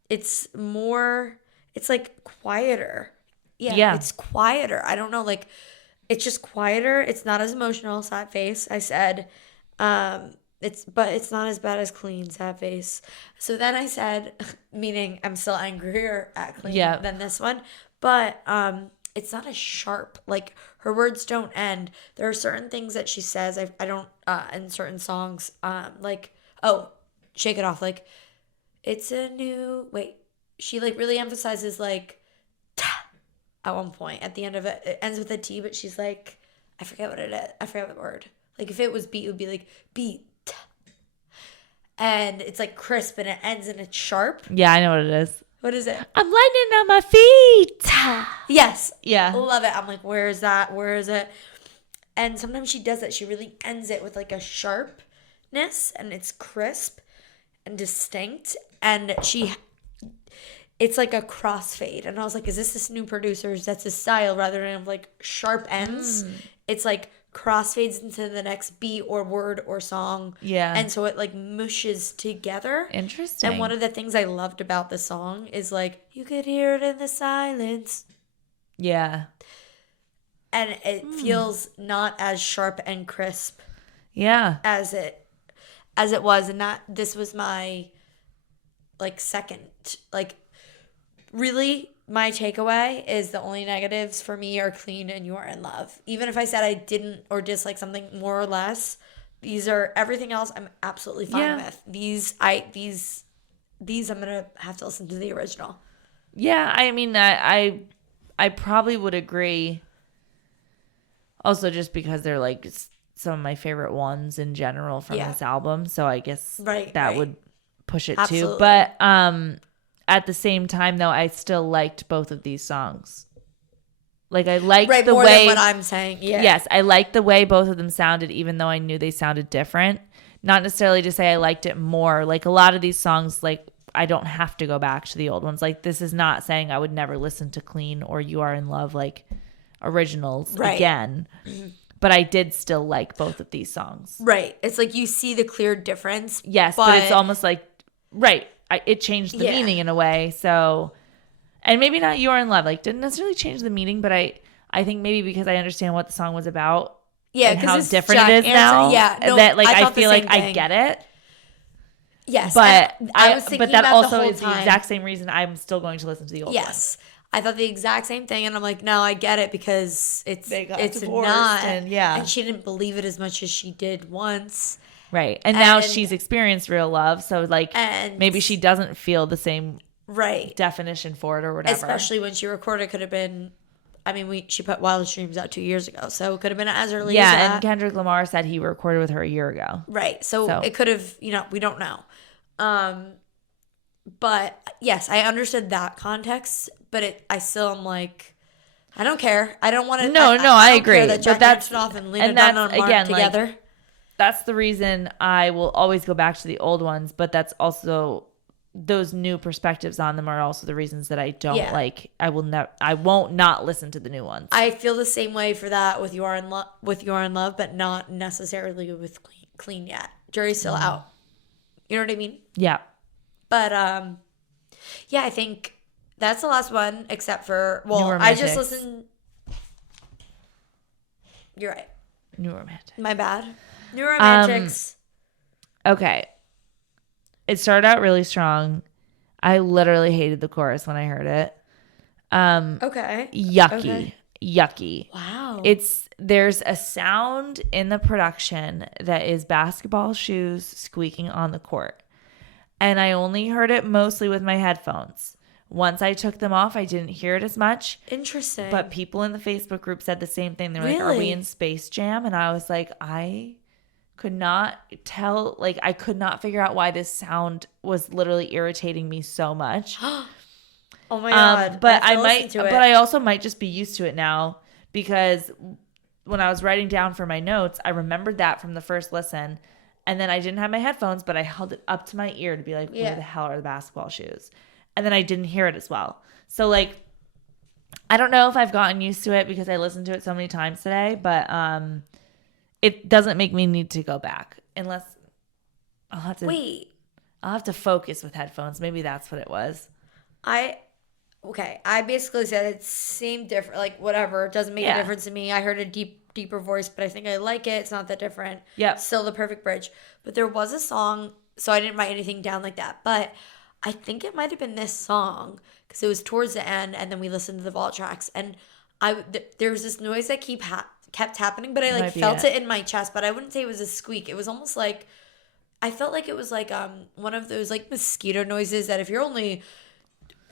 It's more, it's like quieter. Yeah, it's quieter. I don't know, like, it's just quieter. It's not as emotional. Sad face. I said, it's not as bad as Clean. Sad face. So then I said, meaning I'm still angrier at Clean than this one, but it's not as sharp. Like, her words don't end. There are certain things that she says. I don't in certain songs. Like, Shake It Off. Like, it's a new wait. She, like, really emphasizes, like, at one point at the end of it. It ends with a T, but she's like, I forget what it is. I forget the word. Like, if it was beat, it would be like beat. And it's like crisp, and it ends and it's sharp. Yeah, I know what it is. What is it? I'm lightning on my feet. Yes. Yeah. Love it. I'm like, where is that? Where is it? And sometimes she does that. She really ends it with like a sharpness, and it's crisp and distinct. And it's like a crossfade. And I was like, is this new producer's? That's his style, rather than like sharp ends. It's like crossfades into the next beat or word or song. Yeah. And so it like mushes together. Interesting. And one of the things I loved about the song is like, you could hear it in the silence. Yeah. And it feels not as sharp and crisp Yeah. as it was, and that this was my like second, like really my takeaway is the only negatives for me are Clean and You Are in Love. Even if I said I didn't or dislike something more or less, these are everything else I'm absolutely fine with. These I'm gonna have to listen to the original. Yeah, I mean, I probably would agree. Also, just because they're like some of my favorite ones in general from this album, so I guess that would push it too. But at the same time, though, I still liked both of these songs. Like I liked the more way than what I'm saying. Yeah. Yes, I liked the way both of them sounded, even though I knew they sounded different. Not necessarily to say I liked it more. Like a lot of these songs, like I don't have to go back to the old ones. Like this is not saying I would never listen to Clean or You Are in Love, like originals again. But I did still like both of these songs. Right. It's like you see the clear difference. Yes, but it's almost like, it changed the meaning in a way. So, and maybe not You Are in Love. Like didn't necessarily change the meaning, but I think maybe because I understand what the song was about. Yeah, and how different it is now. Yeah, no, that like I feel like thing. I get it. Yes, but I was thinking but that about also the is the exact same reason I'm still going to listen to the old one. Yes, I thought the exact same thing, and I'm like, no, I get it because it's divorced not, and she didn't believe it as much as she did once. Right, and now she's experienced real love, so like maybe she doesn't feel the same definition for it or whatever. Especially when she recorded, could have been. I mean, she put Wildest Dreams out 2 years ago, so it could have been as early as that. Yeah, and Kendrick Lamar said he recorded with her a year ago. Right, so it could have, we don't know. But yes, I understood that context, but I still am like, I don't care. I don't want to. No, I agree. That Jack Antonoff and Lena Dunham are together. Like, that's the reason I will always go back to the old ones, but that's also those new perspectives on them are also the reasons that I don't like. I won't not listen to the new ones. I feel the same way for that with You Are in Love, but not necessarily with Clean yet. Jury's still out. You know what I mean? Yeah. But I think that's the last one, except for I just listened. You're right. New Romantics. My bad. New Romantics. Okay. It started out really strong. I literally hated the chorus when I heard it. Okay. Yucky. Wow. There's a sound in the production that is basketball shoes squeaking on the court. And I only heard it mostly with my headphones. Once I took them off, I didn't hear it as much. Interesting. But people in the Facebook group said the same thing. They were like, are we in Space Jam? And I was like, I could not tell, like I could not figure out why this sound was literally irritating me so much. Oh my God. But I also might just be used to it now because when I was writing down for my notes, I remembered that from the first listen. And then I didn't have my headphones, but I held it up to my ear to be like, where the hell are the basketball shoes? And then I didn't hear it as well. So like, I don't know if I've gotten used to it because I listened to it so many times today, but it doesn't make me need to go back unless I'll have to focus with headphones. Maybe that's what it was. I basically said it seemed different, like whatever. It doesn't make a difference to me. I heard a deeper voice, but I think I like it. It's not that different. Yeah. Still the perfect bridge. But there was a song, so I didn't write anything down like that. But I think it might have been this song because it was towards the end, and then we listened to the vault tracks, and there was this noise that kept happening, but I felt it in my chest. But I wouldn't say it was a squeak. It was almost like I felt like it was like one of those like mosquito noises that if you're only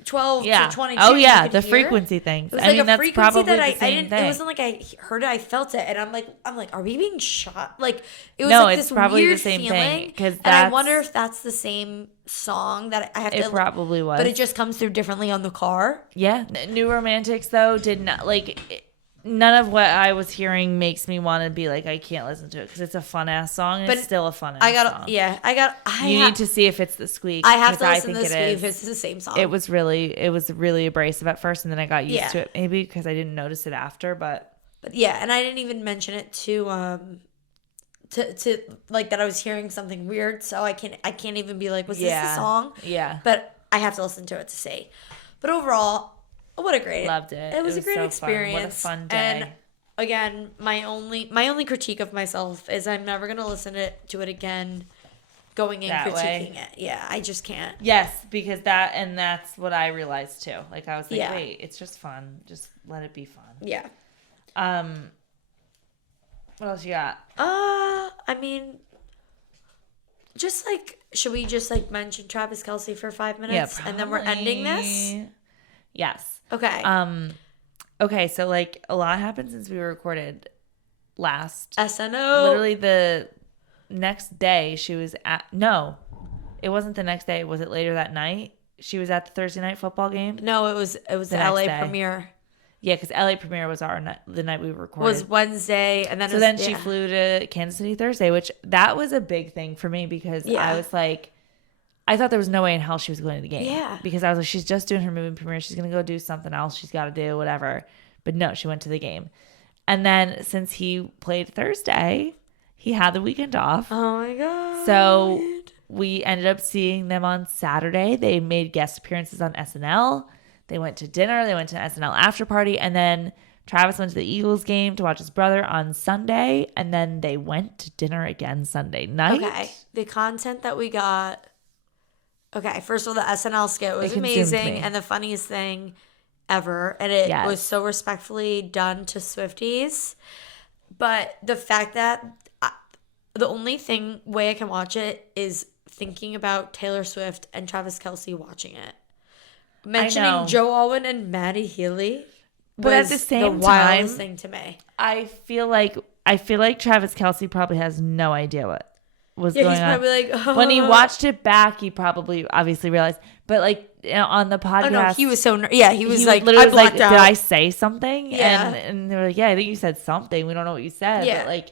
12 to 22. Oh yeah, the frequency things. I mean, that's probably that I didn't. It wasn't like I heard it. I felt it, and I'm like, are we being shot? Like it was no, like it's this probably weird the same feeling. Because and I wonder if that's the same song that I have to. It probably was, but it just comes through differently on the car. Yeah, New Romantics though did not like. None of what I was hearing makes me want to be like, I can't listen to it because it's a fun ass song. And it's still a fun ass song. You need to see if it's the squeak. I have to listen to the squeak if it's the same song. It was really abrasive at first, and then I got used to it maybe because I didn't notice it after. But yeah, and I didn't even mention it to like that I was hearing something weird, so I can't even be like, was this the song? Yeah. But I have to listen to it to see. But overall, what a great. Loved it. It was a great experience. Fun. What a fun day. And again, my only critique of myself is I'm never gonna listen to it again, going and That critiquing way. it. Yeah, I just can't. Yes, because that's what I realized too. Like I was like, Yeah. wait, it's just fun. Just let it be fun. Yeah. What else you got? I mean, just like, should we just like mention Travis Kelce for 5 minutes and then we're ending this? Yes. Okay. Okay, so like a lot happened since we recorded last. SNO. Literally the next day she was at, no, it wasn't the next day. Was it later that night? She was at the Thursday night football game? No, it was the next LA day. premiere. Yeah, because LA premiere was the night we recorded. Was Wednesday, and then then she flew to Kansas City Thursday, which that was a big thing for me because I was like, I thought there was no way in hell she was going to the game. Yeah. Because I was like, she's just doing her movie premiere. She's going to go do something else. She's got to do whatever. But no, she went to the game. And then since he played Thursday, he had the weekend off. Oh my God. So we ended up seeing them on Saturday. They made guest appearances on SNL. They went to dinner. They went to an SNL after party. And then Travis went to the Eagles game to watch his brother on Sunday. And then they went to dinner again Sunday night. Okay. The content that we got. Okay. First of all, the SNL skit was consumed amazing me. and the funniest thing ever. And it Yes. was so respectfully done to Swifties. But the fact that the only way I can watch it is thinking about Taylor Swift and Travis Kelce watching it. Mentioning Joe Alwyn and Maddie Healy, but at the same time, thing to me. I feel like Travis Kelce probably has no idea what was going he's on. Probably like, oh. When he watched it back, he probably obviously realized. But like on the podcast, oh no, he was so he was like, literally I blacked out. Did I say something? Yeah, and they were like, yeah, I think you said something. We don't know what you said. Yeah, but like.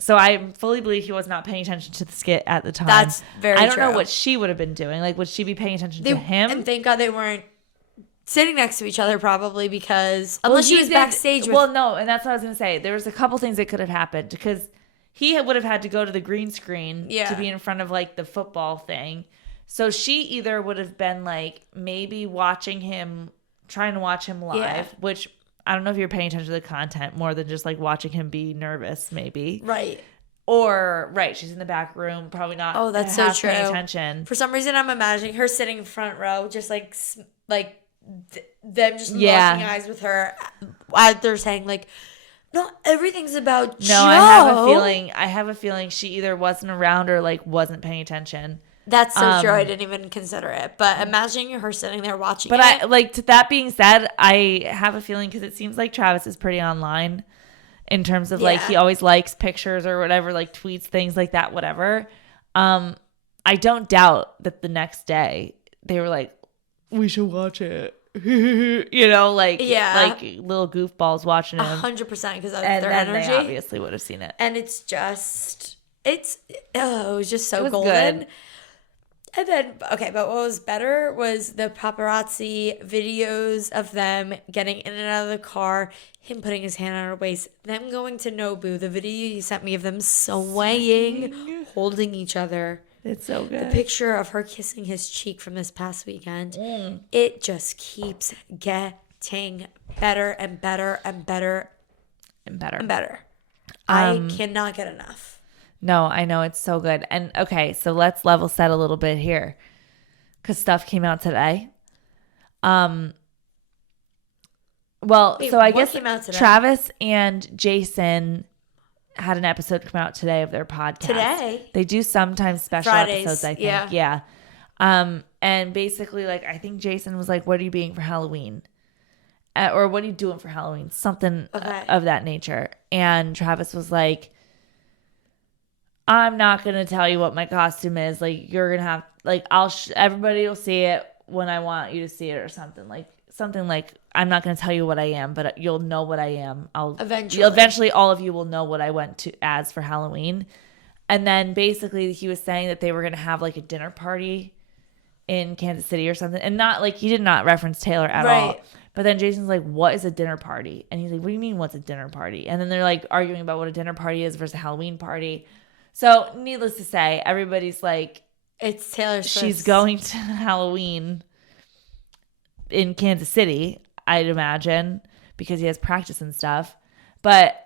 So I fully believe he was not paying attention to the skit at the time. That's very true. I don't know what she would have been doing. Like, would she be paying attention to him? And thank God they weren't sitting next to each other, probably, because unless she was backstage. No, and that's what I was going to say. There was a couple things that could have happened because he would have had to go to the green screen to be in front of like the football thing. So she either would have been like maybe trying to watch him live, which I don't know if you're paying attention to the content more than just like watching him be nervous, maybe. Right. Or, she's in the back room, probably not. Oh, that's so true. Paying attention. For some reason, I'm imagining her sitting front row, just like them just locking eyes with her as they're saying like, no, everything's about Joe. No, I have a feeling she either wasn't around or like wasn't paying attention. That's so true. I didn't even consider it. But imagining her sitting there watching but to that being said, I have a feeling because it seems like Travis is pretty online in terms of like he always likes pictures or whatever, like tweets, things like that, whatever. I don't doubt that the next day they were like, we should watch it. like little goofballs watching him 100% because of and their then energy. They obviously would have seen it. And it was just so Good. golden. And then, okay, but what was better was the paparazzi videos of them getting in and out of the car, him putting his hand on her waist, them going to Nobu, the video you sent me of them swaying, holding each other. It's so good. The picture of her kissing his cheek from this past weekend. It just keeps getting better and better and better and better and better. I cannot get enough. No, I know. It's so good. And okay, so let's level set a little bit here because stuff came out today. I guess Travis and Jason had an episode come out today of their podcast. Today? They do sometimes special Fridays, episodes, I think. Yeah. And basically, like, I think Jason was like, what are you being for Halloween? Or what are you doing for Halloween? Something of that nature. And Travis was like, I'm not going to tell you what my costume is. Like, you're going to have, like, everybody will see it when I want you to see it or something. Like, I'm not going to tell you what I am, but you'll know what I am. Eventually all of you will know what I went to as for Halloween. And then basically he was saying that they were going to have like a dinner party in Kansas City or something. And not like, he did not reference Taylor at all. But then Jason's like, what is a dinner party? And he's like, what do you mean what's a dinner party? And then they're like arguing about what a dinner party is versus a Halloween party. So, needless to say, everybody's like, it's Taylor Swift. She's going to Halloween in Kansas City, I'd imagine, because he has practice and stuff. But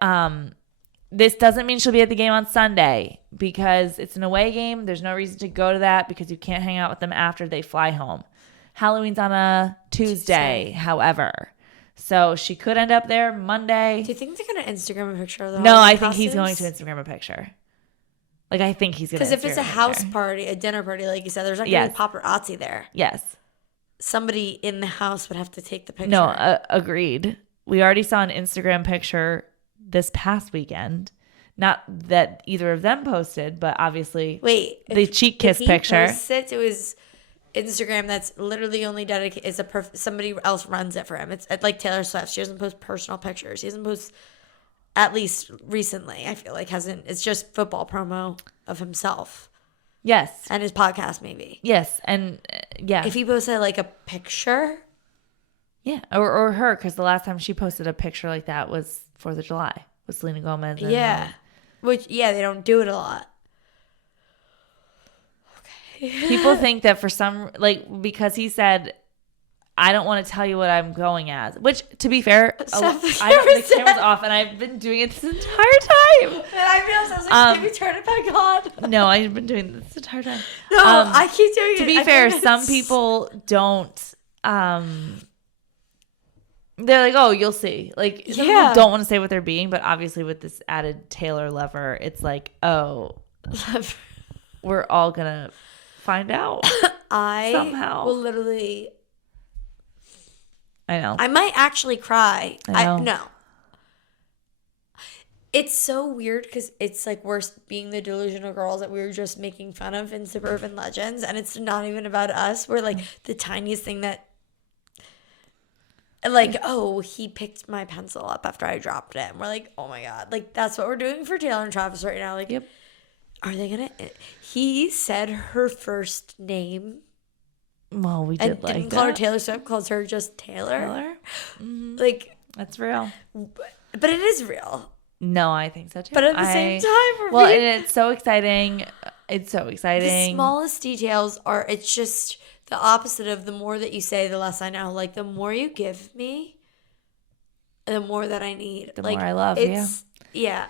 this doesn't mean she'll be at the game on Sunday because it's an away game. There's no reason to go to that because you can't hang out with them after they fly home. Halloween's on a Tuesday, however. So she could end up there Monday. Do you think they're going to Instagram a picture of the No, I Halloween think he's going costumes? to Instagram a picture. Like, I think he's going to Because if it's a house party, a dinner party, like you said, there's not going to be paparazzi there. Yes. Somebody in the house would have to take the picture. No, agreed. We already saw an Instagram picture this past weekend. Not that either of them posted, but obviously the cheek kiss picture. Posts it to his Instagram that's literally only dedicated somebody else runs it for him. It's like Taylor Swift. She doesn't post personal pictures. She doesn't post, at least recently, I feel like it's just football promo of himself. Yes. And his podcast maybe. Yes. And yeah. If he posted like a picture. Yeah. Or her, because the last time she posted a picture like that was 4th of July with Selena Gomez. Yeah. Which, they don't do it a lot. People think that for some, because he said, I don't want to tell you what I'm going as. Which, to be fair, the camera's off, and I've been doing it this entire time. And I realized, I was like, maybe turn it back on. No, I've been doing this entire time. No, I keep doing it. To be fair, some people don't, they're like, oh, you'll see. Like, some people don't want to say what they're being, but obviously with this added Taylor lover, it's like, oh, we're all going to find out somehow. Will literally. I know. I might actually cry. I know. No. It's so weird because it's like we're being the delusional girls that we were just making fun of in Suburban Legends, and it's not even about us. We're like the tiniest thing that. Like, oh, he picked my pencil up after I dropped it. And we're like, oh my God. Like, that's what we're doing for Taylor and Travis right now. Like, yep. Are they going to? He said her first name. Well, we did didn't call her Taylor Swift, calls her just Taylor. Mm-hmm. Like. That's real. But it is real. No, I think so too. But at the same time, and it's so exciting. It's so exciting. The smallest details are, it's just the opposite of the more that you say, the less I know. Like, the more you give me, the more that I need. The like, more I love, Yeah.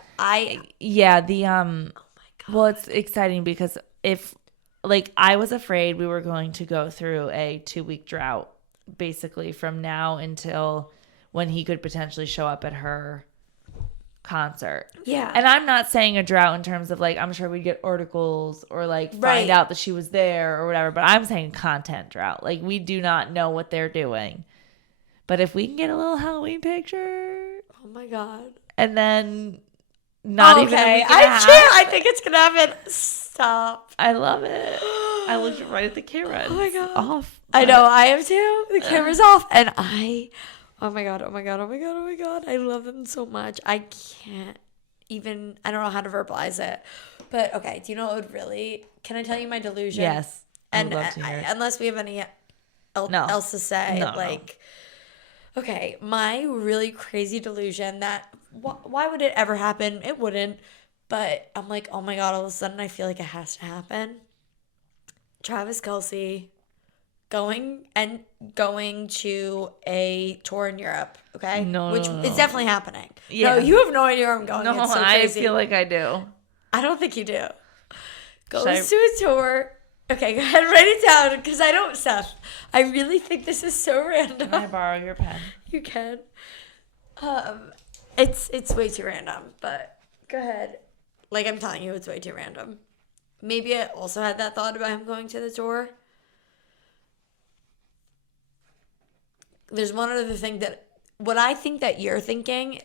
Well, it's exciting because I was afraid we were going to go through a 2-week drought, basically from now until when he could potentially show up at her concert. Yeah. And I'm not saying a drought in terms of I'm sure we'd get articles or find out that she was there or whatever, but I'm saying content drought. We do not know what they're doing. But if we can get a little Halloween picture. Oh my God. And then not even a week and a half. I think it's going to happen. Stop. I love it. I looked right at the camera. Oh my God. Off. I know. I am too. The camera's off. And oh my God. I love them so much. I can't even, I don't know how to verbalize it. But okay. Do you know what would really, can I tell you my delusion? Yes. And unless we have any else to say, No. Okay, my really crazy delusion that why would it ever happen? It wouldn't. But I'm like, oh my God, all of a sudden I feel like it has to happen. Travis Kelce going to a tour in Europe, okay? No. It's definitely happening. Yeah. No, you have no idea where I'm going. No, it's so I crazy. feel like I do. I don't think you do. Goes to a tour. Okay, go ahead, write it down because I don't, Steph. I really think this is so random. Can I borrow your pen? You can. It's way too random, but go ahead. I'm telling you, it's way too random. Maybe I also had that thought about him going to the tour. There's one other thing what I think that you're thinking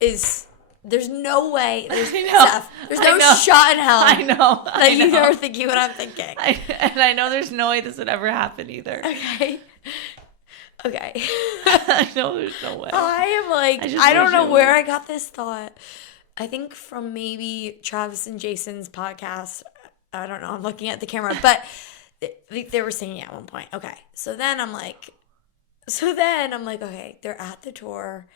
is there's no way. Steph, there's no shot in hell. I know. That you are thinking what I'm thinking. And I know there's no way this would ever happen either. Okay. I know there's no way. I am I don't know where I got this thought. I think from maybe Travis and Jason's podcast. I don't know. I'm looking at the camera. But they were singing at one point. Okay. So then I'm like, okay, they're at the tour.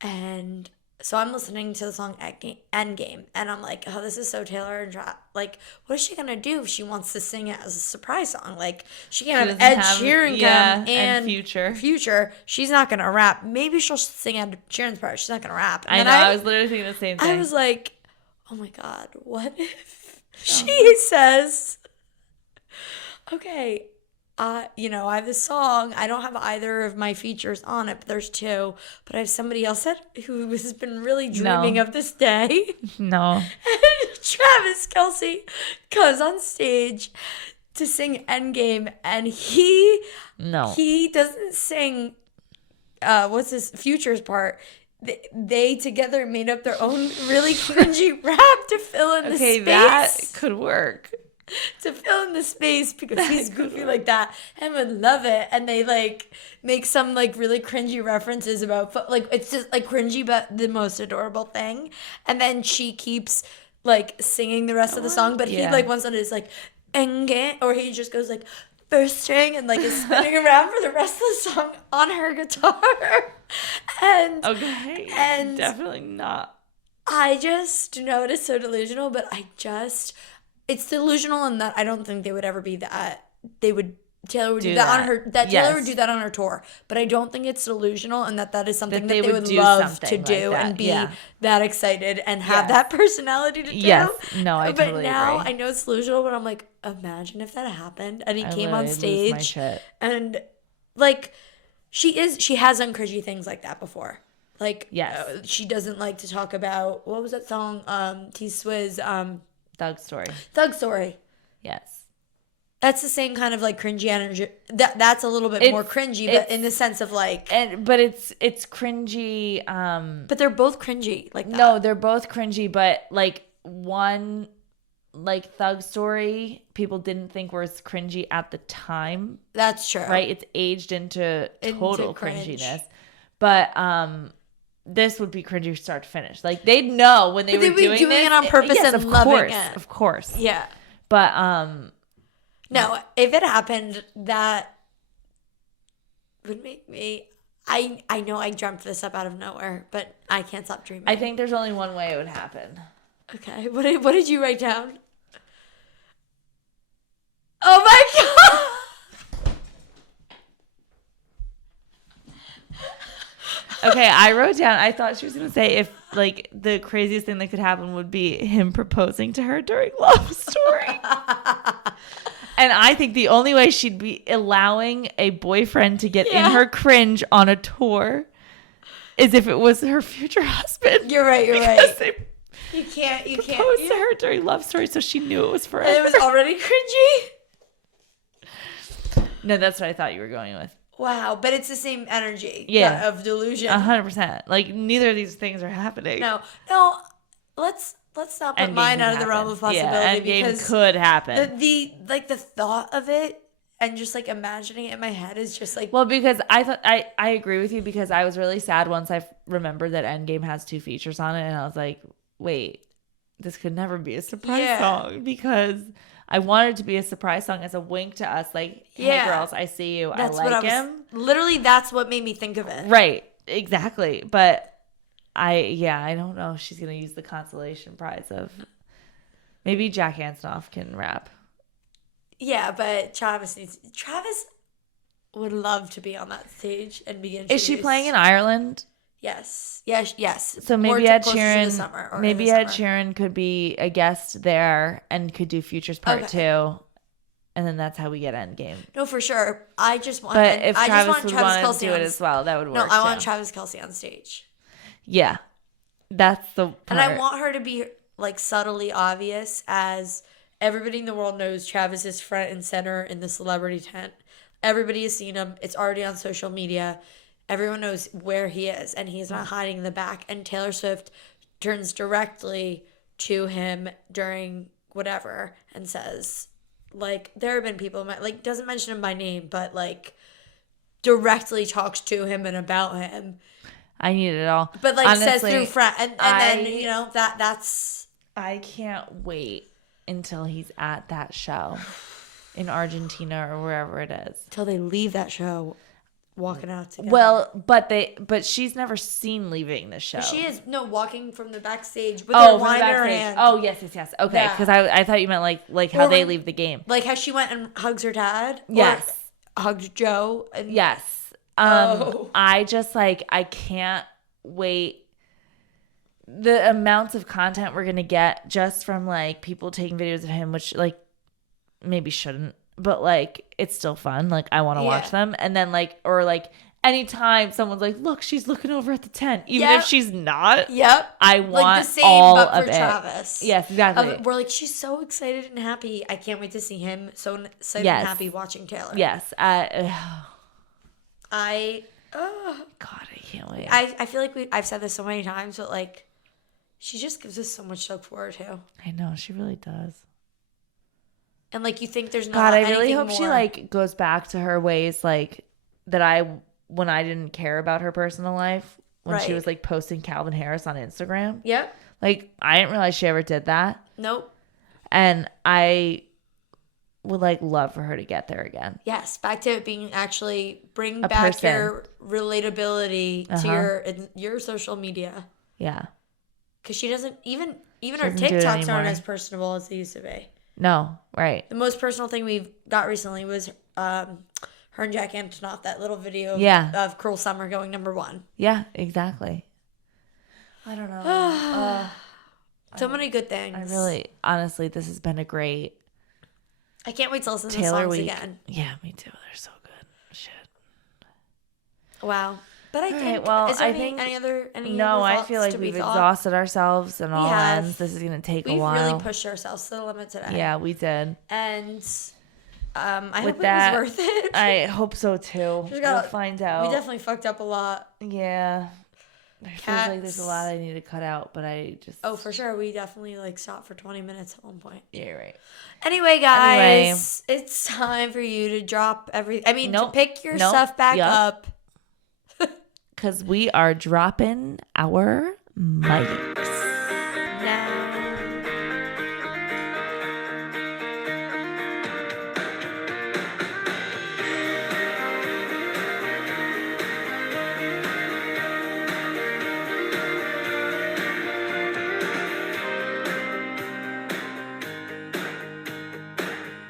And So I'm listening to the song Endgame, and I'm like, oh, this is so Taylor and like, what is she gonna do if she wants to sing it as a surprise song? Like, she can't have Ed Sheeran come and Future. She's not gonna rap. Maybe she'll sing Ed Sheeran's part. She's not gonna rap. And I was literally thinking the same thing. I was like, oh my god, what if she says, okay, I have this song. I don't have either of my features on it, but there's two. But I have somebody else who has been really dreaming of this day. No. And Travis Kelce comes on stage to sing Endgame, and he doesn't sing what's his Future's part. They together made up their own really cringy rap to fill in the space. Okay, that could work. To fill in the space because he's goofy like that and would love it. And they like make some like really cringy references about like it's just like cringy but the most adorable thing. And then she keeps like singing the rest of the song, but he like once on it is like Endgame, or he just goes like first string and like is spinning around for the rest of the song on her guitar. And definitely not. I just know it is so delusional, but it's delusional in that I don't think they would ever be that. Taylor would do that on her. Taylor would do that on her tour, but I don't think it's delusional, and that is something that they would love to do like and be that excited and have that personality to do. Yes, no, I totally agree. But now I know it's delusional, but I'm like, imagine if that happened and he came on stage and like she has done cringy things like that before. Like she doesn't like to talk about what was that song? T-Swizz. Thug Story. Yes. That's the same kind of like cringy energy. That's a little bit more cringy, but in the sense of like. But it's cringy. But they're both cringy like that. No, they're both cringy, but like one, like Thug Story, people didn't think was cringy at the time. That's true. Right? It's aged into total cringiness. But this would be cringy start to finish. Like they'd know when they were doing it on purpose and loving it. Of course. Yeah. But no, if it happened, that would make me. I know I dreamt this up out of nowhere, but I can't stop dreaming. I think there's only one way it would happen. Okay, what did you write down? Oh my god! Okay, I wrote down, I thought she was going to say if, like, the craziest thing that could happen would be him proposing to her during Love Story. And I think the only way she'd be allowing a boyfriend to get in her cringe on a tour is if it was her future husband. You're right. You can't. Proposed to her during Love Story, so she knew it was forever. And it was already cringy? No, that's what I thought you were going with. Wow, but it's the same energy of delusion. 100%. Like, neither of these things are happening. No, let's not put mine out of the realm of possibility because could happen. The thought of it and just like imagining it in my head is just like. Well, because I thought I agree with you because I was really sad once I remembered that Endgame has 2 features on it, and I was like, wait, this could never be a surprise song because I wanted it to be a surprise song as a wink to us, like, hey girls, I see you, I like him. Literally, that's what made me think of it. Right, exactly. But I don't know if she's gonna use the consolation prize of maybe Jack Antonoff can rap. Yeah, but Travis would love to be on that stage and be introduced. Is she playing in Ireland? Yes. So maybe Ed Sheeran could be a guest there and could do Futures Part 2. And then that's how we get Endgame. No, for sure. I just want Travis would want to do it as well, that would work. No, I want Travis Kelce on stage. Yeah. That's the part. And I want her to be like subtly obvious as everybody in the world knows Travis is front and center in the celebrity tent. Everybody has seen him. It's already on social media. Everyone knows where he is, and he's not hiding in the back. And Taylor Swift turns directly to him during whatever and says, like, there have been people, like, doesn't mention him by name, but, like, directly talks to him and about him. I need it all. But, like, honestly, says through friend. And then, you know, that's. I can't wait until he's at that show in Argentina or wherever it is. Until they leave that show. walking out together. Well, but she's never seen leaving the show. She is walking from the backstage with her wine in her hand. Oh, yes. Okay, because I thought you meant like how they leave the game. Like how she went and hugs her dad. Yes. Or hugged Joe. And, yes. I just like I can't wait. The amounts of content we're gonna get just from like people taking videos of him, which like maybe shouldn't, but like it's still fun. Like I want to watch them, and then like or like anytime someone's like, look, she's looking over at the tent, even if she's not. Yep. I want like the same, all but of for it. Travis. Yes, exactly. We're like, she's so excited and happy. I can't wait to see him so excited and happy watching Taylor. Yes. God, I can't wait. I feel like I've said this so many times, but like, she just gives us so much to look forward to. I know, she really does. And like, you think there's not God, I really hope more. she like goes back to her ways like that when I didn't care about her personal life, when she was like posting Calvin Harris on Instagram. Yep. Like, I didn't realize she ever did that. Nope. And I would like love for her to get there again. Yes, back to it being actually bring A back person. your relatability to your social media. Yeah. Because she doesn't even her doesn't do it TikToks aren't anymore. as personable as they used to be. No, right. The most personal thing we've got recently was her and Jack Antonoff, that little video of Cruel Summer going #1. Yeah, exactly. I don't know. So many good things. I really, honestly, this has been a great I can't wait to listen to the Taylor songs week. again. Yeah, me too. They're so good. Shit. Wow. But I think, well, is there I any think other no, I feel like we've exhausted ourselves and all have. ends. This is going to take a We've while. really pushed ourselves to the limit today. Yeah, we did. And I With hope that, it was worth it. I hope so too. We'll find out. We definitely fucked up a lot. Yeah. There feels like there's a lot I need to cut out, but I just... Oh, for sure. We definitely like stopped for 20 minutes at one point. Yeah, you're right. Anyway, guys, it's time for you to drop to pick your stuff back up. Because we are dropping our mics.